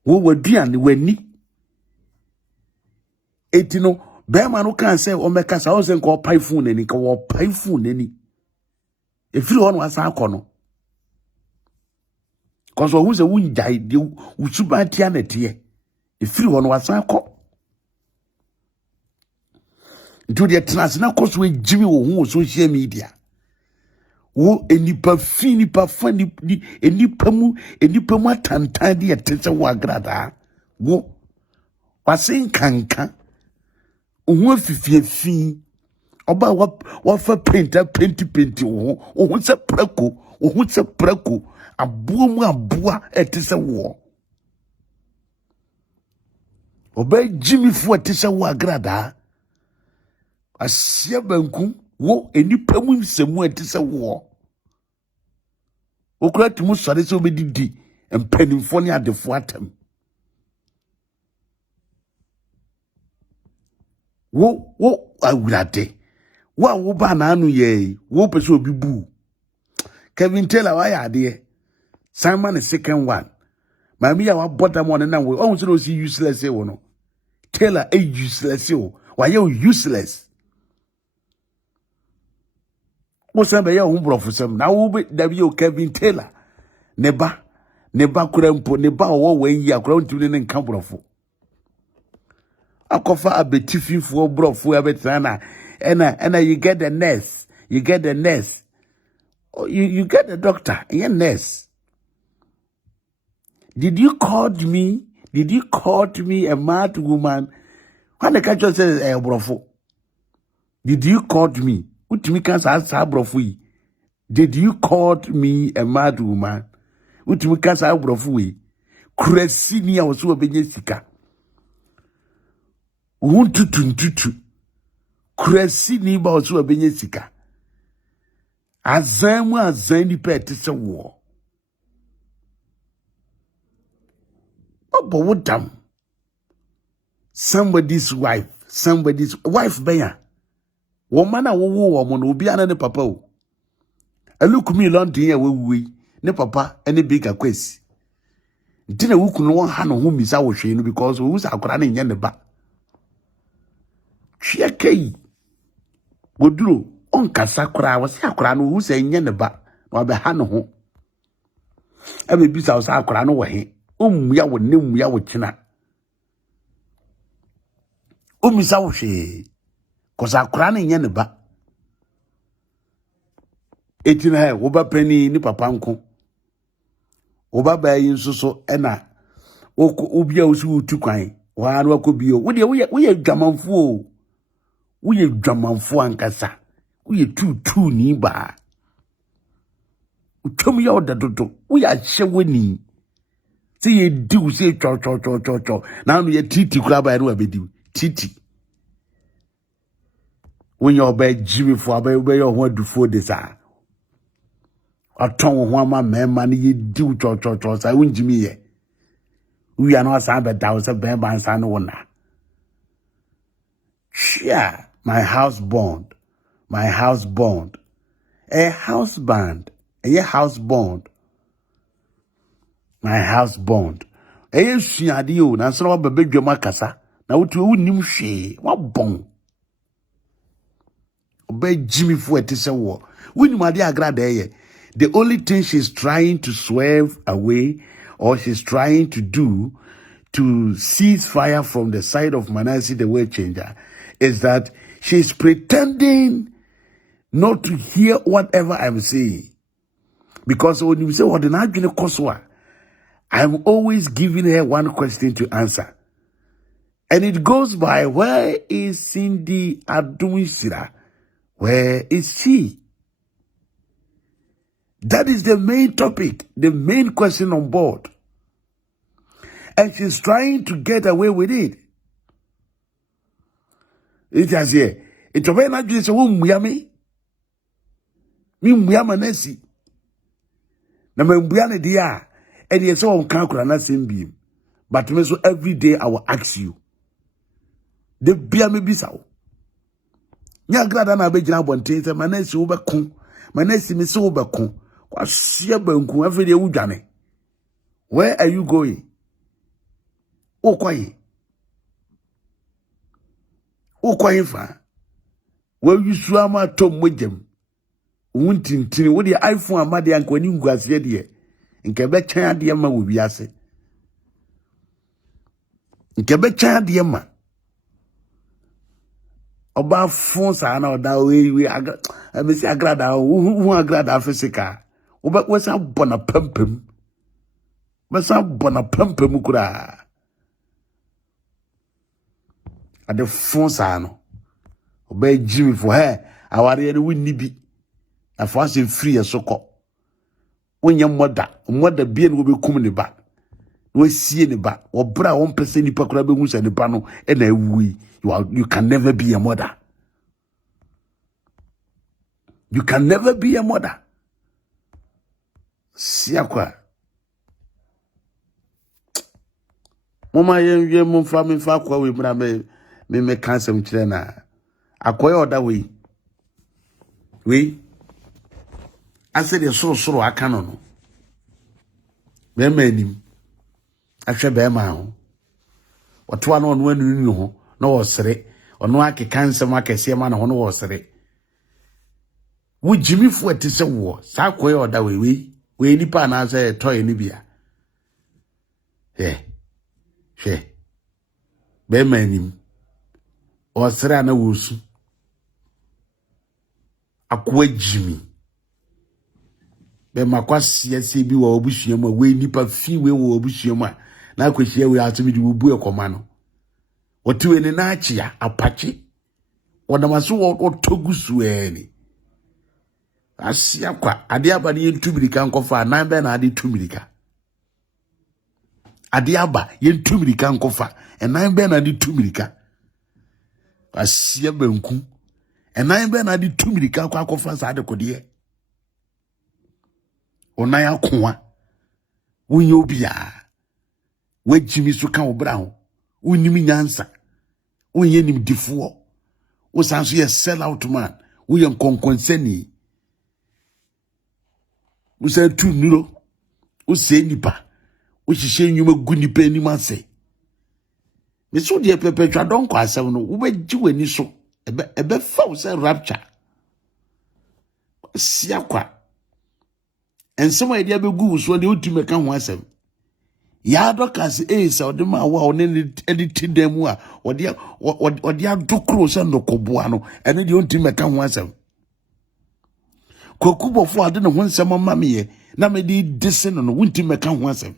wo aduane wani eti no be ma no kan se o meka sa o se nko pai phone nani ka wo pai phone nani efiri ho no asa akọ no koso hu se wunjai de usuba tia na tie efiri ho no asa akọ do the transna cause we Jimmy wo social media wo enipa fini pa fani enipa mu atantan de etese wo Agradaa wo wasen kanka ohu afifiefi oba wa fa penti wo se prako aboa etese wo oba Jimmy fu etese wo Agradaa asia banku wo enipa mu nsemu etese wo okura timu sare se obedidi empanimfo ne adefo atam wo awurade wo ba na anu ye wo pese obi bu Kevin Taylor wa ya ade Simon the second one mami ya wa bottom one na we ohun se no see useless e wo no Taylor useless o wa ye useless Mosambe ya umbrofo sem na wo dabi o Kevin Taylor neba kura mpo neba wo wanyi akura ntumi ne nka brofo akofa abetififo brofo abetrana ena you get the nurse you get the doctor yeah nurse did you call me a mad woman when the catcher says brofo did you call me Utimi kansa brofo yi. Did you call me a mad woman? Utimi kansa brofo yi. Kuresi ni awoso obenye sika. Untutu. Kuresi ni ba awoso obenye sika. azan ni pe te se wo obo wodam somebody's wife benya woman na wo mo no obi ana ne papa o alukumi London ya wewui ne papa ene big akwesi ntina wukunu won ha no ho misa wo hwe no because wo sa akora ne nya ne ba hwe kai boduro on kasa kora wo sa akora no wo sa nya ne ba no be ha no ho ebe bisa wo sa akora no wo he ya wo ne ya wo kina misa wo hwe ko sa akora ne nya ne ba etina he wo ba pani ni papa nko wo ba ba yin so ena obia osu tukwan wa na wakobio wo de wo ye dwamanfo ankasa wo ye tutu ni ba utwom ya odadodo wo ya hyewoni se ye diu se cho na no ye titi kura ba no abedi titi wo nya oba jimifo aba ye ho adufo de sa aton ho ama mema ne ye diu cho sa wonjimi ye we are not saying that was a bad man son one. Share my house bond. A house bond. My house bond. Adio, na so ba bedwa makasa. Na wotu wunnim hwe, wa bon. Oba Jimmy fu etise wo. Wunnim ade Agradaa ye. The only thing she's trying to swerve away or she's trying to do to cease fire from the side of Manasseh, the world changer, is that she's pretending not to hear whatever I'm saying. Because when you say, what did I do? I'm always giving her one question to answer. And it goes by, where is Cindy Adumisira? Where is she? That is the main topic, the main question on board. And she's trying to get away with it. It has here. It's a very nice place. Muyami. Me muyama nesi. Na me muyane dia. And yes, so on kankura na same beam. But me so every day I will ask you. The beer me bisao. Nya Agradaa na be jina bonte se Manasseh wo be kon. Manasseh me so wo be kon. Kwa shia banku every day udwane. Where are you going? Okwaye fa wa yusu ama tom mojem wuntintini wo de iPhone amade anko ni nguase de nke be chan ade ma wo biase nke be chan ade ma oba fon sa na oda we amesi Agradaa hu Agradaa physical wo be wasa bona pampam kura at the phone sano obey Jimmy for her aware no winni bi afo ase free esoko wonya mother bia no be kum ne ba no sie ne ba obra 1% nipa kura be hu se ne ba no e na awui you can never be a mother. You can never be a mother. Siakwa mama ye mo fa me fa kwa we mra me cancer mchire na akoya oda we ase de soro aka no be manim ahwe be ma ho otoa no no anu ho na wo sere ono ake cancer makese ma na ho no wo sere wo jimi fu etise wo sa akoya oda we nipa na ase toy ni bia she be manim o sere na wosu akwa jimi be makwasie se bi wo obusuam we nipa fi we wo obusuam na akwahia we atumi di bubu ekoma no wotiwe ne na achia apache wodamaso wo togusu eni asia kwa ade abade yentumirika nkofa nan be na ade tumirika ade aba yentumirika nkofa enan be na ade tumirika asia banku enan be na ade tumirika kwa akofa sa ade kodie onaya kwa wunye obia wajimi so kan obra ho wunimi nyansa wunye nim difuo wo sanso ye sell out man wo ye nkonkonsani wo say tu nuro wo say nipa wo hihye nwuma gu nipa ni mase me so de pepe twa don kwa asem no wo beji wani so ebe fa wo say rapture sia kwa ensema ide abegu so de otu meka ho asem ya dokas sa ode ma wa one edit dem a ode adokro se ndokoboa no ene de otu meka ho asem kokubofo ade ne ho nsem ma me na me di disen no wonti meka ho asem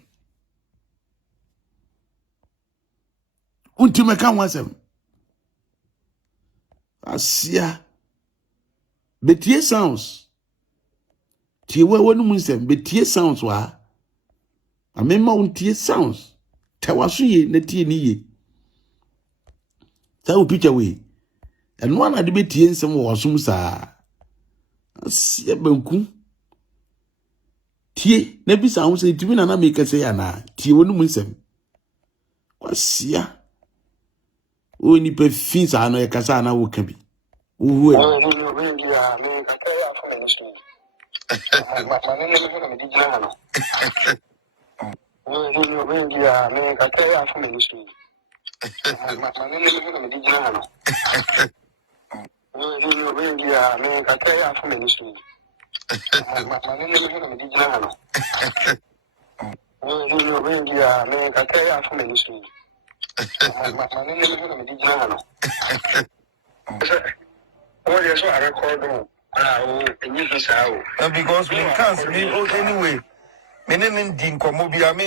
wonti meka ho asem asia betie sounds tie wonu munsem betie sounds wa amema untie sounds tawaso ye na tie ni ye ta o picture we eno ana de betie nsem wo som saa asia banku tie na bisa ho se timi na make say ya na tie wonu munsem kwasia oni pe finsa no e kasa na wo ka bi wo because we can't anyway. Meaning din komobi me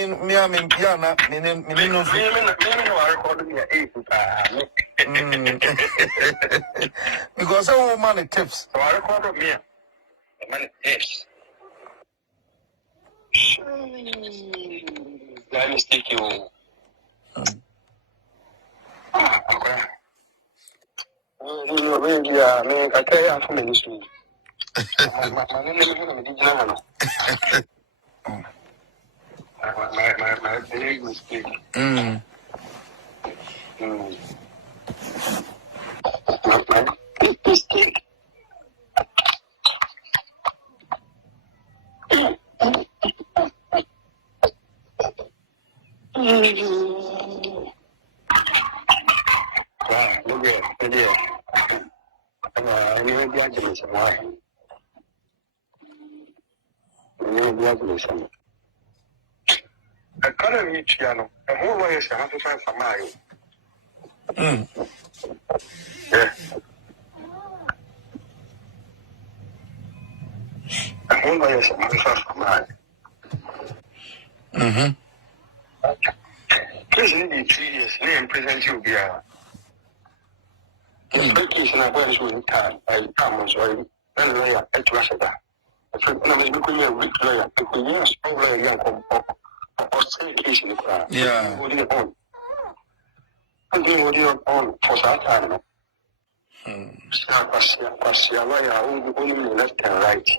piana meaning no because I want money tips. So I record me. Money tips. I mistake you. Okay. Me I tell you for ministry. My big mistake. My big mistake. Look here. I'm going to graduate. I can't reach piano. And who was I have to find for my yeah. And who was I have to find for my this is 3 years. Name present you be a vacation. I went to in time. I was right. And lawyer at Russia. I was looking at week lawyer. Yes, probably young vacation. Yeah. What do you on? I'm doing what you're on for that time. Only left and right.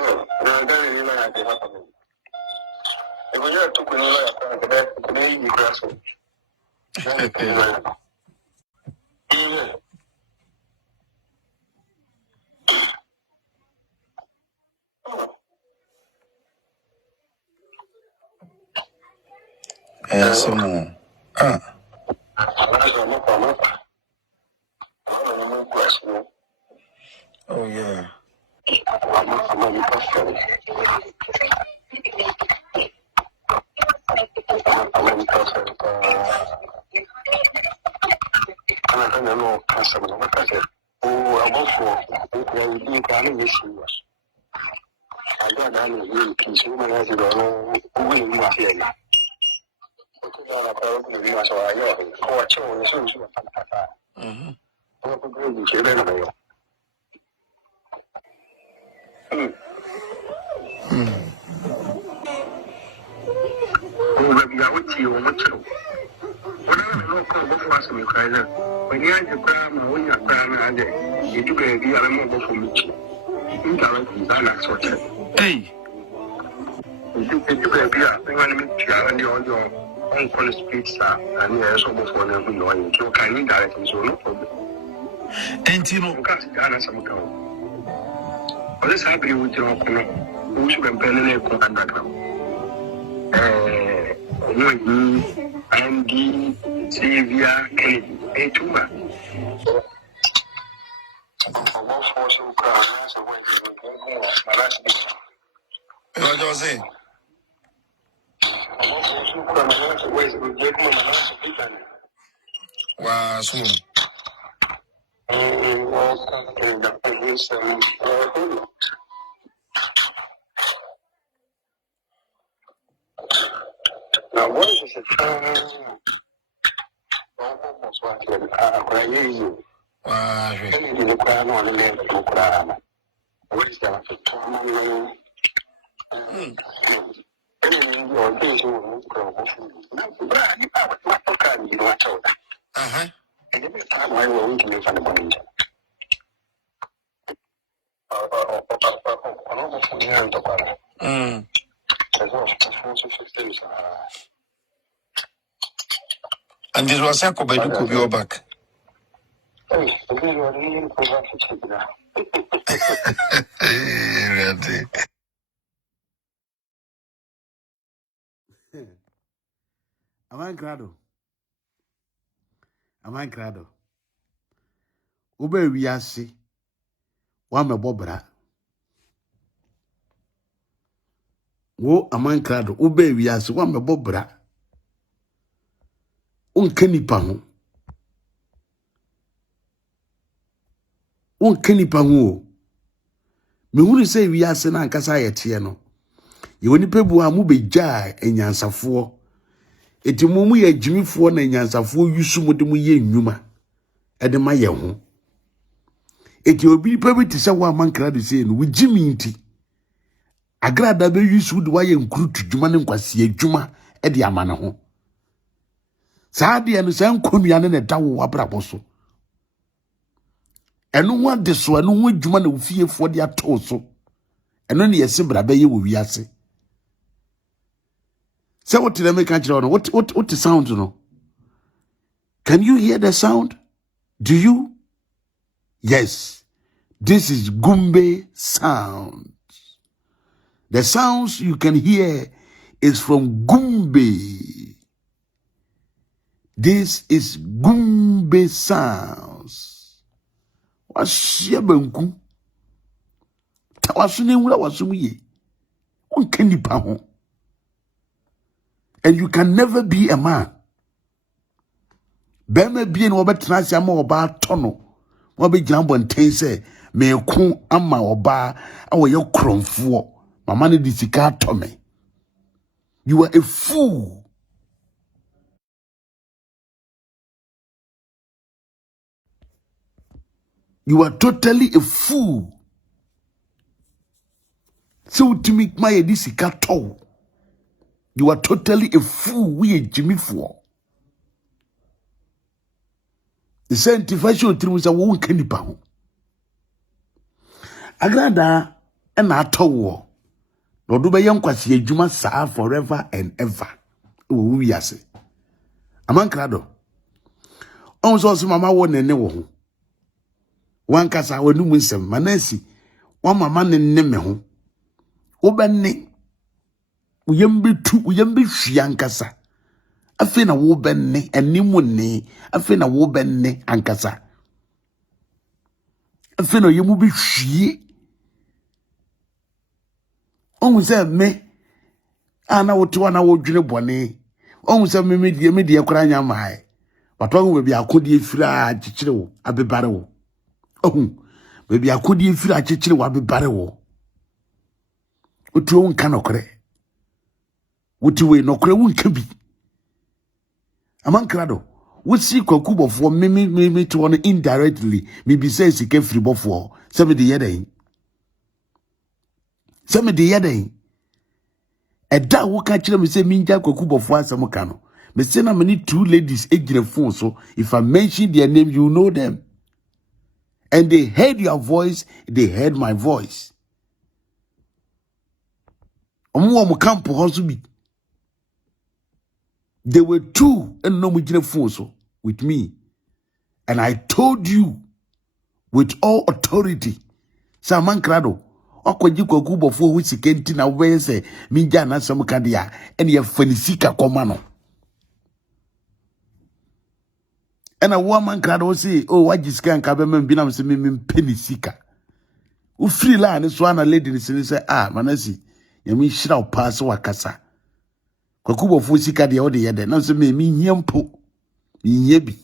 Oh, no, that is not happening. If we are talking about the day you grass, oh yeah. I don't know customer. Obofour, we be planning this year. I don't know any piece of money as you don't know who you are here. So I know what you so you when you have a crime, when you're crying, you do get the animal for me. Indirectly, that's what I hey. You get a beer, and your uncle speaks, and you're so much for them. You can indirectly, so no problem. And you know, can't some account. What is happening with your uncle? Who should have been in a background? Andy, Sylvia, Kennedy, a tumor. Obofour some crowds away from Manasseh. Obofour some crowds away from Manasseh. Wow, soon. And the police now, what is it? Almost like I hear you. The crown on the land of Agradaa. What is that? Your days will grow. What can you watch out? And every time I will to live on the body. And this was a couple of your back. Agradaa. Ube wiase wa mebobra. Wo Agradaa ube wiase wa mebobra. Unkenipa ho. Unkenipa ho. Me hunu se wiase na ankasa yete no. Ye woni pebu a mu begya enyansafo. Eti mu ye adwimifo na enyansafo yusu mu de mu ye nnwuma. Ede ma ye ho. Eti obi pebu ti se wa Agradaa se no wujimi nti. Agradaa be yusu de wa ye nkrutu dwuma ne nkwase adwuma ede amana ho. Saade no san konua ne dawo abrabo so. Eno ho de so eno ho adwuma na ofiefo de ato so. Eno ne yesi brabe ye wo wiase. So what did I make actually? What the sound, you know? Can you hear the sound? Do you? Yes. This is Gumbe sound. The sounds you can hear is from Gumbe. This is Gumbe sounds. What's your banku? Tawasune wula wasumuye. Unkeni paho. And you can never be a man. Bema bien wabetra si ama oba tono. Wabe jambo nten se me ku ama oba awo ye kromfo. Mama ne disika tome. You are a fool. You are totally a fool. So to make my disika to. You are totally a fool. We are Jimmy for. The scientific thing was a won't candy pound. Agradaa and I told no do by young quasi Juma sa forever and ever. Oh, yes. Agradaa. Also, Mama won a newo. One casa when you miss him, Manasseh. One mamma and name. Obenne. Uyembe shiankasa. Afe na wo benne animu ne. Afe na wo benne ankasa. Afe na yemu bi hwie. Onwu se me ana wotu na wo dwene bone. Onwu se me die kora nya mai. Bato we bi akodi efira achichire wo abebare wo. Ohun we bi akodi efira achichire wo abebare wo. Otu nka nokore. Wotiwe no kure wunka bi Agradaa what see Obofour me to one indirectly me be say sika free bofo some de yeden e da wo ka kire me say minja Obofour asem ka no Me say na many 2 ladies ejire phone so if I mention their name you know them. And they heard your voice, they heard my voice. Omo camp also be. There were 2 and no mujire phone so with me. And I told you with all authority. Saman krado. Okwaji kwaku Obofour wi sikenti na we say minja na sam kadia and ye fanisika komano. And a woman crowd say, oh, what you can cabin be nam me penny seeker. U free land is one a lady and say, ah, Manasseh, you mean shall pass or cassa. Kwaku Obofour sika the other yet, no, me yampo, yebi.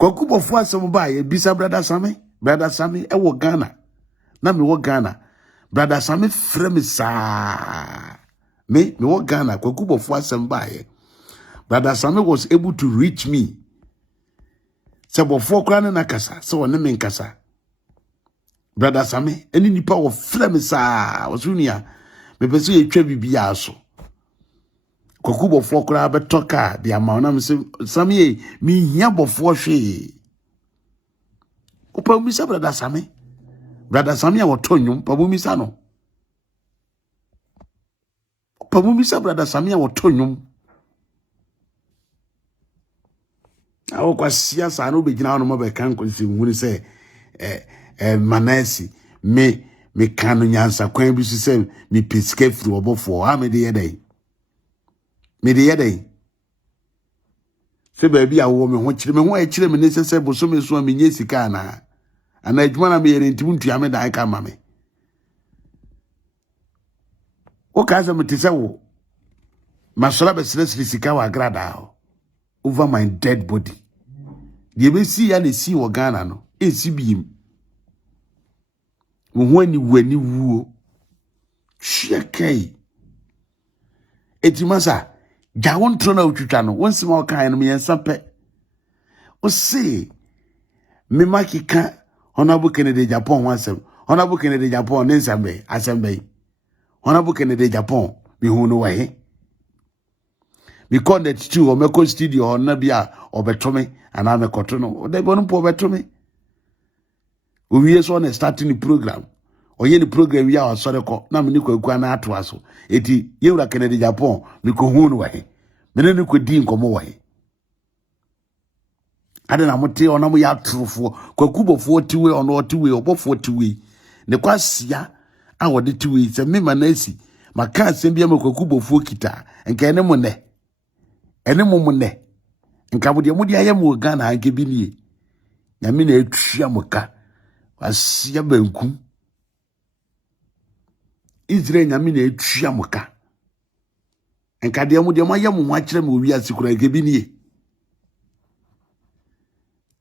Kwaku Obofour some buy a bisa brother Sammy, I walk Ghana. Na me walk Ghana. Brother Sammy fremisa. Me walk Ghana, Kwaku Obofour some buy. Brother Sammy was able to reach me. So Obofour kra na kasa, so one men kasa. Brother Sammy, any nipa of fremisa was unia. Me pese ye twa bibia so. Kwaku Obofour kra be toka the amount na me say Sammy me hia Obofour hwe. Opa mi sa brother Sammy. Brother Sammy a wotonyum, pa mi sa no. Opa mi sa brother Sammy a wotonyum. Awo kwa siasa no be gina no mo be kan ko si hu ni say Manasseh me kanu nyansa kwan bi say me pesika firi Obofour ha me de yedai se ba bi awo me ho kire me ho e kire me ne se boso me so me nye sika na ana adwuma na me yere ntimu ntua me da ka ma me o ka za me te se wo masola be sire sika wa Agradaa over my dead body. The be see ya le see wo Ghana no esi biem wo ho ani wani wuo hyekai etimasa ja won tro na otwitwa no won sima o kan no me yansa pe o se me makika Honorable Kennedy Japan wansem Honorable Kennedy Japan ne nsambe asembe Honorable Kennedy Japan me hu no wahe we connect to o meko studio on na bia obetome ana mekoto no de bonu po obetome o wie so na starting the program o ye the program ya o sore ko na me ni kwaku na ato aso eti yewura Kennedy Japan me ko hu no wahe me ne ko di nkomo wahe ade na mote ona mo ya trofo kwaku Obofour tiwe ono tiwe Obofour tiwe ne kwasia a wode tiwe se me Manasseh maka asem bia kwaku Obofour kita enka ene mo ne ene mumune nka mudi ayam Ghana anke bi nie nyame na etwia muka asia banku Israel nyame na etwia muka nka de mudi ayam ho akire me owi asikura anke bi nie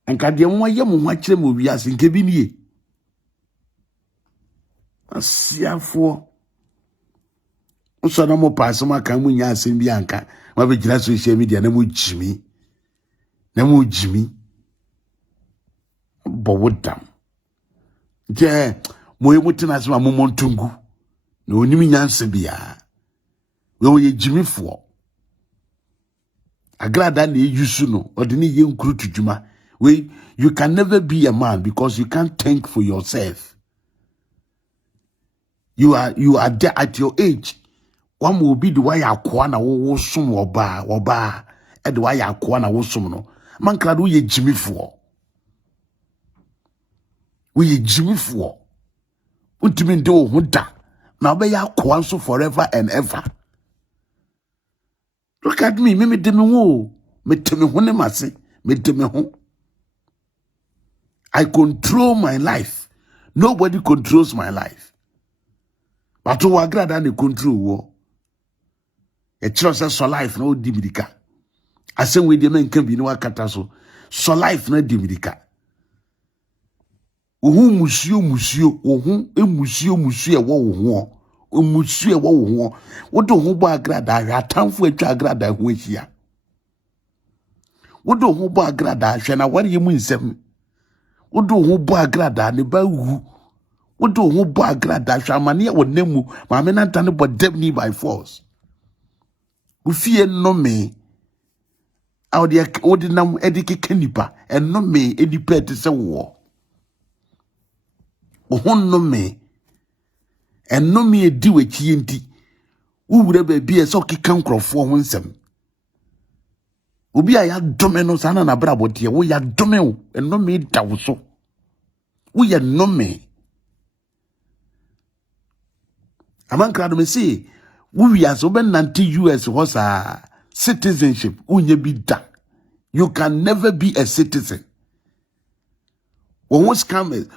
nka de ayam ho akire me owi asinke bi nie asiafo usana mo pasoma kan mu nya asem bi anka ma be gina social media na mu jimi bo wodam je mo yemutina asema mo montungu na onimi nyanse bia we ye jimifo Agradaa na yusu no odini ye nkuru tudwuma we you can never be a man because you can't think for yourself. You are there at your age. One will be the way akwa na wo som oba e the way akwa na wo som no man krado ye jimifo we ye jimifo untimi ndo wo hoda na be ya akwa so forever and ever. Look at me de me wo me teme ho ne mase me de me ho. I control my life. Nobody controls my life. But to Agradaa they control wo. A trust so life no dimidika. I say we the men can be no akata so life no dimidika. Ohu musio ohu musio e wo ho musio e wo ho wo do ho bo Agradaa hwa tamfo atwa Agradaa ho ahia wo do ho bo Agradaa hwa na ware yemu nsem wo do ho bo Agradaa ne ba wu wo do ho bo Agradaa hwa mane e wonemu ma me nanta ne bo dem ni by force. Ufie no me. Odinam edike nipa. And no me edipe te se wo. Ohon no me. And no me edi wechi enti. Uwure baby e so keka nkrofo ho nsem. Obi a ya dome no sana na bra botie wo ya dome wo eno me da wo so wo ya no me amankra do me see wo wi aso be nante US ho sa citizenship unye bi da. You can never be a citizen. Won scams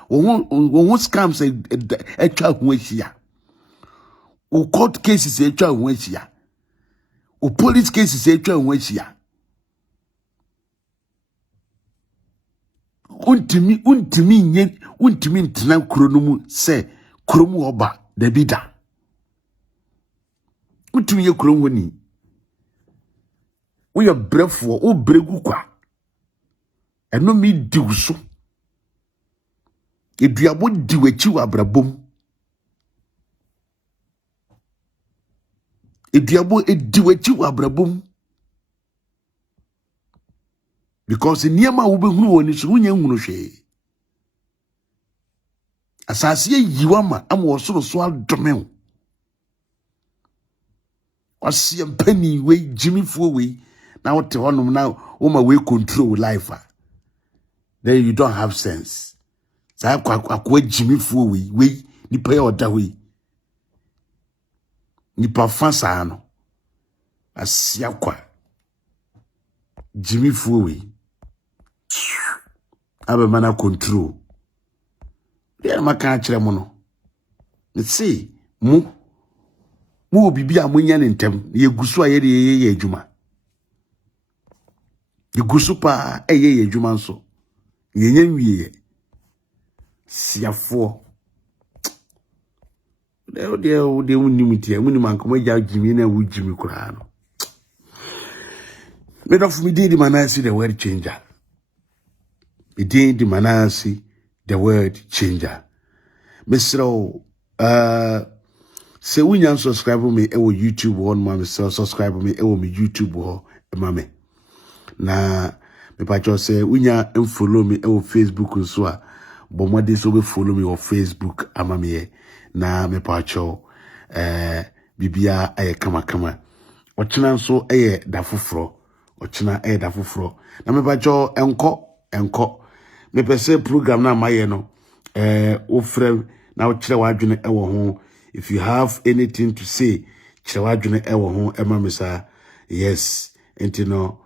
e twa ho ahia. O court cases e twa ho ahia. O police cases e twa ho ahia. Untimi ntena kronomu se kromu oba debida. Untimi ye kromu ni. We are brefo o bregu kwa. Eno mi diuso. Eduabo diwechi wa brabom. Eduabo ediwechi wa brabom. Because niyama ube hunu woni so unye hunu hwe. Asase yiwama am wo soro so adome. Wasi mpani we Jimmy fuo we na wote honum na wo ma we control life. Then you don't have sense. Sa akwa Jimmy fuo we nipa ya oda we. Nipa fansa ano. Asia kwa Jimmy fuo we. Abe mana control. There maka kire mo no. See, mu obibi a munya ne ntem, ye gusu a ye adwuma. Ye gusu pa ye adwuma nso. Ye nyanwie. Siafo. De unnim tie, munim ankoma ja Jimmy na wu Jimmy kura no. Made of me did Manasseh the word changer. We did the Manasseh the word changer. Mr. Say we can subscribe me e wo YouTube on mama subscribe me e wo me YouTube ho mama. Na me pa cho say we can follow me e wo Facebook nso a bo mode so be follow me on Facebook amame na me pa cho bibia aye kama. Ochina nso eye da foforo. Ochina da foforo. Na me pa cho enko me pese program na maye no ofre na o kire wadwene ewo ho. If you have anything to say kire wadwene ewo ho ema me sa yes enti no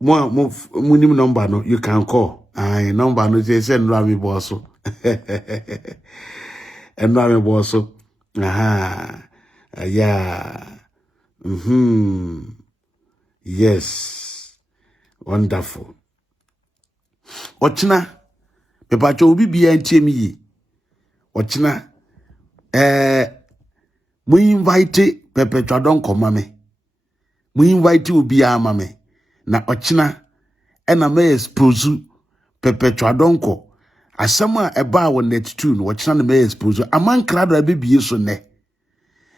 munim number no you can call number no say send no me boss and me boss yeah yes wonderful. Ochina pepacho obi bia ntiem yi. Ochina mu invite pepecho don koma me. Mu invite obi ama me. Na ochina ena me expose pepecho don ko. Asama eba wo net 2 no ochina na me expose amankrado abibie so ne.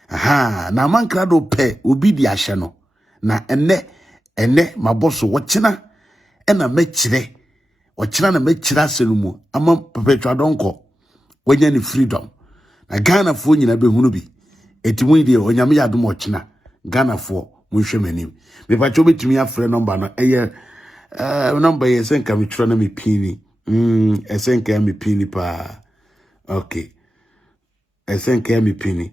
Na amankrado pe obi di ahye no. Na ene maboso ochina ena me kire. Ochina na me kira senumu ama perpetual donko wanya ni freedom na Ghana fo nyina be hunu bi etimu ide onyame ya dum ochina Ghana fo munhwe manim me pa cho betumi afre number no eye number ye senka me tro na me pini esenka me pini pa okay esenka me pini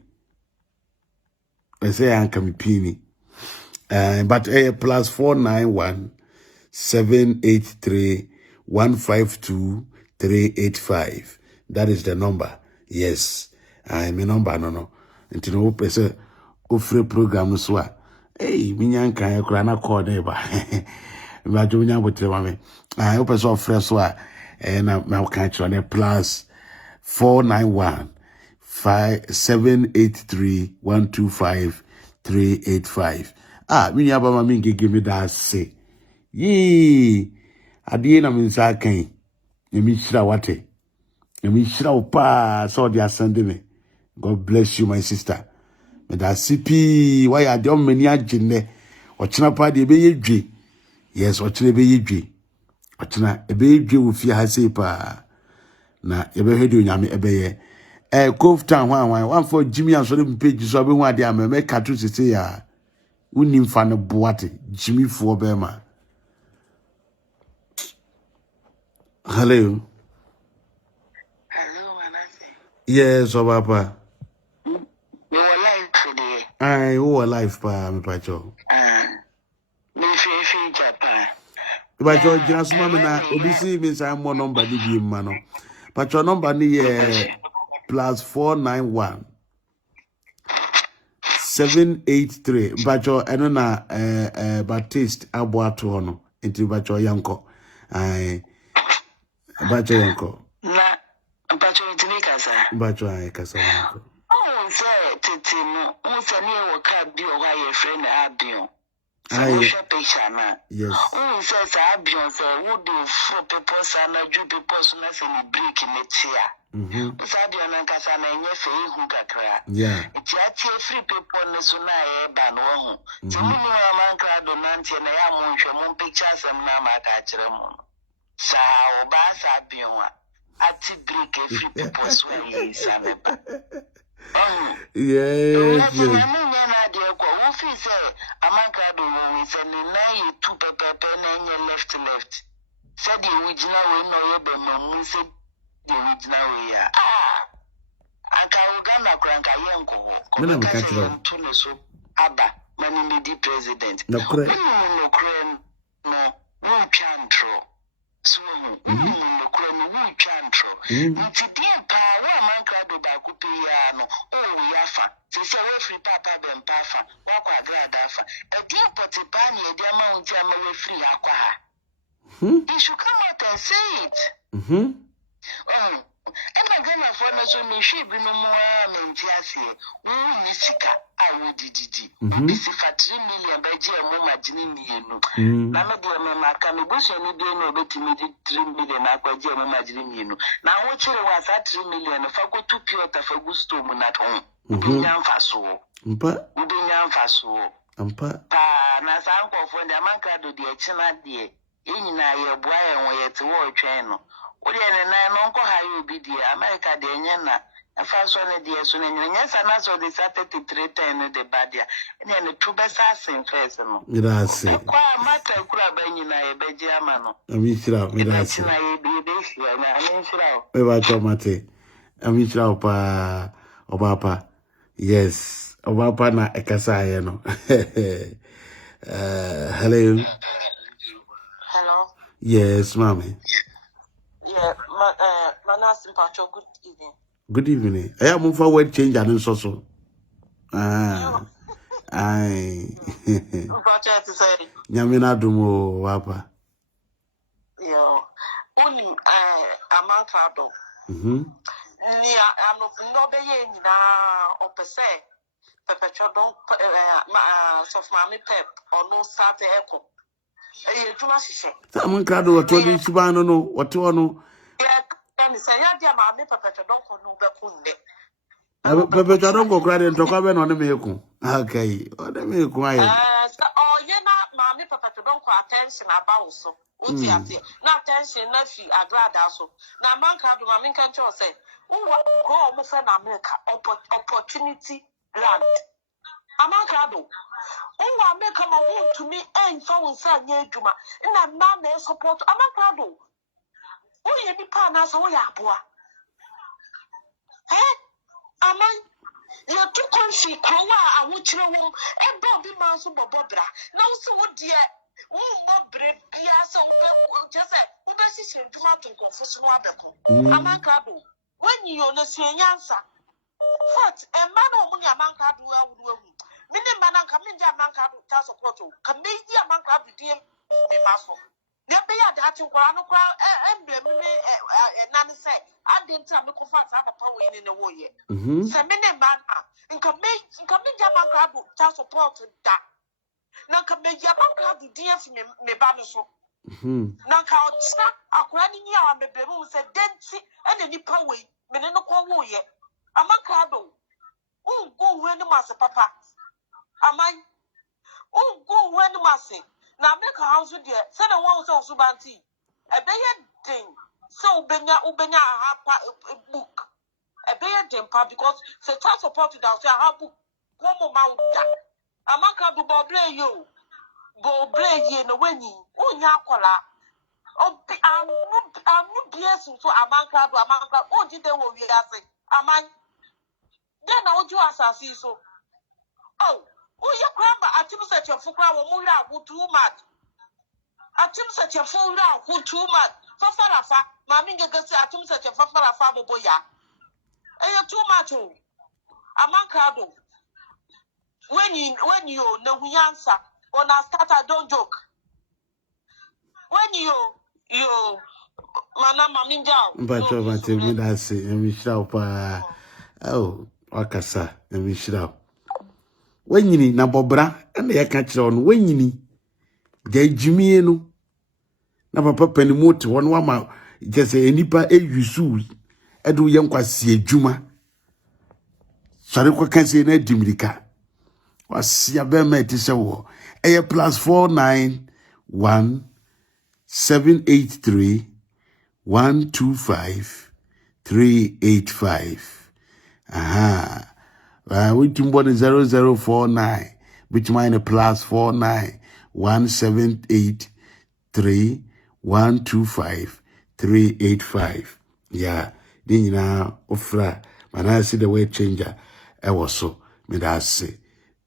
esenka me pini but plus 491 783 152-385. That is the number. Yes. My number no. Until no person offer program so. Hey, minyan kan yakura na call neighbor. Imagine minyan botre mame. I hope so offer so na kan chwa plus 491 783-125-385. Minyan ba mame give me that say. Yee. Adie na minsa kan emi hira wate emi hira opa so dia send me. God bless you my sister. me da CP why I don't many agene ochina pa de be yedwe yes ochina be yedwe ochina e be yedwe wo fie ha sei pa na ye be hwede onyame e be ye Cove Town one for Jimmy and so page so be one dia me ka to say ya unim fa no boate Jimmy for bema. Hello. Hello, Manasseh. Yes, Papa. You were live today. I who alive pa me pacho. Me free Japan. Pacho just mama na obi see me say mo number di bi ma no. Pacho number ni ye +491 783. Pacho eno na Baptiste Aboato hono. Enti pacho yanko. Ai pacho yanko. Na pacho ntini kasa. Pacho ai kasa yanko. Oh, say tete no. O say ni e wo ka bi o wa ye friend Abion. Aye. Yes. Oh, says Abion say wo do for people sana ju people so na say break in the chair. Sabion na kasa na enye fe ihu kakra. Yeah. Ti ati free people ne so na e ba no ho. Ti mu ni ma kra do na ntie na ya mo hwe mo pictures am na ma ka kire mo. Sa o ba Sabion a ati break free people so e sana ba. Yes. Left. Said the original way no be no said the original way. I can't go crank a young go. So Abba, Mani the president. No crane, no, no chantro. So, no crane, no chantro. It's a dear power, man can do Bakupiano. Oh, Yafa. Say, free papa, ben papa, walk Agradaa. A dear potty bunny, a dear mountain, free aqua. You should come out and say it. Oh, and I got my phone as well. She be no more Mintiasi. We Sika, I would did. This is for 3 million by Jim, imagining you. Nana, my Canabush, and you know better me 3 million. I quite Jim imagining you. Now, what you was at 3 million if I go to Kyoto for Gusto at home. Udinyan Faso. Udinyan Faso. Pa, Nasanko for the Manka do the China dear. In na ye boy and we at war channel. Odi na no ko ha you be dear America de nyana. First one dear so yes and also they started to 310 the badia. And then the two best assassin first no. Grazie. Kwa mata kura banyi na ye beji amano. Amishira, grazie. Na ye be be na amishira. We ba chomate. Amishira opa obapa. Yes. Obapa na ekasa ye no. Hello. Hello. Yes, mommy. Yeah, Manasseh Pacho, good evening. Good evening. I am forward change and so. Aye. Pacho to say. Nyamina dumo wapa. Yo. Only Amantado. I'm not being na opese. Perpetual don't soft mammy pep or no sate echo. Someone cried over 20 Shibano, no, what to know. Yeah, say, I dear mammy perpetual don't know But I don't go crying and talk about on the milk. Okay, or the milk quiet. Oh, you're not mammy perpetual don't call attention about so. Not attention, nephew, Agradaa so. Now, man can't do mammy can say, oh, go almost an America opportunity land. Amakado. Oh, I make come home to me and phone son near Juma. And I'm not there support Amakado. Oh, you be partners, oh, yeah, boy. Eh? Am I? You're too country, Kowa, I want you home, and Bobby Maso Bobra. Now, so dear. Oh, no bread, Piazza, just said, what does he say to my to confess no other? Amakado. When you're not saying answer. What? A man or money a man can do well. Many man come in their man can do support. Come be a man can be dear. Be muscle. Never be a that you want to cry and Nanny say, I didn't tell me to find a power in the war yet. So many man and come in their man can do support that. Now come be your man can do dear for me baniso. Now how snap a granny on the bedroom said, Denty and any power, men no call yet. Amakado. Oh, go when my mase papa. Amai. Oh, go when mase. Na make a house with there. Send a one so subanti. A bear thing. So ubenya a book. A bear dempa because the child supported out say I have book. One mount. Amaka do bobre you. Bobre ye no weni. Oh nyakola. Oh, I'm not BS so Amaka do Amaka. Oh, did they will be asking? Am I? Then I would you assassin so. Oh, you grandma, I think that your full or Mura who too much. I think that your full who too much. For Farafa, Mammy gets I think that your Farafa boya. And you're too much. Oh, Amaka do. When you know we answer, when I start, I don't joke. When you Mana mami down. But that's it. And we shall oh, Wakasa, and we shall. When you need Nabobra, and they catch on when you need Jay Jimmy, no. Papa Penimote, one woman, just a nipa a yusu, Edu Yankwasi Juma. Sariko can say ne Dimrika. Was ya bema tisawo. A plus 491 783 125 385. Aha. We can born 0049 between a plus 49 1783 125 385. Yeah. Then you know, Ofra, Manasseh the way changer. I was so, me that say.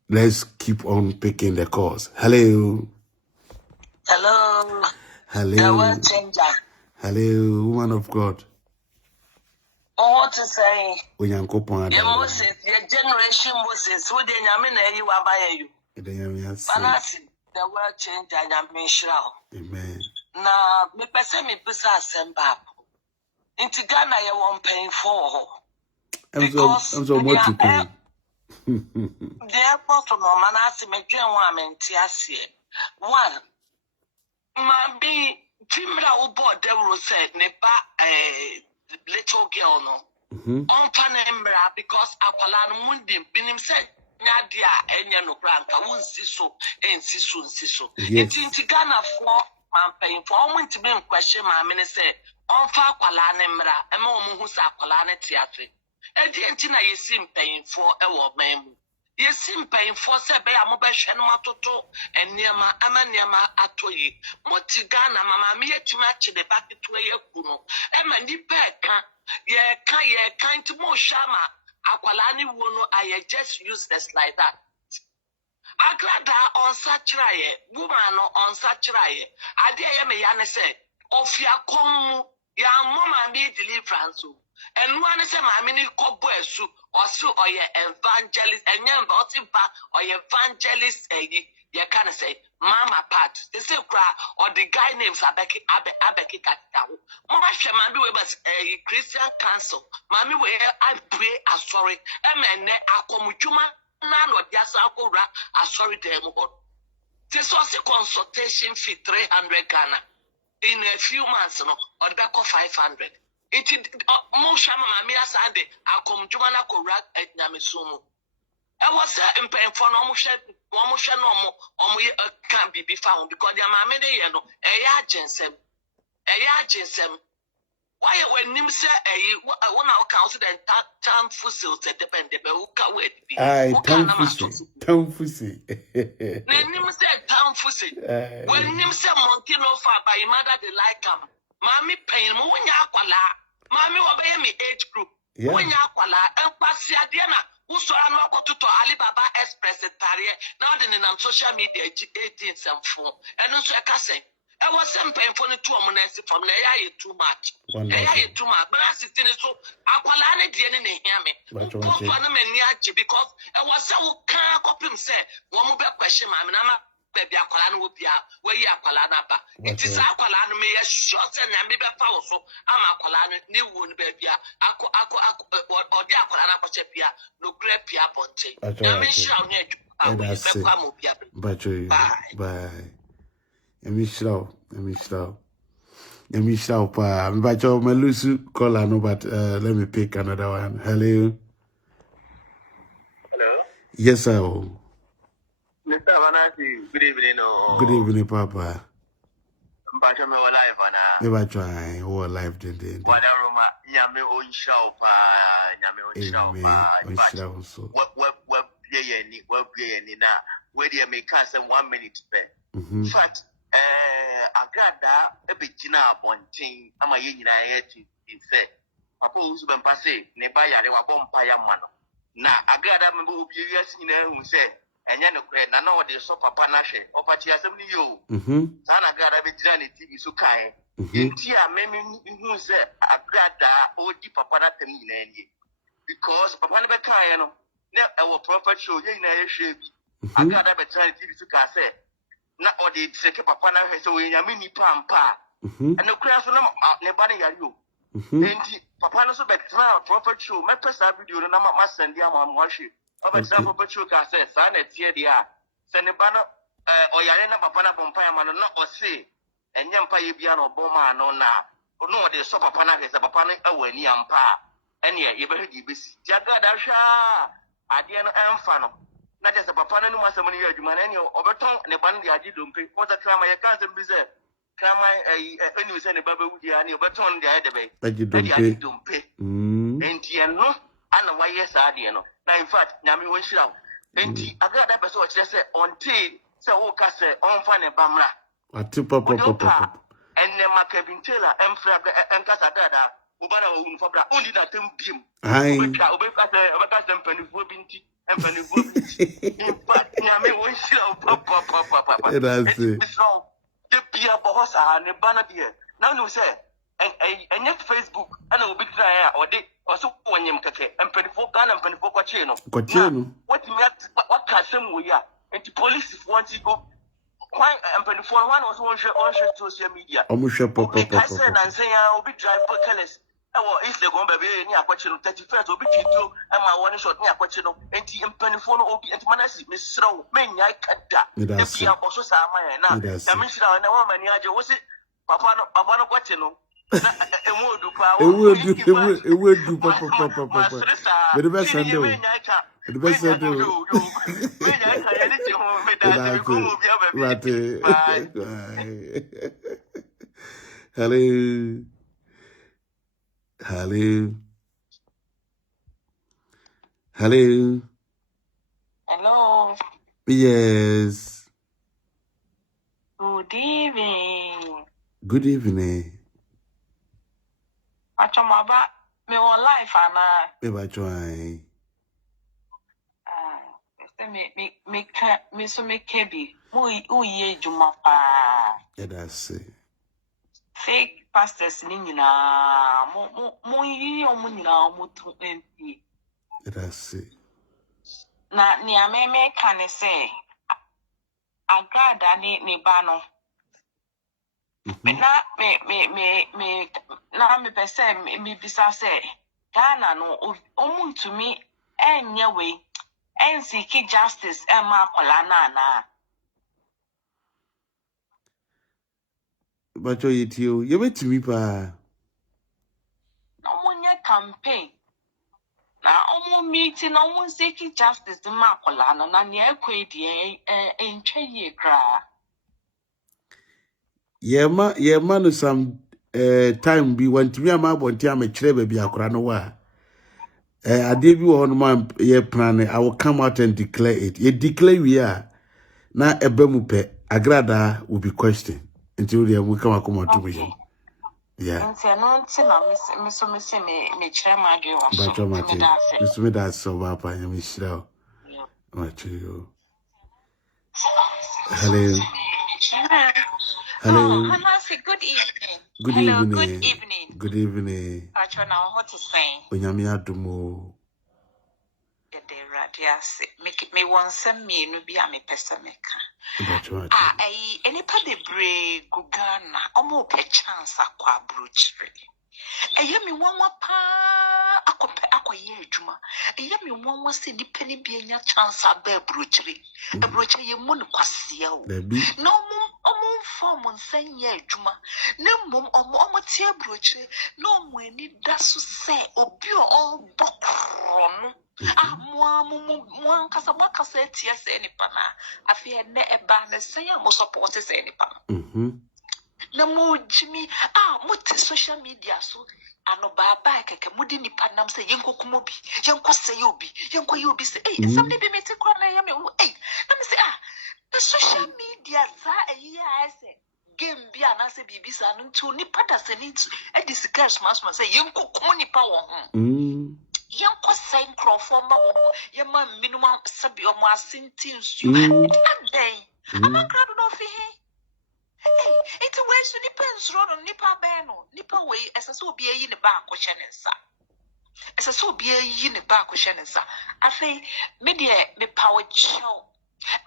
Let's keep on picking the calls. Hello. Hello. Hello. The word changer. Hello, woman of God. What to say? Your Moses, your generation Moses, who they Yamina you are by you. Manasseh, the word changer, Yamishrao. Amen. Na me pese me bisa sembab. Inti Ghana ye won paying for. Because I'm so much to pay. Therefore, from Manasseh, me dream one mentiasie. One, ma be Jimra Ubo Devil said, Neba little girl no. On Panembra because Apalan Mundi binim said. Nadia enya no kranka won siso en siso. Inti Ghana for man paying for almost to be in question my minister on fa kwala ne mra e ma omo hu sa kwala ne tiafe e di enti na yesim paying for e wo man mu yesim paying for se be ya mo be hwe no matoto eniema amaniema atoyi moti Ghana mama me yetuma chi de baketo ye ku no e ma ni peka ye kan ti mo shama akwala ni wo no I just useless like that. Agradaa on saturaye, woman on saturaye. Ade ya me ya ne say, ofia komu ya mama be deliverance. And one say ma ni kobo esu, osu oye evangelist, and yan ba or evangelist you can say mama part. They say cry or the guy names Abeki Katao. Mama she ma be we Christian council. Mami we I pray a sorry. Emene akomujuma na no dia sa akora a sorry dem God. This was a consultation fee 300 Ghana. In a few months no or back 500. It mo shama mami asade akomujuma na kora nyamisumu. I was in pain for no motion no can't be found because the mammy, you know, a agency. Why when Nim say a 1 hour council and town fossils that depend who can wait be? Town fussy. Nim said town fussy. When Nim said monkey no far by mother the like him. Mammy pain, when yakwala. Mammy obey me age group. When yakwala and passia diana. Uso anoko to Alibaba Express Tarie now then in social media 18 some phone and also I can say I was some paying for the 2 months from the area too much. Too much, but I sit in so Aqualani didn't hear me. Because I was so can't copy him say one more question, Mamma. Baby, Aqualan will be where you Aqualanapa. It is Aqualan me a short and maybe a power so I'm Aqualan, new wound baby. Aqua or the Aqualana Pachepia, no great Pia Ponte. I'm sure I will bye. Let me slow. But your Melusu caller, no, but let me pick another one. Hello. Hello. Yes, sir. Mr. Manasseh, good evening. Good evening, Papa. Mpacho me live ana. Never try. Who alive today? Wada Roma, nyame onshaw pa, nyame onshaw pa. Onshaw so. What ye ni na. Where they make us 1 minute pe. In fact, Agradaa ebegina abonten ama ye nyina ye ti say. Papa usu ben passe ne ba yare wa bompa ya ma no. Na Agradaa me bo obi wiase nyina hu say enye ne kure na o de so papa na hwe opati asem ni yo sana Agradaa be tira ne TV so kan enti a me hu say Agradaa o di papa na tem nyina enie because papa ne be kan no na e wo prophet show ye nyina ye hwe bi Agradaa be tira ne TV so ka say na o de seke papa na hwe say o nyame ni pampa ene kure so na ne ba ne yare o enti papa no so be tira prophet show me pesa video no na ma send ya ma mo hwe Obetra prophet show ka say sa na tie dia se ne ba no oyare na papa na bompa ya ma no na o se enye mpa ye bia na oboma no na no o de so papa na hwe papa no awani ampa ene ye be hedi besi ti Agradaa hwa ade no emfa no na je se papa no masem no ye adwuma na ene obeton ne ba no de agi dompe o ta krama ye kan sem bi se krama eni se ne ba be wudi ani obeton de aye de be agi dompe enti no ana waye sa ade no na in fact nyame wo hira enti Agradaa be so o kire se onti se wo ka se onfa ne bamra ati papa enne makabintela emfra enkasa dada ubana wo unu fabra ondi na tem biem obeka se mpanifuo binti mpanifuo binti in fact nyame wo hira papa it's wrong the bia bohosa ne bana bia now you say enye Facebook ana obi kra ya ode oso wonyem keke mpanifuo Ghana mpanifuo kwache no what ka sem wo ya enti police want to go why mpanifuo one was on social media papa I said and say obi drive for careless if they go baby ni akwache no 31st obi twito ama one shot ni akwache no enti mpanifuo no obi enti Manasseh mesraw menya kada e bia boso sa ama na ya mesraw na wa mani aje wo se papa no kwache no ewodu papa the best Sunday the best Sunday Hello. Yes. Good evening. Good evening. Achomaba, me on life ana. Eba try. Me so me kebi. Mu ye juma pa. Yeah, that's it. Fake pastors ni nyina mo yi o mo nyina mo to MP. Yeah, that's it. Na ni ameme kan say Agradaa ni ba no. Na me na me pese me bisa say Ghana no omuntumi enye we ensiki justice ema akola na But you wait me pa. No munye campaign na omu meeting na omu seeki justice ema akola na ne ekwedi entwe ye kra. Yeah man no some time be want me am abonti am kire ba bi akora no wa ade bi wo no man ye plan I will come out and declare it. You declare we are na eba mu pe Agradaa will be questioned until we come to vision. Yeah. Nti no nti na me kire ma adwe wo so. Mr. Medas so ba pa nyam hira. Macho. Hello. Hello. Manasseh, good evening. Good evening. Acho na what to say. Onyame adumo. De radiase. Me wonsam me no bi a me pese meka. Enipa bebre gugana omo pe chance akwa brochre. Eyemi wonwa pa akoye adwuma. Eyemi wonwa se nipa ni bi enya chance aba brochre. Brochre ye mu ne kwase o. No omo form nsanye adwuma. Na mom omo tie brochre no mo ani da so se obi o bokro no. Amoamu kasa ties any pana. I fear ne a banner say mo support any pan. Na mo Jimmy mo social media so ano baba keke mudi ni panam say yenko kumobi yenko say yobi say somebody be meeting kwa na yami let me say the social media za say game bi anase bibi sa no nti onipa da se ni e discuss mas say yenko kumo nipa wo ho yenko say crofo ma wo yema minimum sabi o mo asinti nsu adai amakrado no fi he it's a way to depends on nipa beno nipa way as a so be a yin back question sa as a so be a yin back question sa afi media me power show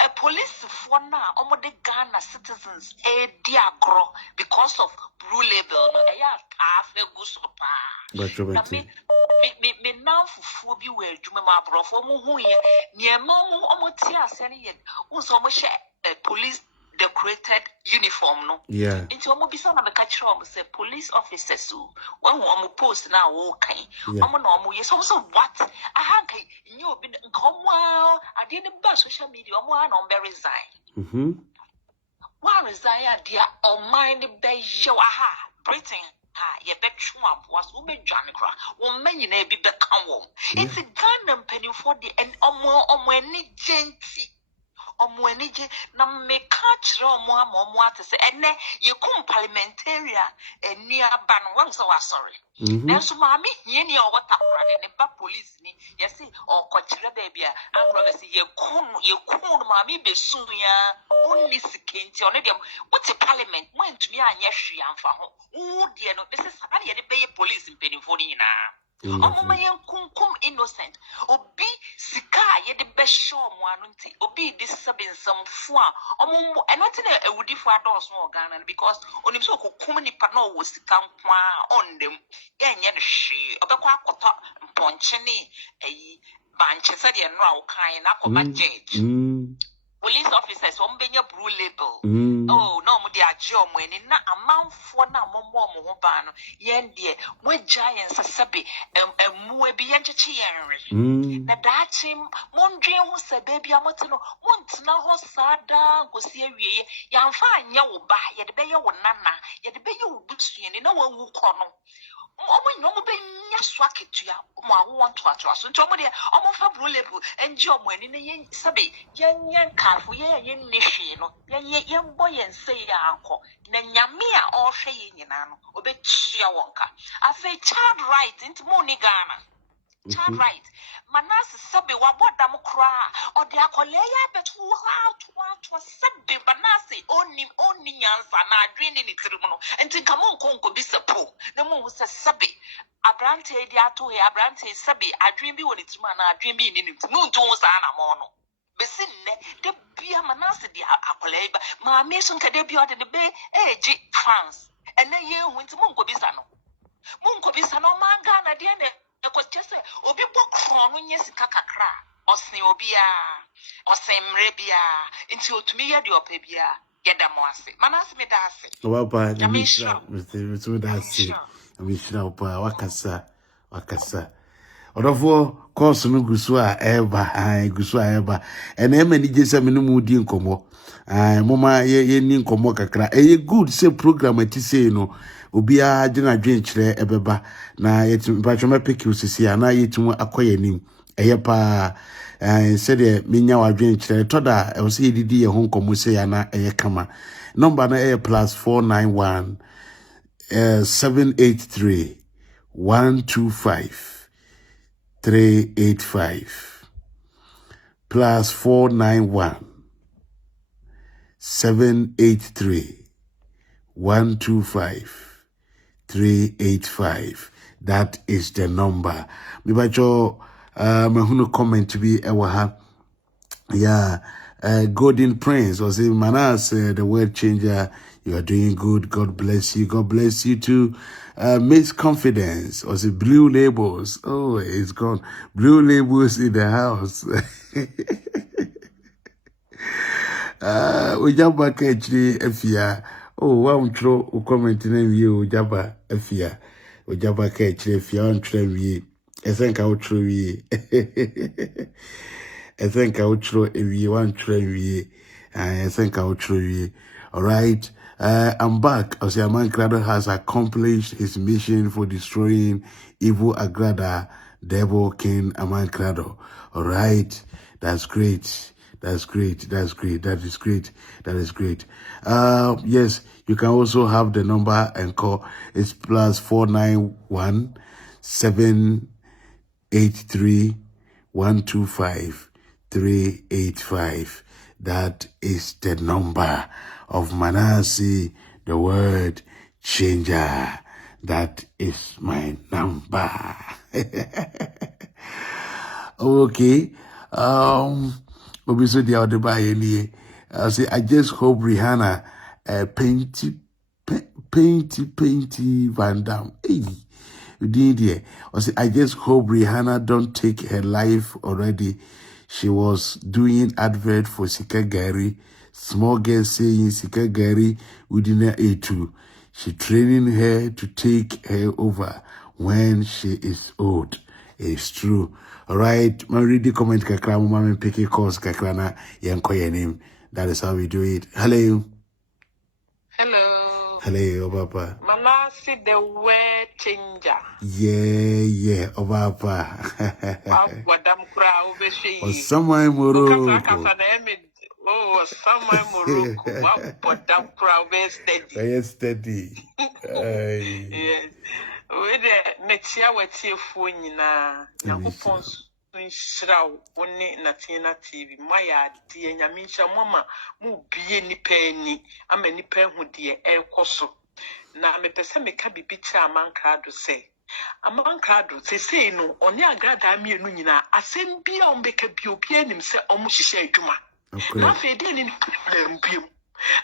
a police for now omo de Ghana citizens e diagro because of blue label no e ya ta fe gu so pa me now fufu bi we adwuma ma brofo mo hu ye niema mo omo ti ase ne ye wo so mo she police decorated uniform no into omo bisa na me catch am say police officers who when omo post na wo kan omo na omo yes so what aha kan nyi obi nkomo ade ne ba social media omo na on be resign one resign dia on mind be yo aha Britain ye betchu aboa so be dwane kra wo manyi na bi be kan wo it's Ghana penny for the and omo ani genti omwenije na me catch omo omo atese ene ye kum parliamentarian eni aba no wan so sorry nanso ma me hie ni o watakora ne ba police ni ye say o kokyere ba bia anro be say ye kun ma me be sun ya only sikenti one dem what parliament when to me anya hwe amfa ho wo de no be say sare ye de be police mpenifo ni na omo ma yen kunkum innocent obi sika ye de be show mo anu nti obi dis sabensam fu a omo enoti na ewudifo adọọsọ Ghana because onim so kokum nipa na wo sika nkwa on dem enye de hwe obekọ akọtọ mponche ni eyi banche se de no a wo kan na akọba judge police officers ombenya blue label oh no mo de age omo eni na amanfo na momo ho ba no yen de mo giant sesebe emu ebi yencheche yenre na dachi mondwe ho sebe bia motino montena ho sada ngosi awieye yamfa anya wo ba ye de beye wo nana ye de beye wo busueni na wanwu kọ no omo be nya swaketua omo awo to so nti omo de omo fa blue label enje omo ani na yen sabe yen kafo yen ne hwe no yen boy yen say ya anko na nyame a o hwe ye nyina no obetua wonka afa child right nti mo ni Ghana child right Manasseh sabe wa bodam kra o de akole ya betu to sabe Manasseh oni nyansa na adwene ni tirimu no enti kamo nkonko bi sepo na mo se sabe abrante di ato he abrante sabe adwene bi woni tirimu na adwene bi ni ni no nto sa na mo no besi nne de bia Manasseh di akole ba ma me so nka de bia o de be eji France ene ye hu enti mo nko bi sa no manga na de ne because just obi bokro no nye sika kakra osen obia osen mrebia nti otumi ye de opabia ye da mo ase Manasseh me da ase wapa na mishra me da ase mishra opa wakasa odofo course no gusu a eba ene emani jese me no mudi nkomo mama ye ni nkomo kakra eye good say program ati say no obia gina dwen kire ebeba na yetu patwoma pick usisi ana yetu akoye nim eye pa said minya wadwen kire toda e wo say didi ye ho nkomo say ana eye kama number na eye +491 783 125 385 +491 783 125 385. That is the number. Mibacho mahunu comment to be ewaha. Yeah, Golden Prince was in Manasseh, the word changer. You are doing good. God bless you. God bless you too. Miss Confidence was it Blue Labels. Oh, it's gone. Blue Labels in the house. Ujaba kechri efia. Oh, wa untro ukomenti na wiye ujaba efia. Ujaba kechri efia untro wiye. Esenka utro wiye. I think I would throw a one tray. I think I would throw. All right. I'm back. I say Agradaa has accomplished his mission for destroying evil Agradaa, devil king Agradaa. All right. That's great. That's great. That's great. That is great. That is great. Yes, you can also have the number and call. It's +491 783 125 385. That is the number of Manasseh, the word changer. That is my number. Okay. Obviously, the other by any. I say, I just hope Rihanna, painty Van Damme. Hey. I just hope Rihanna don't take her life already. She was doing advert for Sika Gary. Small girl saying Sika Gary within her A2. She training her to take her over when she is old. It's true. Alright, my read the comment kakra mama pick a course kakrana yanko your name. That is how we do it. Hello. Hello. Hello, Papa. Manasseh, the word changer. Yeah, Papa. Wadam kura ubeshe. O samai Morocco. Oh, samai Morocco. Wadam kura ubeshe steady. Yes. We the next year we see phone na Yakupon Shroud only Natina TV. Maya dear Yamisha Mama mu be any penny. I'm any pen who dear air coso. Na me pese me ka bibicha Amankrado say. Amankrado say no only Agradaa me no nyina asem bia ombeka biopia nim se omo hihye adwuma. Na fe de ni problem biom.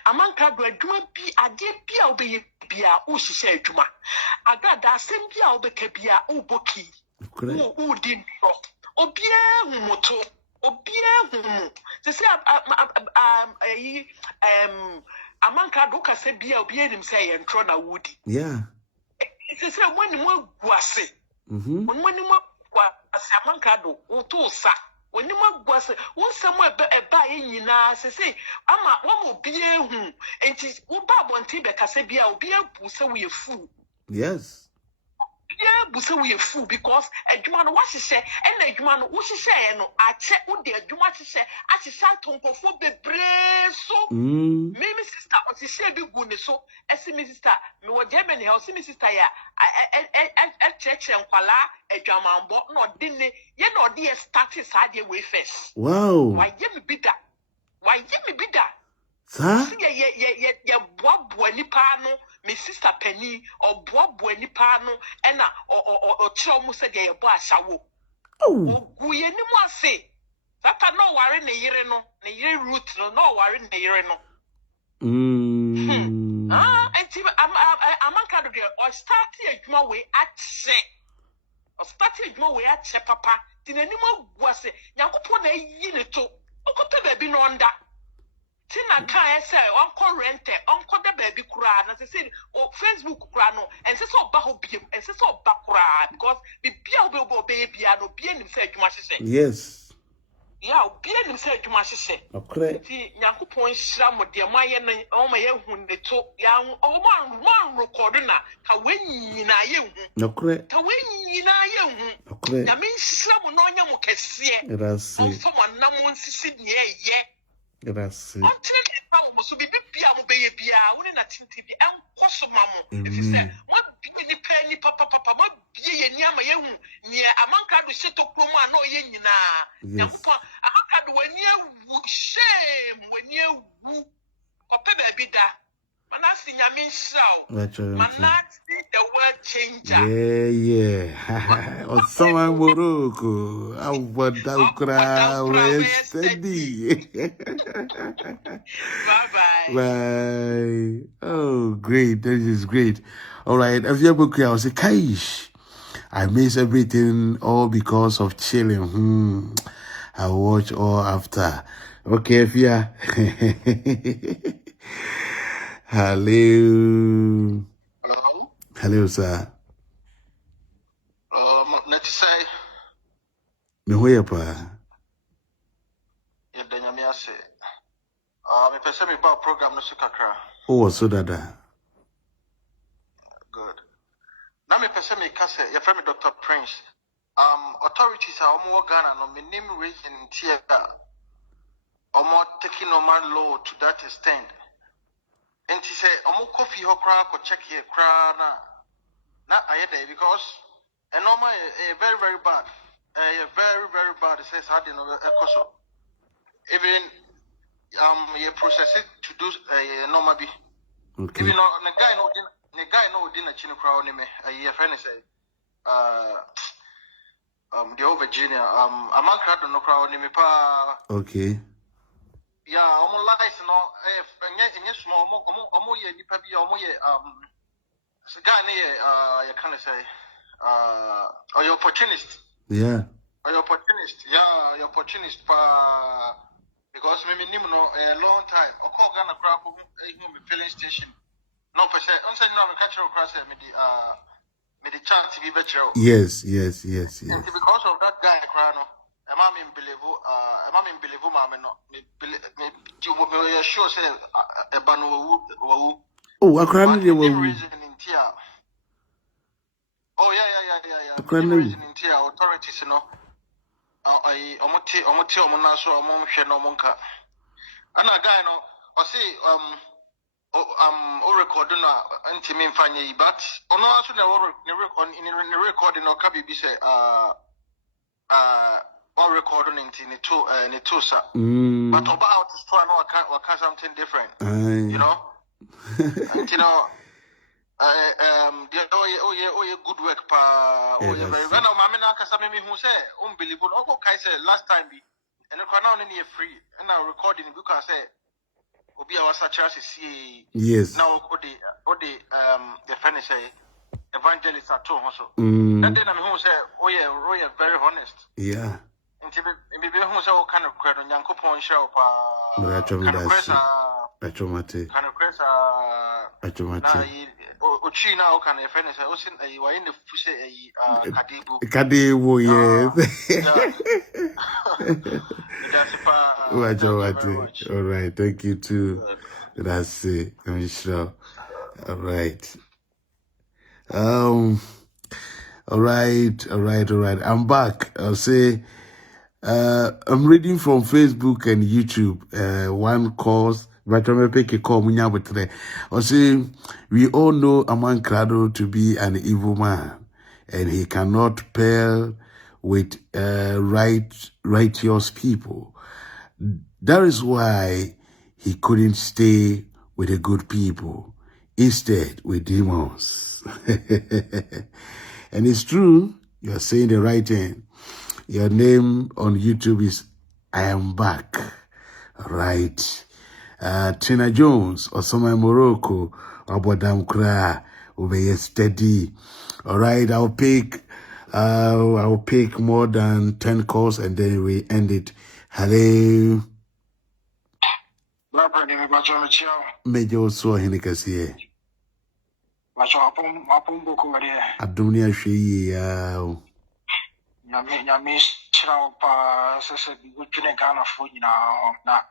Amankrado adwuma bi ade bia obeye bia o hihye adwuma. Agradaa asem bia obeka bia o boki. O din pro. Obia humoto. Obia humo. Say Amankrado ka se bia obia nim se ye ntro na wudi. Yeah. It's a when you guase. When you was Amankrado, or to sa. When you was one somewhere by in na say, Ama, one will be a who, and tis Uba one tibe Casabia will be a busa we a fool. Yes. Yeah, busa we a fool because a Juman was she say, and a Juman was she say, no, I check what the Juman she say, as she sat on for the brain so. Maybe sister, what she said, be good so. As a sister, me what Germany, how see me sister ya. I church and Kuala, a German bought not dinner, yet no dear started side way first. Wow. Why give me bitter? Why give me bitter? Huh? Yeah, Bob Buenipano, my sister Penny, or Bob Buenipano, and or Chomu said, yeah, Bashawo. Oh, we anyone say that I know worry the year no, the year root no worry the year no. And Amankrado or started a juma way at say, or started a juma way at say, Papa, the animal was a Yakupon a unit to Uncle Baby no under. Tina can say, Uncle Rente, Uncle the baby cry, as I said, or Facebook crano, and says all Baho Beam, and says all Bakra, because the Bill baby, I know being himself, you must say. Yes. Yeah, being himself, you must say. Okay. Yakupon Sham with the Mayan, oh my own, the top young, oh, one recording, Kawin, Okay. Kawin, Okay. I mean, someone on your Mokessia, that's someone, no one sitting here, that's it. So be Pia, only not TV, and Cosomamo. If you say, what be penny, Papa, what be a near my own, near Amankrado Shito Puma, no yen. Amankrado, when you shame, when you woo, Papa Bida. Manasseh, I mean, so Manasseh, the word changer. Yeah. Or someone Morocco. I want that crowd steady. Bye. Bye. Oh, great. This is great. All right. If you're book, I'll say, Kaish. I miss everything all because of chilling. I'll watch all after. Okay, if you Hello. Hello. Hello, sir. Let's say. Me where pa? me person me about program no sukakra. Oh, so dada. Good. Now me person me kase your friend Dr. Prince. Authorities are more Ghana no me name region in theater. Or more taking normal law to that extent. And she say, coffee hokra ko check here cra na ayede because a normal very very bad. Very very bad. It says I didn't know ekoso. Even you process it to do normal be. Okay. Even the guy no dinner chino crowd me a friend say the over Virginia a man crowd no crowd me pa. Okay. Yeah, almost lies no and small omo ye nipa bi omo ye so guy you kind of say or you opportunist. Yeah. Or you opportunist. Yeah, you opportunist pa because me nim no a long time. O call Ghana crowd for filling station. No percent. I'm saying now catch your cross me the chance to be better. Yes. And because of that guy crowd no am I believe mama no me sure say a banu Oh, I can't the reason in tia. Oh yeah. The reason in tia authorities no I omuti omuna so omunhwe no monka. Ana guy no I see o record na anti me mfanye yi but ono aso na ne record no ka bibi say or recording in the two sir. But about to try no something different. You know? And you know good work pa very well no mama na kasa me who say unbelievable. Oko kai say last time be and now only free and now recording because say obi a wasa chance see yes now the finish say evangelist at home also. And then I'm who say oh very honest. Yeah. Maybe who say kind of credit on Yankopon show kind Uchina can if any say you are in the pussy Kadibu, yes. All right, thank you too. That's it. I'm sure. All right. All right. I'm back. I'll say I'm reading from Facebook and YouTube. One course, but I'm gonna pick a call. I'll say we all know Aman Krado to be an evil man, and he cannot pair with righteous people. That is why he couldn't stay with the good people, instead with demons. And it's true, you're saying the right thing. Your name on YouTube is I Am Back. Right. Tina Jones, Osama Morocco, Abodam Kra, Obey Steady. All right, I'll pick more than 10 calls and then we end it. Hello. Major so Henikasi. Adunia Shi Nyame chira pa se bi wodwene Ghana fo nyina na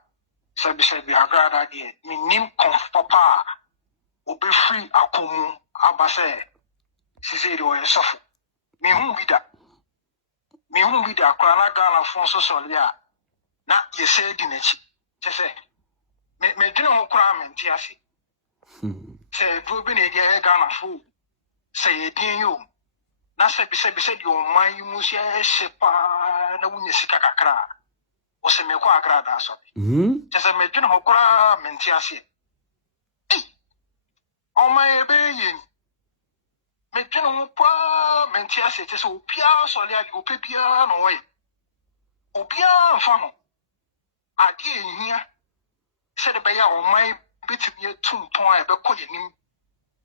se bi Agradaa de minim konf papa obefri akomu abase sise de oye sofo mi hu bi da kwa na Ghana fo so sole a na yese di nachi se me dwene ho kura menti ase se dro bi na de Ghana fo se yedin yo na se bi di o man yi mu sia shepa na wunya sika kakra o se me ko Agradaa so se me dwene ho kura menti ase o man e be yin me dwene ho kura menti ase se opia so le ade opia no we opia mfa no ade ehia se de be ya o man bitimi etunton a be ko yenim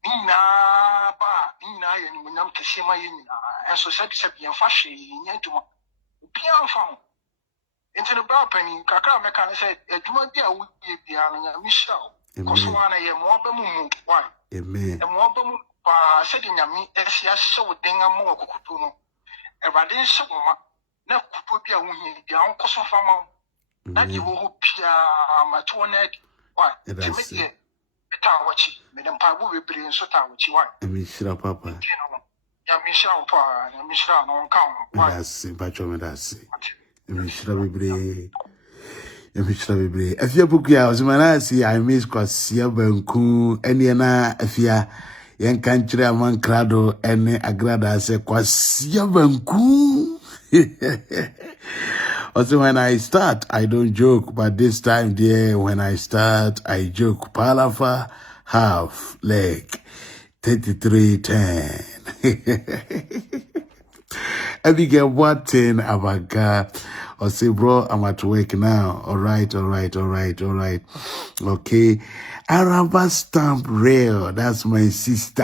Nina ba nina ye ni munyam kese ma ye nyina enso sabi en fa hwe nya dwuma bia fa ho enti no ba pani kakra meka ne se adwuma bia wo ye bia no nya mishao koso ana ye mo ba mu why amen e mo ba mu pa se de nyame esia hyew denga mo akokoto no e bade hyew ma na kuto bia wo hi bia on koso fa ma na de wo bia ma to na Why? Mishra Papa. That's Pacho Medassi. Mishra Bibre. Mishra Bibre. If you book your Manasseh, I miss Quasia Banku, Eniana, Afia, Yan Country among Crado, and Agradaa, say Quasia Banku. Also, when I start, I don't joke, but this time, dear, when I start, I joke. Palafa, half, leg, 33-10. Abigail, what thing about God? Or say, bro, I'm at work now. All right. Okay. Araba stamp rail. That's my sister.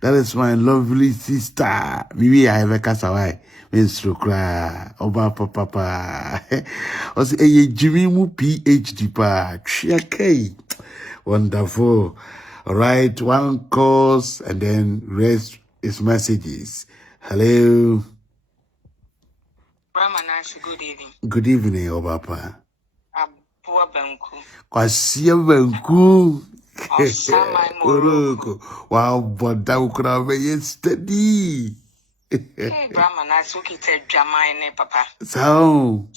That is my lovely sister. Maybe I have a casaway. Mr. Cry. Oba papa. Or say, a Jimmy mu PhD pa. Okay. Wonderful. All right. One course and then rest is messages. Hello. Manasseh, good evening. Good evening, Obapa. Poor Banku. Kwasia Banku. Morocco. Wow, but that could have been yesterday. Hey, Manasseh, okay, tell Jamine, Papa. So,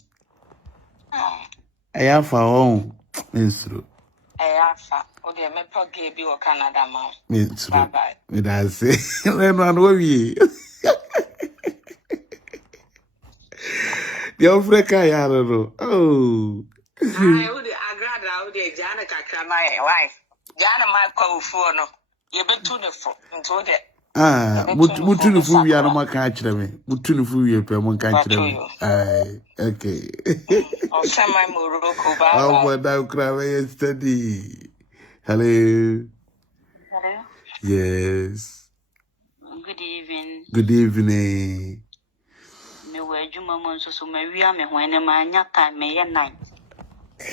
I have our own. It's true. I have okay, me gave you Canada, man. It's true. Bye. I say, let me know you. The Africa, I don't know. Oh. I would Agradaa, would Jana Kakramai, wife. Jana, my call for no. You bet to the foot into the. Mutunifu, we are not catch them. Mutunifu, you pay one catch them. Okay. Oh, some my Morocco, oh, what now cry yesterday. Hello. Hello. Yes. Good evening. Good evening. Me were Juma so Maria me when a man yaka me a night.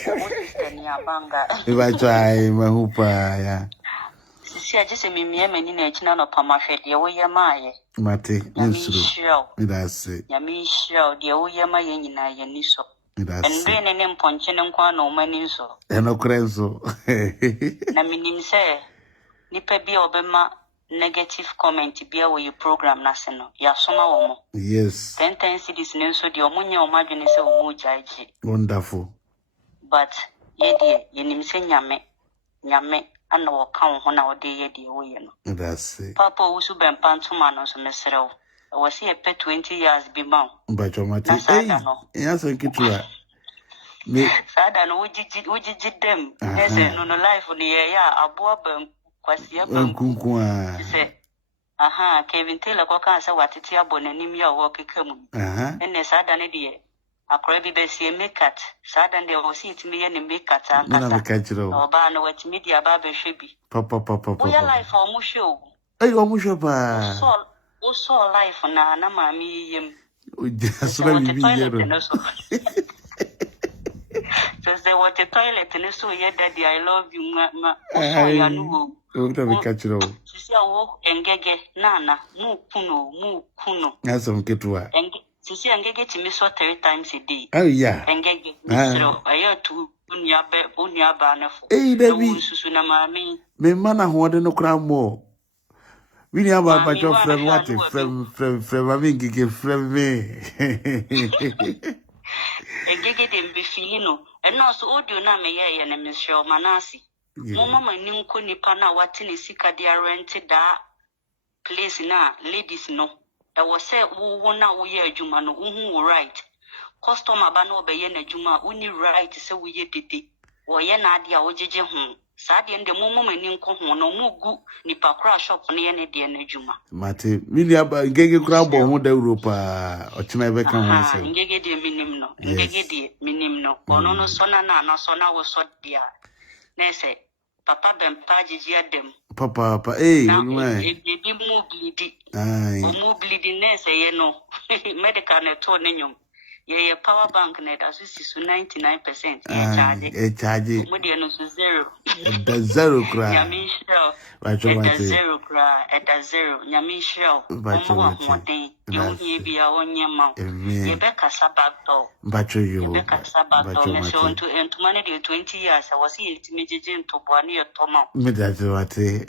What is the near banga? If I try, my hoopa, yeah. See, I just a me many national of Pamafet, the way my Mate, Yamisho. That's it. Yamisho, the way my yen Yaniso. And then a name punching and quan no money so. And no crenzo. Naminim say, Nipper be obema. Negative comment be away your program national. Ya soma yes. 10 cities no so the omunya imagine say omujaji. Wonderful. But ye dear, ye nim say nyame and no account on our day ye dear way no. That's it. Papa usu ben pantuman on some mesero. I was here pet 20 years be mount. But your mate, yes, I get to that. Sada no would them. Yes, no life on the air, a boab. Say, Kevin Taylor, Cocansa, what it's your bonanimia walking come. And the Saturday, dear, a crabby bessie make cat. Saturday, or see it me and make cat and catch it or ban what media barber should be. Papa, we are life for Musho. Hey, Musho, who saw life on Anna, mammy. Just let me be. Just they want a toilet and so yet, Daddy, I love you, ma. Catch it all. See, I walk and gege, Nana, mu kuno. That's some kitua. And see, and gege to me so 3 times a day. Oh, yeah. And gege, I had to unya banner for. Hey, Debbie, Susuna, mammy. Me mana who want no crown more. We never about your friend, what if friend, I mean, give friend me. And gege them be feeling, and also audio na me ya and Mr. Manasseh. Mama knew Konipana what in a sika dear rented that place na ladies no. I was said, who now we are Jumano, who right. Customer bano be yen a Juma, only right to say we ye did it. Or yen adia o jeje home. Sadi and the moment in Kohon, no more good, nipa crash shop on any day in Juma. Mate, really about Gege crab or Moda Europa or Chinabe can answer. Gege de minimum no, Gege de minimum no, or no sona na sona was so dear. Nese. Papa ben pajiji dem. Papa, hey, now baby move bleeding. Aye. Move bleeding nurse, no. Medical net to nenyum. Yeah, power bank net as is 99%. Yeah, charge. Modiano zero. The zero cry. Yamin shell. At the zero cry. At the zero. Yamin shell. One day. You hear be our own your mouth. Rebecca Sabato. Bacho you. Rebecca Sabato. So to manage 20 years, I was here to make it to Bonnie or Tomo. Medjawate.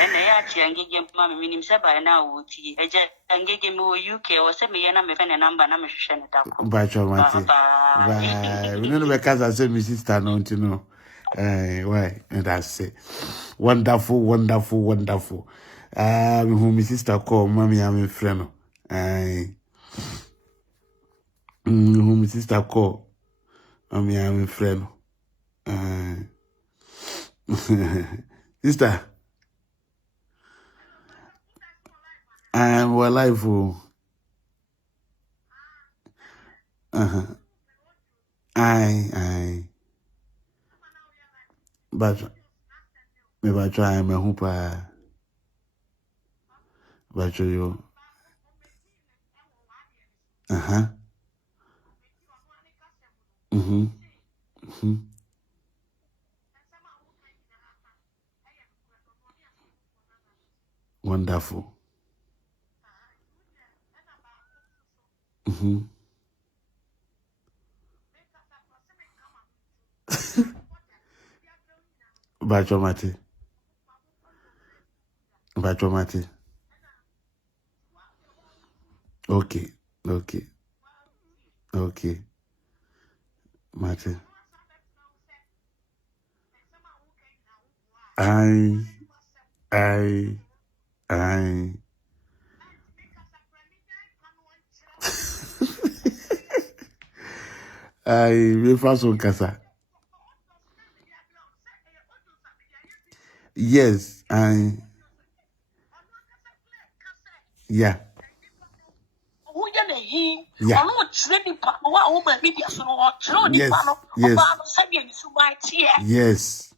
And I actually engage mammy meaning by now would he engage me UK or send me a number and number and I'm a shan it up. Bachomate. Bye. We know because I said, my sister, no, to know. Why? And that's it. Wonderful, wonderful, wonderful. Who my sister call mommy, I'm a friend. Who my sister call mommy, I'm a friend. Sister. I'm alive. Aye. But maybe I try my hooper. But you. Wonderful. Bachomate. Okay. Mate. Aye. Aye, me façon casa. Yes, yeah. Yes.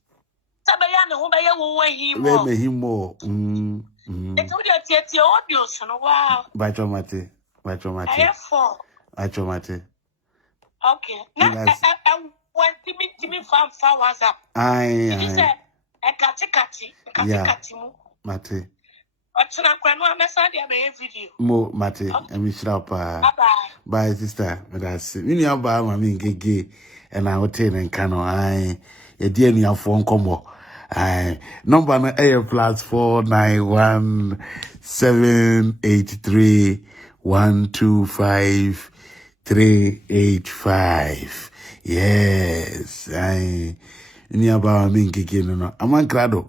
Him more. Bachomate. Okay. Now, when Timmy found flowers up. Aye. Yeah. Mate. Video. Mo mate, and we shall pa. Bye, sister. That's it. You know about my gay and I hotel and cano. Aye, a dear near phone combo. Aye, number na air plus 491-783-125-385. Yes, aye. You know about me gay no. I'm Agradaa.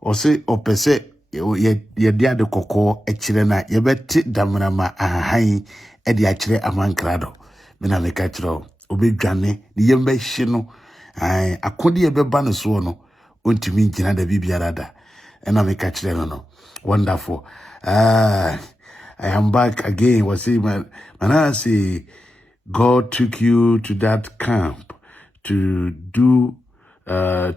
Or say or per se. Ye Dέad koko echire na ye beti damna ma ahan e di achire Agradaa me na meka chiro obedwane ne yemba hye no akode ye beba no so no ontimi ngina da bibiara da e na meka chire no wonderful. I am back again. Was see Manasseh, God took you to that camp to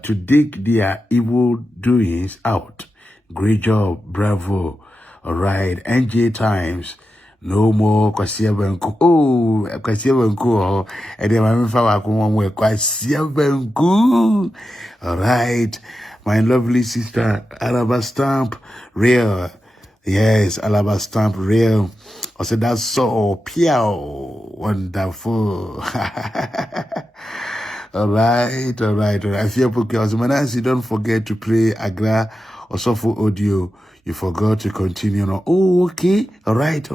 dig their evil doings out. Great job, bravo. All right, NJ Times. No more Kwasia Benku. Oh, Kwasia Benku. And then my father come with Kwasia Benku. All right, my lovely sister, Alaba Stamp, rial. Yes, Alaba Stamp, rial. I said that's so piao. Wonderful. All right. I feel because Manasseh, don't forget to play Agradaa or for audio. You forgot to continue. No. Oh, okay. All right.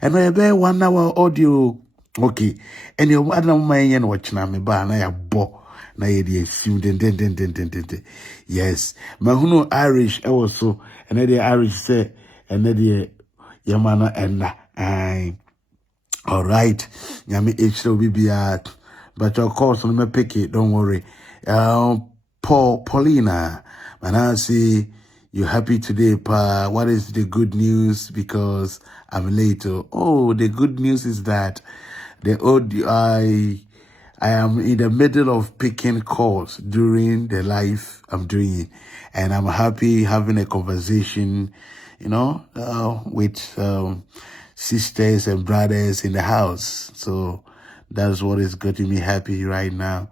And I bear 1 hour audio. Okay. And you other man watching me ba na ya bo na ye dey assume den. Yes. Mahuno Irish also. And the Irish say and the Yamana and I. All right. Yami H will be at. But of course, let me pick it. Don't worry. Paulina, Manasseh, you happy today, Pa? What is the good news? Because I'm late. Oh, the good news is that I am in the middle of picking calls during the live I'm doing, and I'm happy having a conversation, with sisters and brothers in the house. So that's what is getting me happy right now.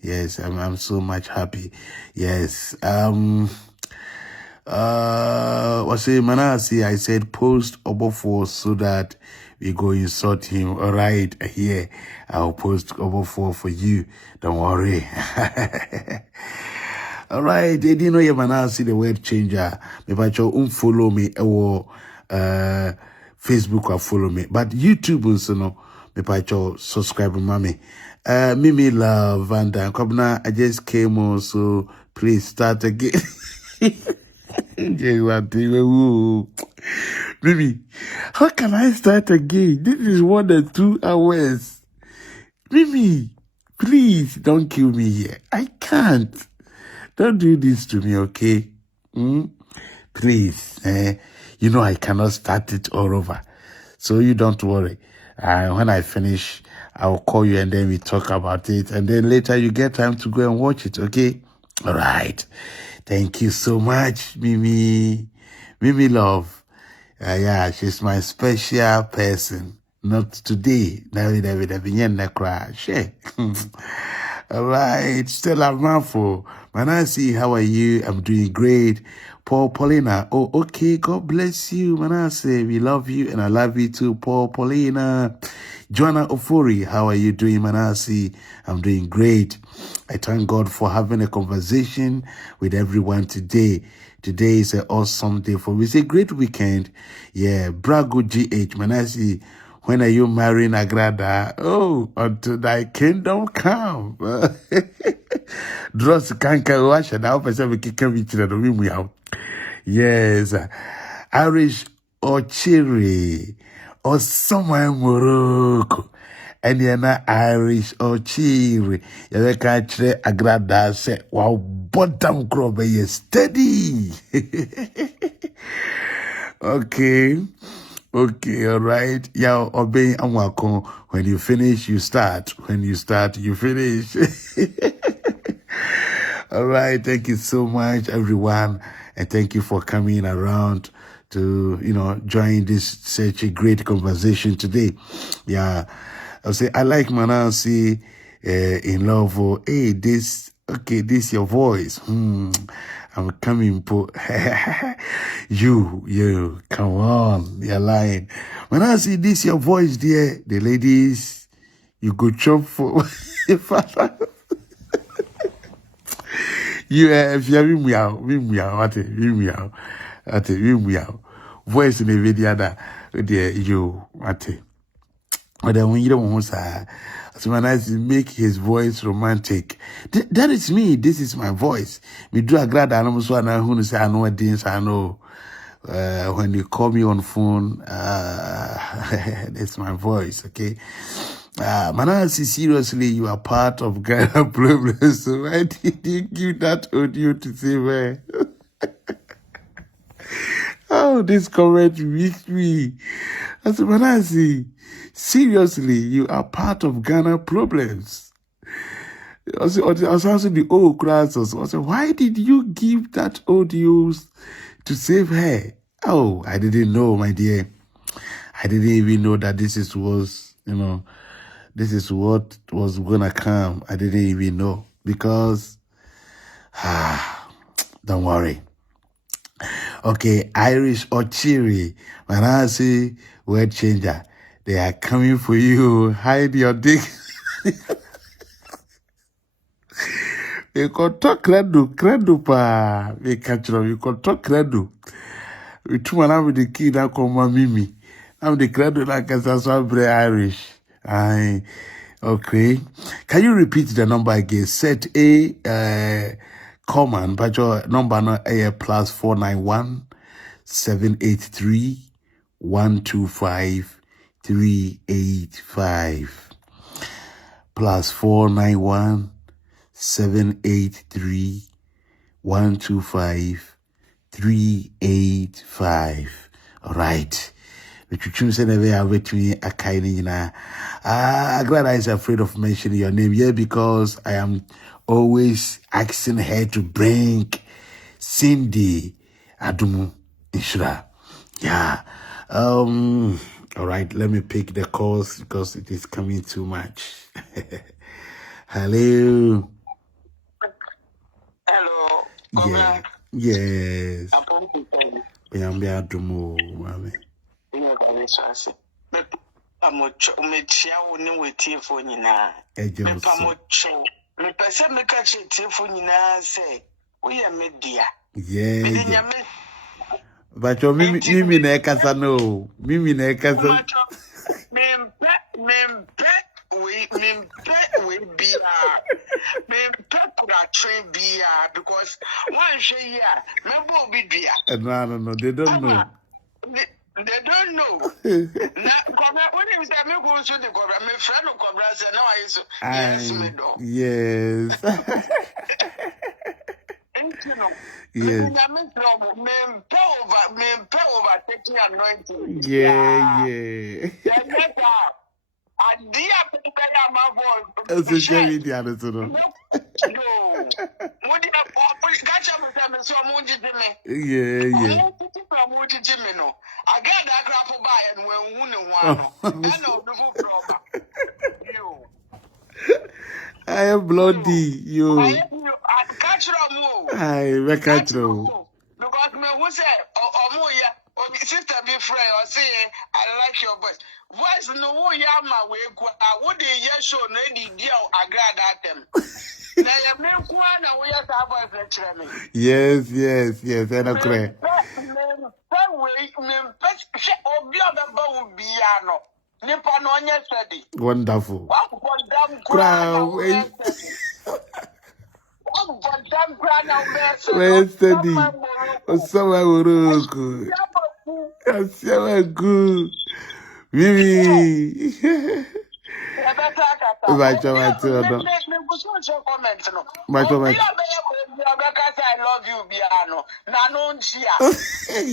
Yes, I'm so much happy. Yes. What's it, Manasseh? I said post Obofour so that we go insult him. All right, here I'll post Obofour for you. Don't worry. All right, they didn't know you Manasseh the word changer. Maybe you follow me or Facebook or follow me, but YouTube also no. Maybe you subscribe, mommy. Mimi love and Kobna. I just came on, so please start again. Mimi, how can I start again? This is 1 or 2 hours. Mimi, please don't kill me here. I can't. Don't do this to me, okay? Please. You know I cannot start it all over. So you don't worry. When I finish, I'll call you and then we talk about it. And then later you get time to go and watch it, okay? All right. Thank you so much, Mimi. Mimi love. Yeah, she's my special person. Not today. All right. Stella Manfo. Manasseh, how are you? I'm doing great. Paulina. Oh, okay. God bless you, Manasseh. We love you and I love you too, Paulina. Joanna Ofori, how are you doing, Manasseh? I'm doing great. I thank God for having a conversation with everyone today. Today is an awesome day for me. It's a great weekend. Yeah, Brago GH, Manasseh. When are you marrying Agradaa? Oh, until thy kingdom come. Dross kanka washa na opesa we kika vichira no mimu yao. Yes, Irish or cherry or somewhere Morocco. And you're not Irish or cherry. You can't try Agradaa say, wow, bottom crop is steady. Okay, all right. Yeah, obey Amwako. When you finish, you start. When you start, you finish. All right. Thank you so much, everyone. And thank you for coming around to, join this such a great conversation today. Yeah. I'll say, I like Manasseh in love. Hey, this your voice. I'm coming, you, come on, you're lying. Manasseh, this your voice, dear. The ladies, you go chop for you if you meow, voice in the video that dear you, but then when you don't want to Manasseh make his voice romantic. That is me. This is my voice. Me do Agradaa and almost one who say I know what things I know. When you call me on phone, that's my voice. Okay. Manasseh, seriously, you are part of Ghana problems. So why did you give that audio to say where? Oh, this comment makes me. I said, Manasseh, seriously, you are part of Ghana problems. I was asking the old classes. I said, why did you give that audio to save her? Oh, I didn't know, my dear. I didn't even know that this is what was gonna come. I didn't even know because, don't worry. Okay, Irish or cherry, Manasseh, word changer. They are coming for you. Hide your dick. We can talk credo pa. We catch them. We can talk credo. We two man with the kid that come my Mimi. I'm the credo like as very Irish. Okay. Can you repeat the number again? Set a command, but your number no a plus 491 783 125 385 plus 491 783 125 385. All right. But you choose anyway, I wait me a kind Agradaa is afraid of mentioning your name here because I am always asking her to bring Cindy Adumu Inshra. Yeah. All right, let me pick the calls because it is coming too much. Hello. Hello. Yeah. Yes. I'm mommy. Yeah. But your Mimi Nekasa no. Mimi Nekasa. We be because one year, No, they don't know. They don't know. When you say me go to the cobra, my friend of cobra said, "No, yes, me do." Yes. Yes. Taking anointing. Yeah. Social media, no. Yeah. I am bloody, you. I catch you. Because me who say, sister be friend or say, I like your voice. Voice no yama we go. Would the yes show no the deal Agradaa them. Yes, and okay. Wonderful. Crowd. Where's steady? Good. Mimi. I love you, Biano. Nanonchia.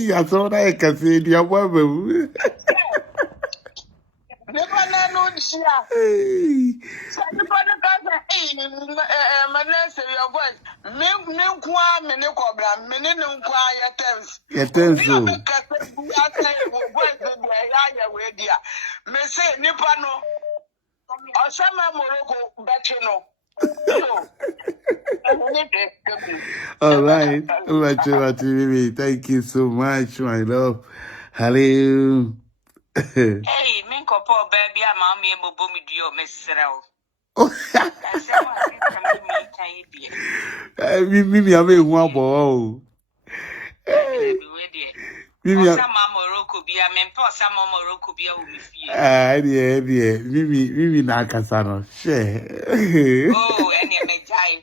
That's all I can say. Dear woman. Manasseh, your voice. All right. Thank you so much, my love. Hello. Hey, Minko, poor baby, I'm a me, Bobomi, dear Miss Rel. Mimi, I made one ball. Mimi, some Morocco be a man, some Morocco be a woman. Mimi, Nakasano. Share. Oh, and you may die.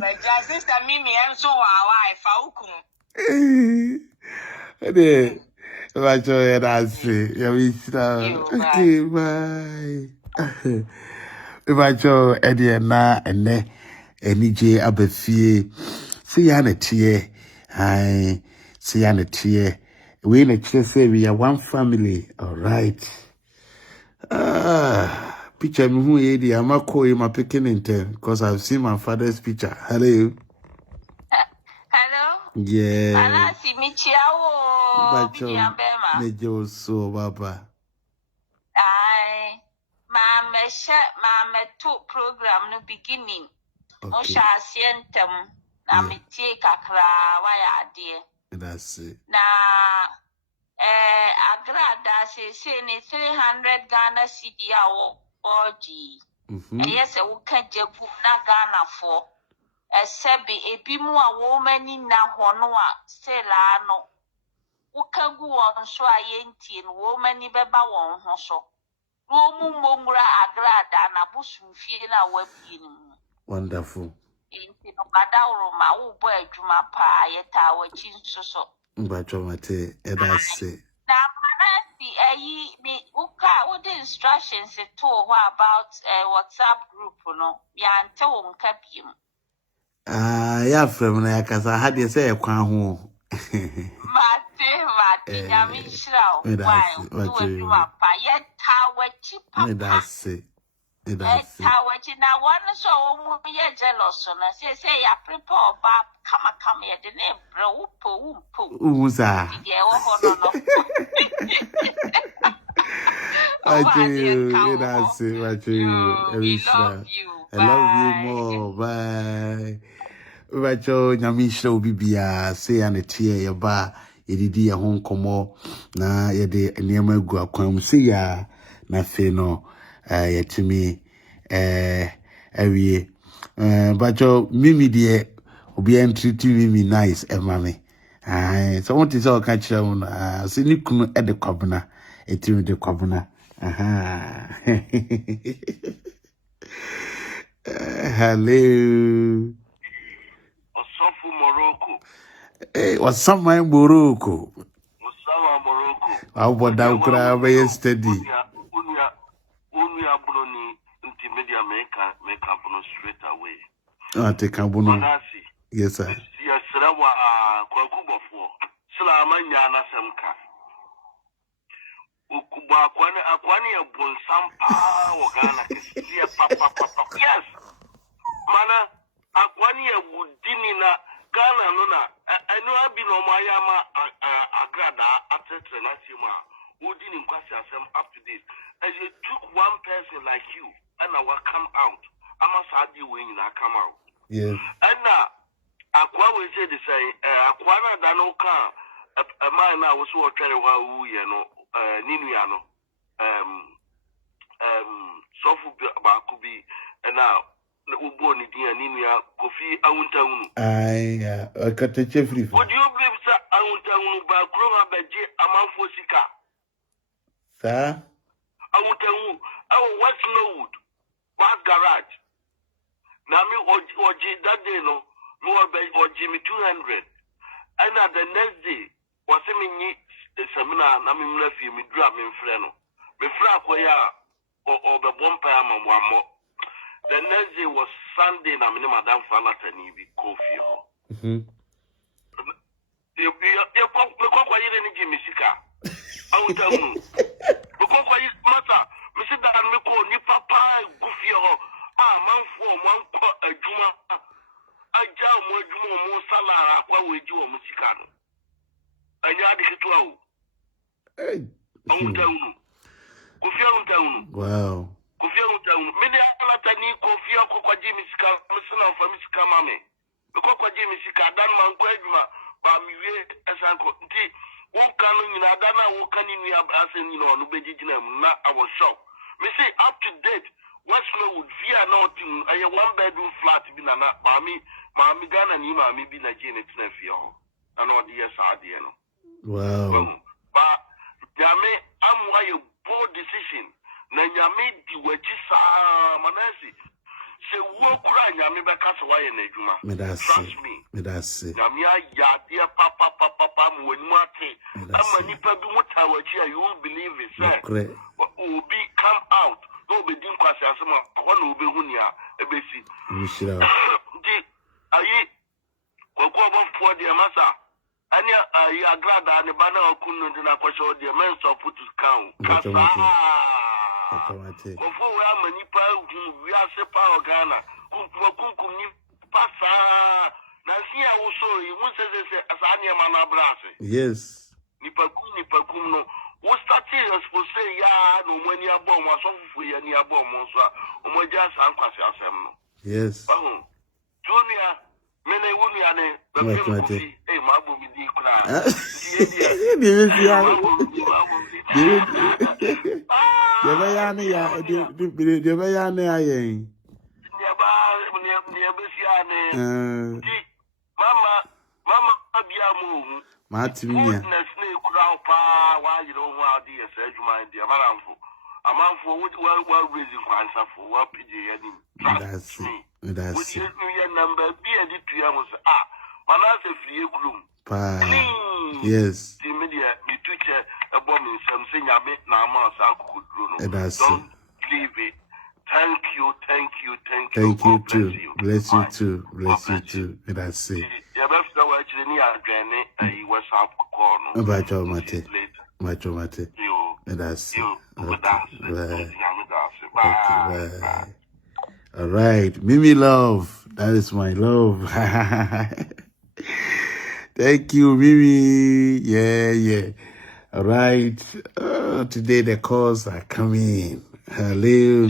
My sister Mimi, I'm so our wife, Aukum. That's what I say. Okay, bye. Ibacho Ediana and NJ Abefie. See ya na tie. Hi. See ya na tie. We na say we are one family. All right. Picture me who ye di amako in my picking in time because I've seen my father's picture. Hello. Hello. Yeah. Manasseh, Michiao. Nejo so baba. Aye. Mama two program no beginning. Okay. Osha sientem na metie kakra waya de. That's it. Na Agradaa say ni 300 Ghana cedi awo oji. Yes, we can jebu na Ghana for. Sebi ebimu a womani na hono a sela no. Ukagu won so ayentie no womani beba won ho so. Romu momura Agradaa na busumfie na wabi ni mu. Wonderful. Inti no badawro ma wo bo adwuma pa yeta wachi nsoso. Mbachomate edase. Na Manasseh me uka the instructions to about WhatsApp group no. Ya ante wo nka biem. Ya from na yakasa hade say ekwan ho. Mate nyame shira o. Why? Wo adwuma pa yeta wachi papa. Edase. That's it. How much now one so we are jealous, and I say, I prepare Bob, come here, the name, bro, poo. Uza. I tell you, that's it. I tell you, I love you more. Bye. Ubacho, Nyamisha Bibia, say and a tear your bar, Yedi a home como, na yede near my go up, see ya, nothing no, yet to me. Every but Mimi dear will be treating Mimi nice, mammy. So what is all catch on? Sinicum at the cobna, a team the cobna. Aha. Hello. Hey, what's some my Morocco? I would down crab yesterday. Straight away. Oh, take a bono. Manasseh. Yes, sir. Yes, Obofour. Slamanya Nasemka. Ukuba Akwani a Bonsampa Ogana. Yes. Mana Akwani a Woodinina Ghana Nona. I know I've been on Mayama Agradaa after Trenasima. Woodin in Kwasiasem up to this. As you took one person like you and I will come out. I must have you when I come out. Yes. And now, Aqua will say the same. Aquana Danoka, a man now was so trying to Niniano, Sofu Bakubi, and now Uboni dear Ninia, Kofi, Awuntaunu. I got a Jeffrey. Would you believe, sir, Awuntaunu Bakroma Beji, Amanfosika? Sir? Awuntaunu, our West Norwood, West Garage. Now me oji that day no more by oji me 200 and at the next day was me the seminar na me mlafi me drop me friend no me fra koya or the bompa am one more. The next day was Sunday na me madam Fanatani bi coffee ho you kwa yire ni Jimmy Sika awutamu kwa yire mata me sit down me ko ni papa coffee ho man for one a juma a jam with more salary, what would you on Musicano? And you had it to out. Wow. Many Latani, Kofi, Coca Jimmy Sika, Messina for Miss Kamame. The Coca Jimmy Sika, Dan Manquedma, Bami, as Uncle T. Who can in Adana, who can in the Abasin, no Bedinam, not our shop. Me say up to date. West Norwood via nothing. I have one bedroom flat been an mammy Ghana and Mammy be a Janet Nephew. And all the yes, I did. Wow. But Yame, I'm why a bold decision. Nanyame di Wajisa Manasseh. Say, walk crying, Yame Bacasa, why in a Juma. Trust me. Manasseh. Yamia, dear Papa, when Mate. I'm a nipper, what I watch here, you won't believe it, sir. But will be come out. No be dim kwasi asema ono be hunia ebesi mishira di ayi kokko Obofour de masa ani ayi Agradaa ne bana okunu de na kwasho de men so put to count kasa Obofour we amani pa wi ase pa Ghana kunkum ni pasa na si a wo so yi wo se asani e mana brase yes ni pakum no we started as for say ya no money abom asofu ya ni abom so omoja san kwase asem no yes junior mene wonu ya ne be eh mabu mi di kura mama abiamu Martinia. Why you don't want to say you mind the Amanfo, which well raising answer for what PJ. That's it. Which is your number be a did to you. Manasseh free room. Yes. The media, me teacher, a bomb in something I make now, don't leave it. Thank you. Thank you too. Bless you too. Bless you too. That's it. Macho mate. That's it. bye. All right, Mimi love. That is my love. Thank you, Mimi. Yeah. All right. Today the calls are coming. Hello.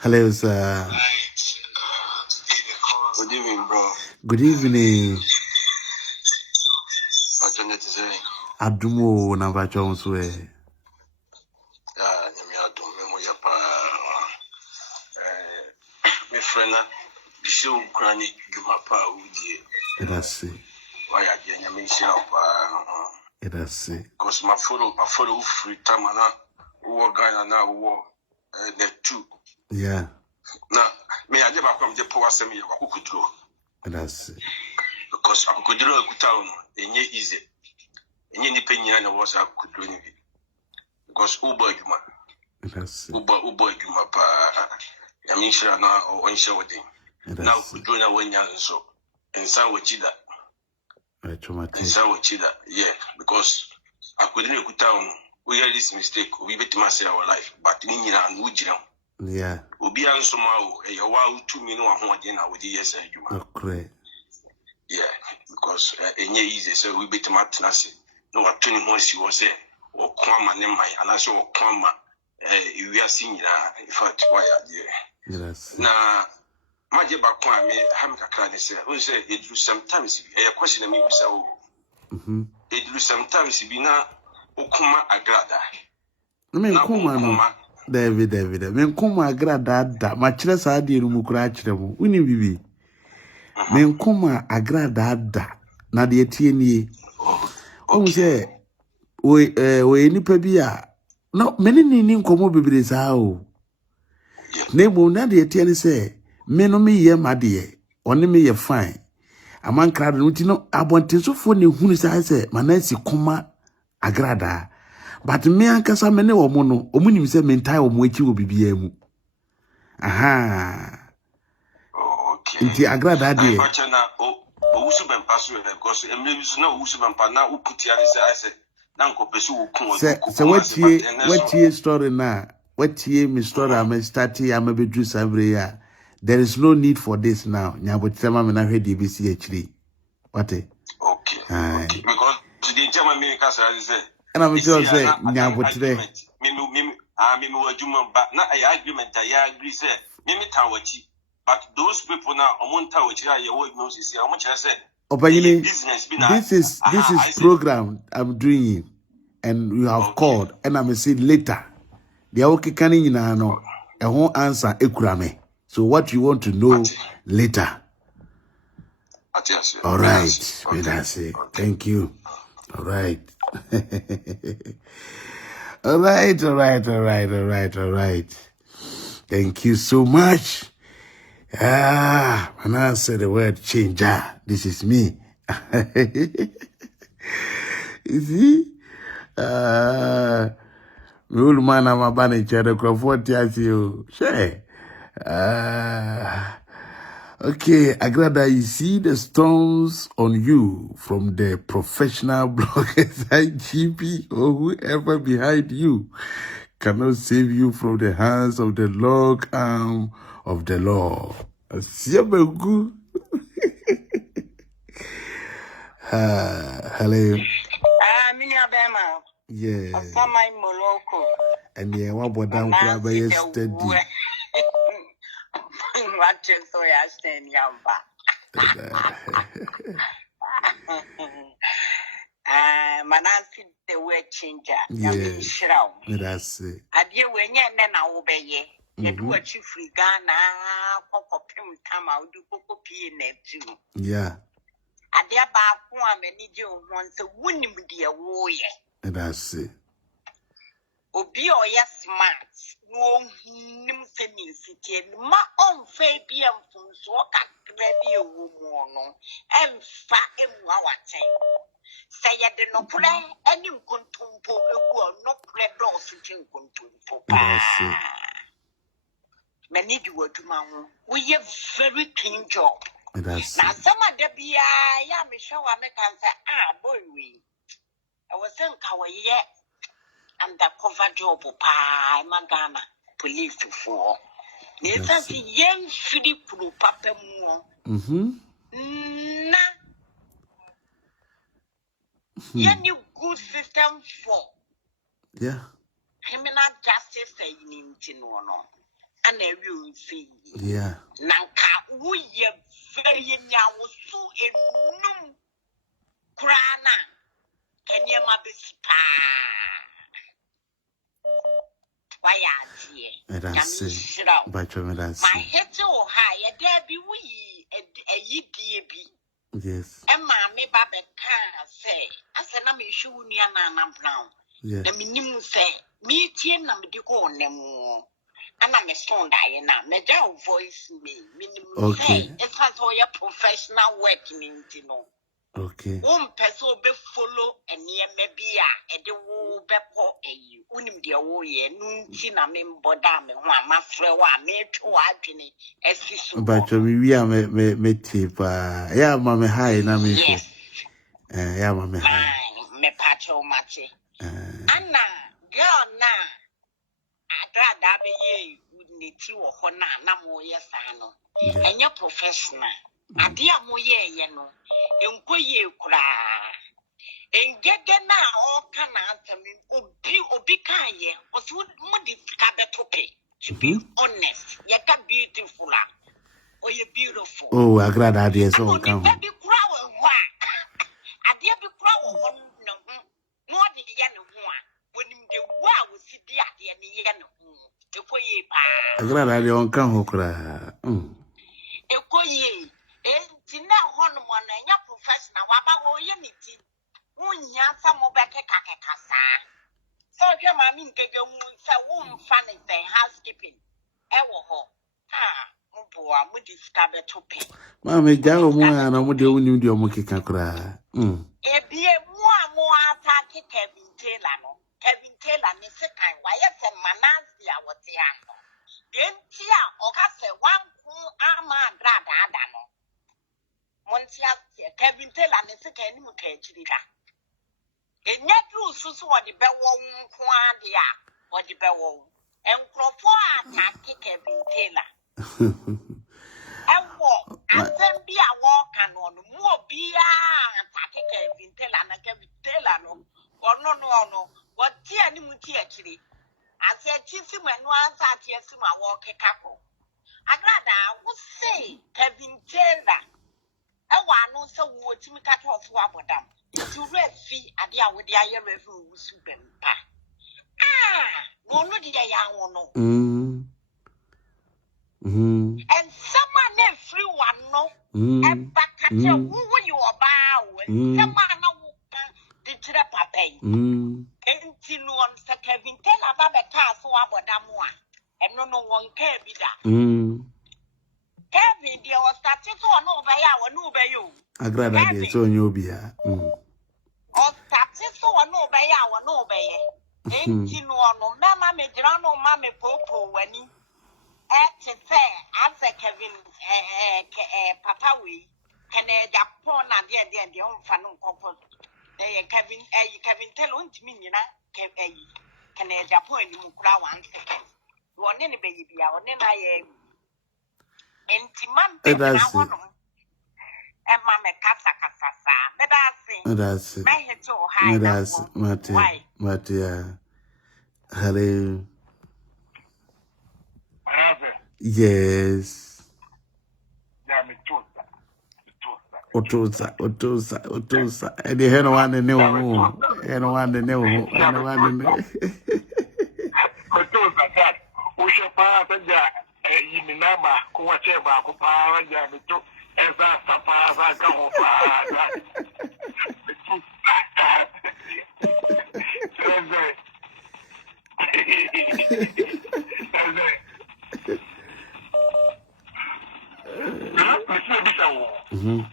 Hello, sir. Good evening, bro. Good evening. What you need to say? Adumo Nava Joneswe. Nyami adum me mo yapa. Me friend na bisho krani gumapa udie. That's it. Why I nyami shapa. That's it. Cause my photo free time na wo Ghana na wo the two. Yeah. Na me ade ba kwam de po asem ye wakukuduro. That's it. Because akukuduro ekutawo no enye easy. Enye ni penya na wo sa akukuduro ni bi. Because ubo adwuma. That's it. Ubo adwuma pa. Nyami shira na onhye wodin. Na akukuduro na wanya nso. Ensa wochida. Yeah, because I couldn't go down. We had this mistake. We bet to say our life, but in yeah. Obi an somehow a while 2 minutes or dinner with the yes and you. Great. Yeah, because any easy so we bet to Manasseh. No, what 20 months you was there or Kwama Nemai and I saw Kwama. We are seeing in fact why are there. Yes. Now. Maje bakwa me hamka krade say who say it do sometimes a question me be say it do sometimes be na okuma Agradaa me nkoma no David me nkoma Agradaa da ma kire saa de mu kura kire mu uni bibi me nkoma Agradaa da na de tie nie o say we nipa bi a no me ni nkomo bibire saa o nebo na de tie ne say me no me ye made one me ye fine aman krade no ti no abontesofo ne hunu say Manasseh koma Agradaa but me ankasa me ne wo mo no omunim se me ntai wo mo achi wo bibia mu aha okay nti Agradaa de na owusu bempa so because emlebisu na owusu bempa na uputia ne say I said na nkopesu wo kun se watie story na watie me story am start am bedru sabre ya. There is no need for this now. Nyabotema me na hwe DBC actually. What? Okay. Because the German me kasa say. And I'm sure say nyabotre. Me wajuma but na agreement I agree say me tawachi. But those people now omunta wachi ya wo no say omuncha say. Opanyini, this is program I'm doing it, and you have called and I'm saying later. The okay kani nyina no e ho answer ekurame. So what you want to know later? All right, Manasseh. Thank you. All right. All right. Thank you so much. Manasseh, the word changer. This is me. You see? Me old man am a banner chair. What you share? Okay, Agradaa, you see the stones on you from the professional bloggers, IGP, or whoever behind you cannot save you from the hands of the long arm of the law. Hello. Yeah. And yeah, what about down for yesterday? Manasseh the word changer. Yes. That's it. Adia when ya na obeye. You do a chief Ghana, Coco Pim Tama, do Coco P too. Yeah. Adia ba one many Joe wants a winning with the warrior. That's it. Obi or yes smart. No nim sending city ma on fabian from Swaka ready a woman and fat and wawatay. Say ya de no play any contumpo no play door sitting contumpo. Many do to man. We have very clean job. That's now some of the be I am sure I make answer boy we. I was saying how yet. undercover job pa Magana police for. Nesa si yen fidi kuru papa mu. Na yen you good system for. Yeah. Criminal justice say in no. And a real thing. Yeah. Nanka we very nyawo su enum krana kenye mabispa. Why are that's it. But that's my head so high, there be we a ye be. Yes. And mammy Babbe can say, I said, I'm a shoe near Nana Brown. Yeah. The minimum say, me teen number to go no. And I'm a strong Diana, Major voice me, minimum say, it's as all your professional working in Tino. Okay. One person be follow and near maybe a the woo bepo a you, unim dear woye, nuntina membodame, one my friend, one made to agony, as he but we are me tip. Yeah, mamma high, na me. Yes. Yeah, mamma high. Me pacho mache. Anna, girl, na. Agradaa be ye wouldn't tea or hona, na more yes, I know. And you're professional. Adia mo ye no. Enkoye kura. Engege na all can answer me. Obi kan ye. Osu mo discabetope. To be honest, you can beautiful. Or you beautiful. Oh, Agradaa is all come. Baby crow wa. Adia be crow no. No the yan one. When the wow was see the yan. Ekoye pa. Agradaa on come hokra. Ekoye. Tina honmon and your professional waba unity. Unya some back a kakasa. So your mammy get your moon so funny thing housekeeping. Ewo. Mboa mu discover to pay. Mammy Jago and I'm with the only new monkey kakra. Ebie more attack Kevin Taylor. Kevin Taylor is a kind why it's a Manasseh was the answer. Then tia or say one cool arma Agradaa. Montia Kevin Taylor is a kind of cage. And yet, you so what the bell won't quandia or the bell and Crawford attack Kevin Taylor. And walk, and then be a walk and on more beer attack Kevin Taylor and Kevin Taylor or no. What tea and actually? I said, Chisum and once at Yesuma walk a couple. Agradaa would say Kevin Taylor. I want no so what to make a talk for them. To red fee at the hour with the air review super. No, no, the young no. And someone everyone no. And back at you who you are bow. Someone no the trap pay. And Tinuan Sir Kevin Taylor Baba Castle about Damoa. And no one care be that. Kevin, there was starting to no by you. Agradaa is on you be here. Or starting to no by. Ain't you no mamma me drano mamma popo when you act fair as a Kevin Papa we can a Japon and the own fanum couple. Kevin tell on to me, you know, can a Japon in 1 second. You want any baby, I want any. And Timam, and Mamma Casa, but That's it. That's Matia. Hello. Yes. Otosa. And the hen one and no and one and no and one and no. Yiminama, Kuacheba, Kupa, Yamitu, Eza, Papa, Kahopa.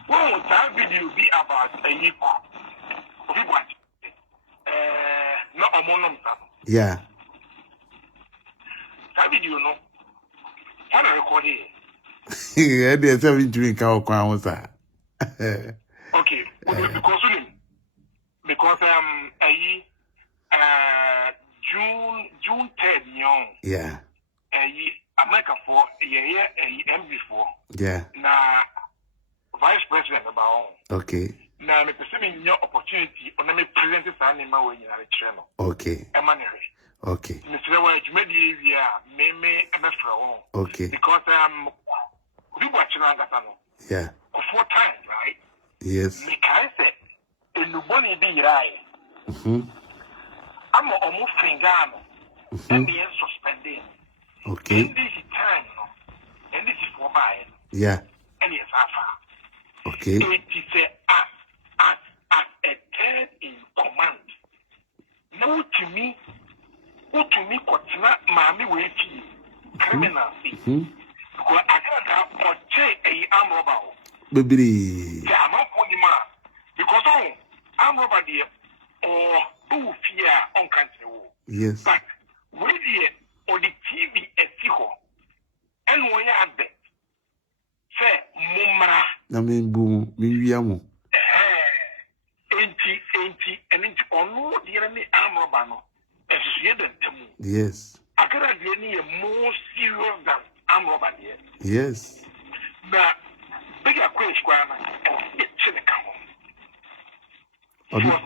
What would that video be about a year? Not a monum. Yeah. That video, no. What are you recording? Yeah, there's something to make our crown, sir. Okay, because June 3rd, young. Yeah. America for MB for. Yeah. Now, Vice President about. Okay. Now, I'm pursuing your opportunity on me present this animal when you are a channel. Okay. Okay. Mr. Wage, maybe me okay. Because we watching yeah. 4 times, right? Yes. Because in the money be right. I'm almost finger and being suspended. Okay. And this is time, and this is for buying. Yeah. And it's alpha. Okay. It is as a third in command. Now to me, Kotina, Mammy, waiting criminal. Because Agradaa or check a arm robber. Baby. Yeah, I'm not putting man. Because arm robber dear or who fear on country. Yes. But with the or the TV at Tiho and we are there. Say, Mumra. I mean, boom, Miriam. And it's on the enemy arm robber. Yes. Agradaa is more serious than arm robber. Yes. Now, bigger question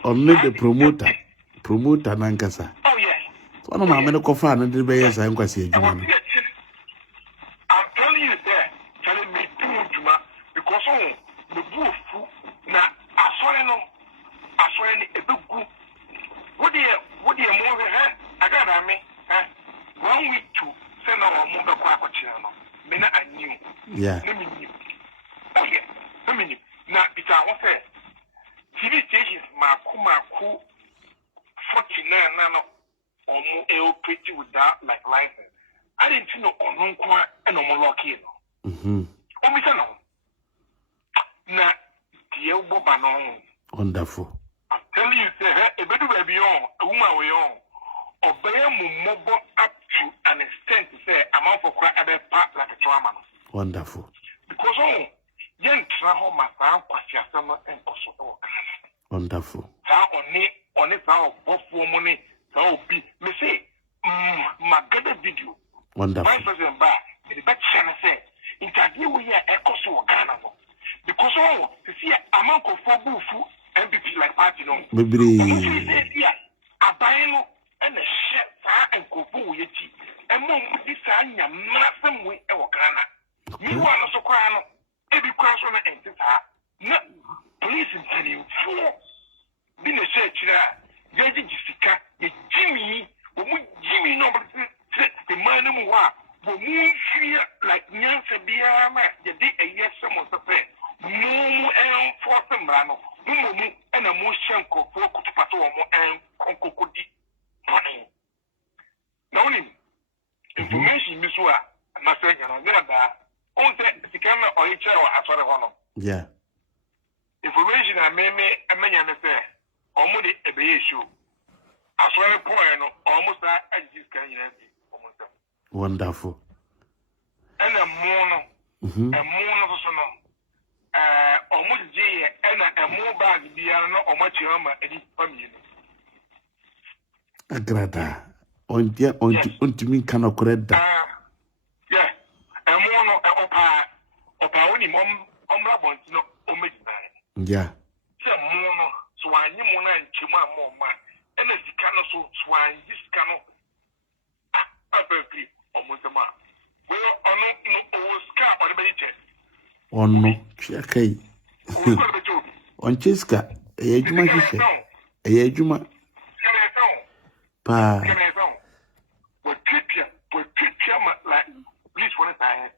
on the promoter Nankasa. Oh, yes. One of my medical fan and the Bayers and Quasi. I'm telling you there, telling me Juma, because the booth now I saw a big group. What do you more? I got me 1 week to send our mobile channel. Then I knew. Yeah. Let me knew. Oh, yeah. Let me knew. Now, it's our fair. TV stations, Maku 49 nano or more pretty without like license. I didn't know on no and on lucky. Now, dear Bobanon. Wonderful. I'm telling you, a better baby on a woman we on. Obey mobile up to an extent to say, I'm out for quite a part like a trauma. Wonderful. Because young travel my town, Quasiasama and Kosovo. Wonderful. How on it, how Obofour money, how be, me say, my good video. Wonderful. Vice President Bar, the best channel say, interview we are a Kosovo Ghana. Because to see a monk of 4 Obofour MVP like party, no. Baby. A bio and a shit and Kobo Yeti, and more with this sign, a massive way of Ghana. You are also crying, every question and this. No, police in telling you, been a search there, Jessica, Jimmy, Jimmy, nobody the man who are, but move here like Nancy Biama, the day a yes, someone to pay. No for some brano, no and a motion for Kutupato and Concocodi. No information, Miss Wa, Manasseh, on the camera or each other as well. Yeah. Information I may a man say, almost a bay issue. I saw a point almost as this can almost. Wonderful. And a mono, almost G and a more bag, Diana, or much any family. Agradaa. On to me cannot correct that. Yeah, a mono, Opa, only Omrabon, no, Omid. Yeah. Mono, Swan, Yamona, and Chima, Moma, and the Sicano, so Swan, this cano. Perfectly, almost a man. Well, no, Scar, or the Beach. On no, okay. On Chiska, a Juma, Pa. With picture, like this one time.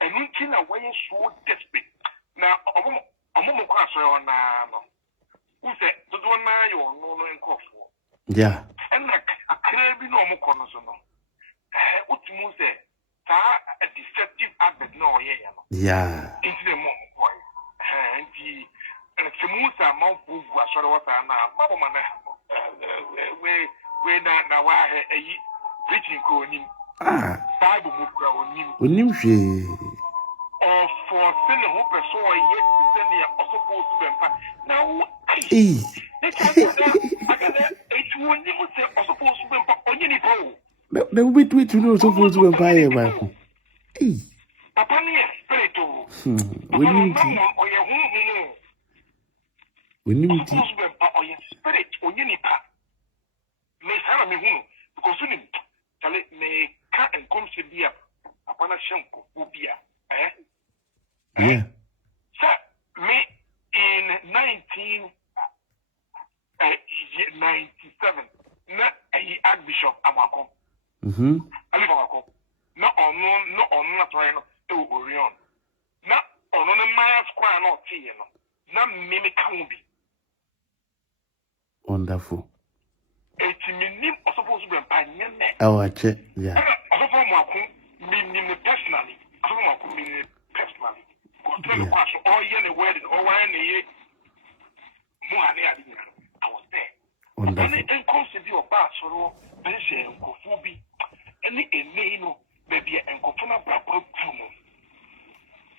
And we can away so desperate. Now, a moment class on who said, the one man you are no and cough for. Yeah. And like a crabby normal corners on. What you say? A deceptive habit, no, yeah. Into the moment, boy. And it's a moose amount of what sort of what I now, Mamma, where now I preaching him. Bible on him. Or for sending who pursue yet to send you also supposed to them. Now, I got it. It will never say, also supposed to them. The bit which you know so for to empire back. Hey. Papa ni spirit o. We need to. We need to. Spirit onye nipa. Me sana me hu because you tell me can and come to be up. Papa na shanko ubia. Yeah. So me in 1997 na Archbishop Amako. Ali Amako. No na try no to Orion. Na ono na Maya Square no tie no. Na me kan bi. Wonderful. Eti minim supposed to be panyene. Our check, yeah. Osofo Amako minim personally. Osofo Amako minim personally. Tell the question, all year the wedding, all year the year. I was there. Wonderful. And it comes to be a bad sorrow, and say, Uncle and the name, maybe an Kofuna Brabo Bruno.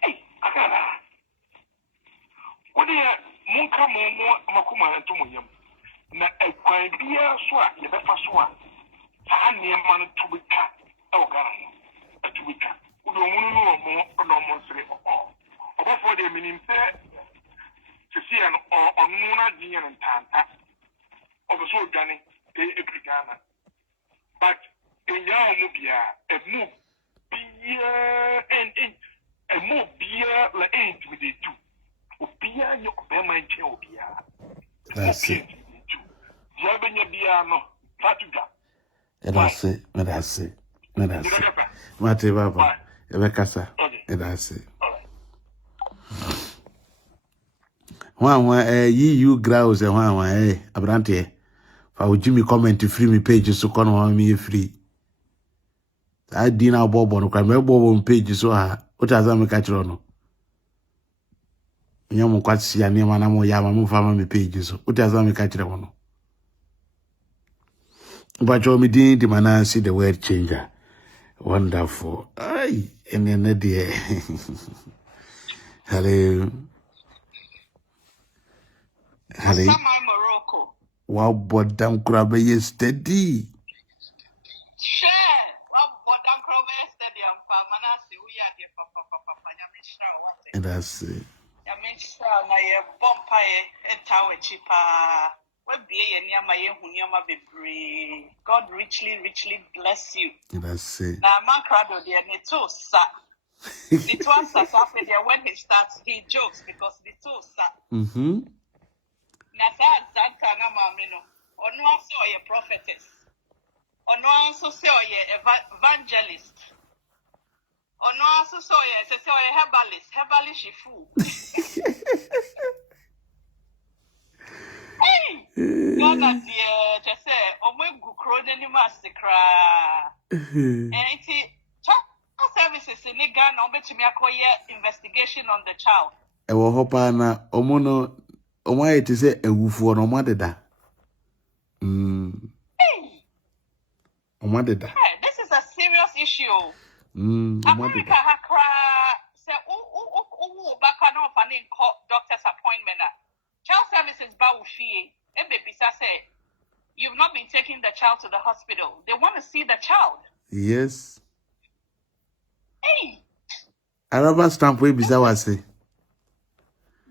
Hey, Agradaa. What do you Munka Momo Makuma and Tomuyam? Na a quite dear swat, the Faswa. I near man to be cat, Ogan, to be cat. Who don't know more or no more. Obofour de minim se see an onuna din and tanta oboso dwane Ghana but in ya mu bia a move bia and a move bia la intimidate tu obia nyok be man che obia that's it ya benya bia no fatuga that's it mate baba ebekasa that's it you grouse and one abrante for Jimmy comment to free me pages so can me free. I didn't know Bob on crime pages so what has I catch on? Yamu quite see a name and I'm Yamamu family pages. What has I catch on? But you me didn't Manasseh the word changer. Wonderful. Aye, and then dear. Hello. Hello. Morocco. Wow, but damn crab yesterday. Share. Wow, but damn crab yesterday. Manasseh, we are there. Papa. And that's it. Yamisha, na ye bompaye etawe chipa. We be near my hunyama bebre. God richly bless you. And that's it. Na makrado de neto sa. It was after there when he starts, he jokes because the two sa. Nasa Zanta na mamino. Ono also a prophetess. Ono also say evangelist. Ono also say herbalist shifu. Hey, Ghana dear, just say omwe gukro ni massacre. And child services in Ghana obetumi akoye investigation on the child. Ewo hopa na omono Omwa it is a Obofour no madeda. This is a serious issue. America hakra say baka no fani doctor's appointment. Child services ba ufie. E baby say you've not been taking the child to the hospital. They want to see the child. Yes. Hey. Araba stamp we bisa wase.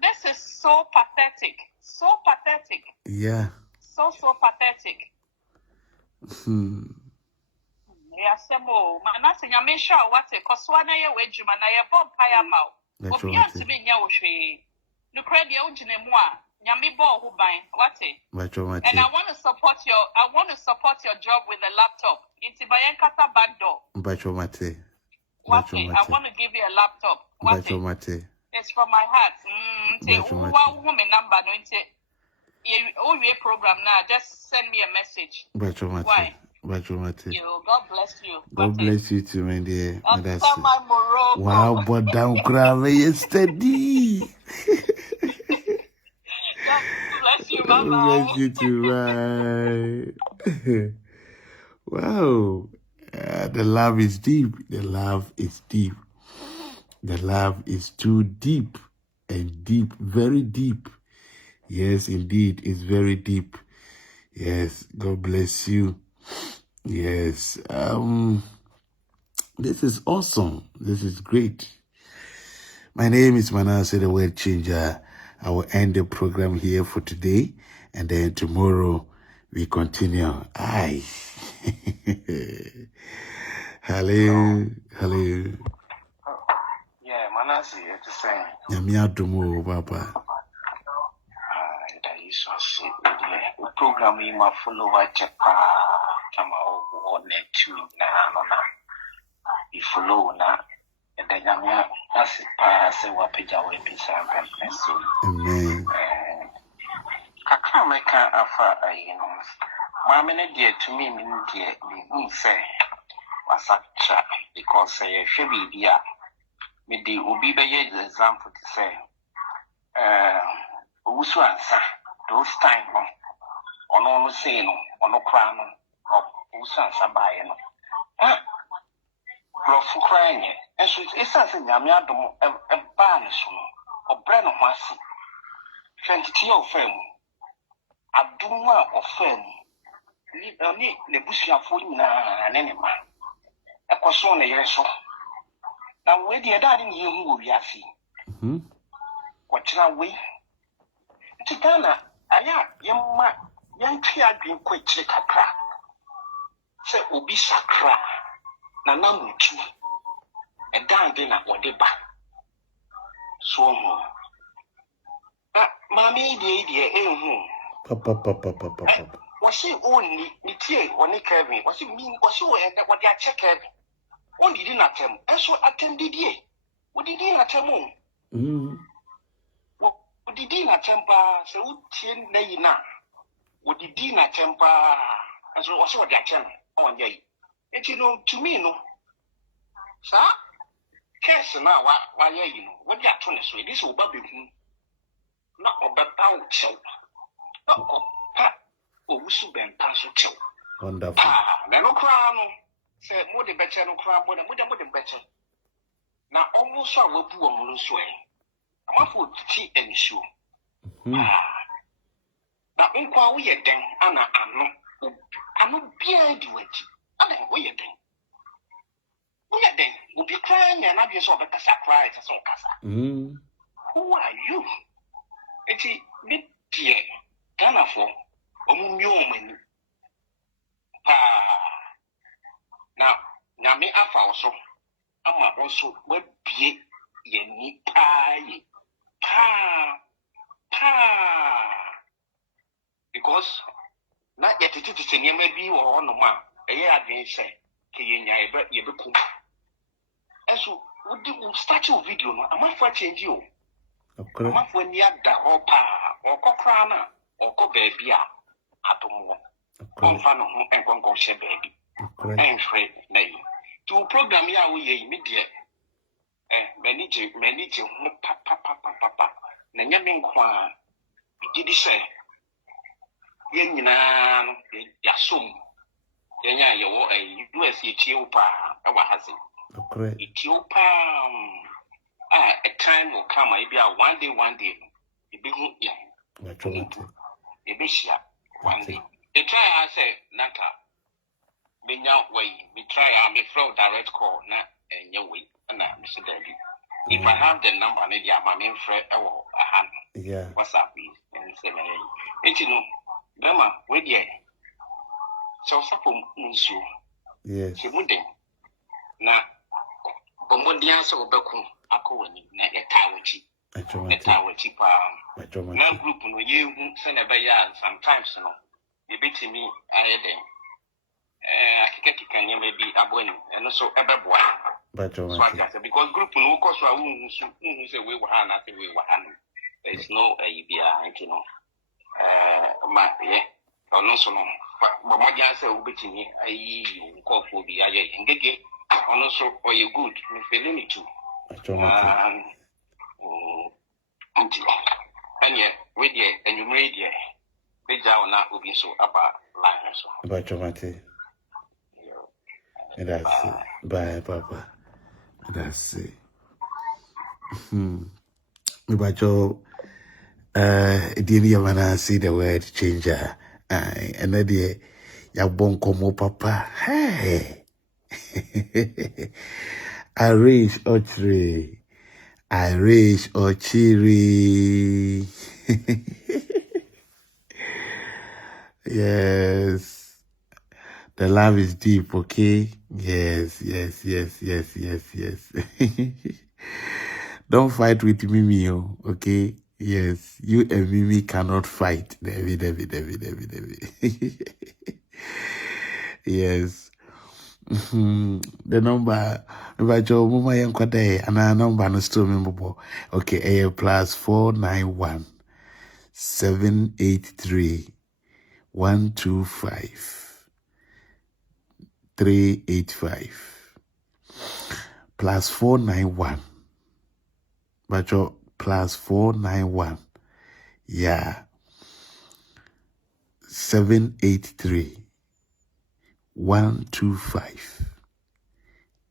This is so pathetic. So pathetic. Yeah. So pathetic. Manasseh nyamesha wate koswana ye wejuma na ye bompaya maw. Obi antimi nya wohwe. Nukre de ujine mu a nyame bo ho ban wate. And I want to support your job with a laptop. Inti bayen kasa back door. Wate. I want to give you a laptop. Wate. It's from my heart. Woman number no inte program now. Just send me a message. Why? God bless you. God bless you too, my dear. My Morocco. Wow, but down crab yesterday. God bless you, Mama. God bless you too, right? Wow. The love is deep. The love is deep. The love is too deep and deep, very deep. Yes, indeed, it's very deep. Yes, God bless you. Yes. This is awesome. This is great. My name is Manasseh, the Word Changer. I will end the program here for today, and then tomorrow we continue. Aye. Hello. Yeah, Manasseh, it's the same. Yamiadumo, Papa. That is so the program in my follower Japa Tama on net to na you follow na and then Yamia as it pass a wapaja way beside so Amen. Kakameka afa Mamma dear to me dear me say was a chat because I should be dear. Me the Obi by example to say Usu answer those time on say no on crown of Usu answer by no Rofu crying and so it's as in Yamiadum a banish or brand of massy 20 of fame Abduma of fame only the bush of food and any man a question a year so now where the dad in you who will be asking what's our way to Ghana young tree green quite check a crack say Obi Sakra na namutu a damn dinner or the back so Mammy, dear, Papa. Was she only Nitia or Nick Kevin? Was it mean was you and what they check Kevin? Only didn't attempt, and so attended ye. What did he attempt? What did he attempt? So, Tin Nayina. What did he attempt? And so was what they attempt on ye. And you know, to me, no, sir, cash now, why, you know, what they are trying to say, this will be not about show. Not Usu ben pass chill. Wonderful. No crown. Say more the better, no crown, but the better. Now almost I will do a moon sway. I'm for tea and shoe. Now, unqual we are then, Anna, I'm not behind you. I don't we are then. We are then, will be crying and I just saw the Casa cry as all Casa. Who are you? It's a bit dear, Ghana for. Now, Nami Alpha also, I'm also will be ye pie. Because not yet it is a near maybe or no man, a year again say, Kenya, but you become. And so, would you start your video? I'm not for change you. I'm not for near the whole or cockrana or co baby. On fan of and one go share baby. And Fred, nay. To program ya we immediate. Manage papa. Nanyamin kwa. Did he say? Yenina Yasum. Yenya, you a US Ethiopia, our husband. Ethiopia. A time will come, maybe one day. You be good, a bishop. One day. The try I say, Naka. Me now way. Me try I may throw direct call, not and your way. And Mr. Daddy. If I have the number, maybe I'm a main friend or a hand. Yeah. What's up, please? And say, and you know, Grandma, wait ye. So, suppose, monsieur. Yes. She wouldn't. Now, Bombardier so Beckham, I call him a tower cheaper. Now, group, you send a bayard sometimes, you know. You beat me, I can maybe abone and also a boy. Because group no cost who say we were nothing, we were handling. There is no idea, you know. Or no so long. But my guys will beat me, I call for the eye and get it. And also, or you good, we feel me too. And yet, with ye, and you made ye. Be down now will be so about line so. About your mate. And that's it. Bye, Papa. That's it. About your didn't you wanna see the word changer? And then Ya bon komo papa. Hey. Irish Ochre. Irish Ochiri. Yes. The love is deep, okay? Yes. Don't fight with Mimi, okay? Yes, you and Mimi cannot fight. David. Yes. The number, if Joe Mama Yankwade, and our number no still memorable. Okay, A plus 491 783 125 385 plus 491. But your plus 491. Yeah. 783 125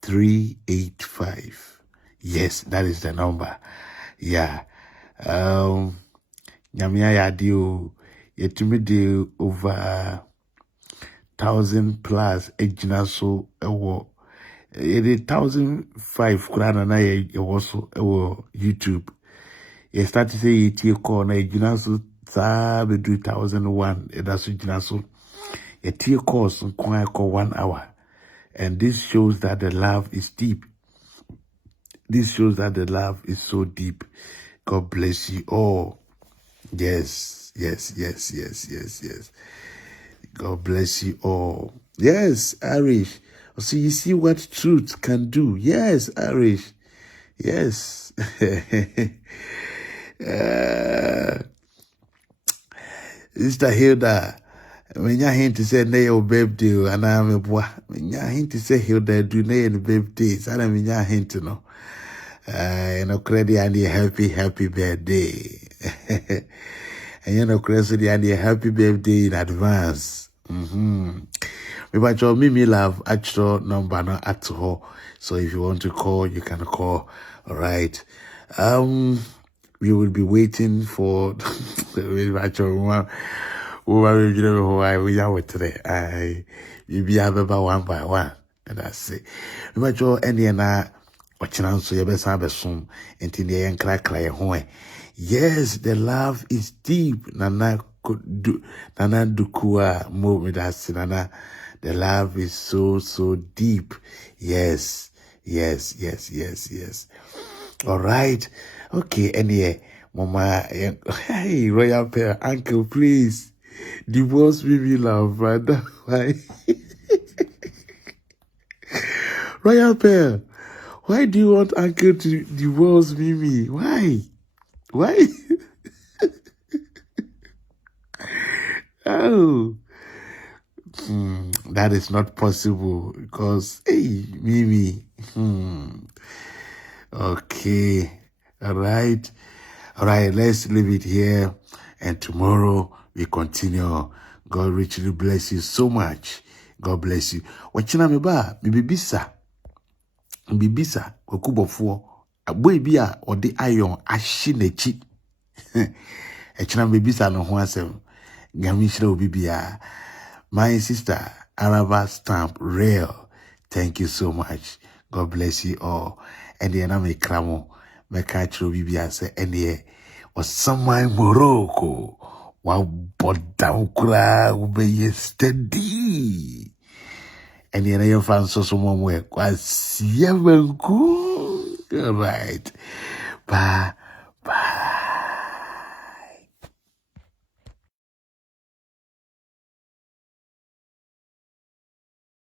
385. Yes, that is the number. Yeah. Nyamia yadio yetumi de over 1,000 plus ejina so ewo. It 1,005 krana na ye also ewo YouTube. You start to say you call na ejina so sa be do 1,001 that's ejina so. A tier course on 1 hour. And this shows that the love is deep. This shows that the love is so deep. God bless you all. Yes. God bless you all. Yes, Irish. So you see what truth can do. Yes, Irish. Yes. Sister Hilda. When you hint to say nay your birthday, and I'm a boy. When you hint to say Hilda do nay and birthdays, I don't mean you hint to know. Credit and a happy birthday. And credit and a happy birthday in advance. But your Mimi love actual number not at all. So if you want to call, you can call. All right. We will be waiting for actual we are today. You be about 1 by 1, and that's it. But your any na watching out so you best have a soon until the end crack home. Yes, the love is deep. Nana could do Nana Dukua move with us, Nana. The love is so deep. Yes. All right. Okay, anyway, Mama, hey, Royal Pair, Uncle, please. Divorce me, love, brother. Why? Royal Pair, why do you want Uncle to divorce Mimi? Why? Oh. That is not possible because, hey, Mimi. Okay. All right, let's leave it here. And tomorrow we continue. God richly bless you so much. God bless you. Wachina meba, bibisa, Obofour. Aboy bia odi ayon ashinechi. Echina bibisa no ho asem. Gamishira obibia. My sister, Araba Stamp, rial. Thank you so much. God bless you all. And then I'm a cramo. My catcher bibia say, and here was someone Morocco. Wow, but down kura ube steady. And then I found someone work was 7 good. All right. Bye.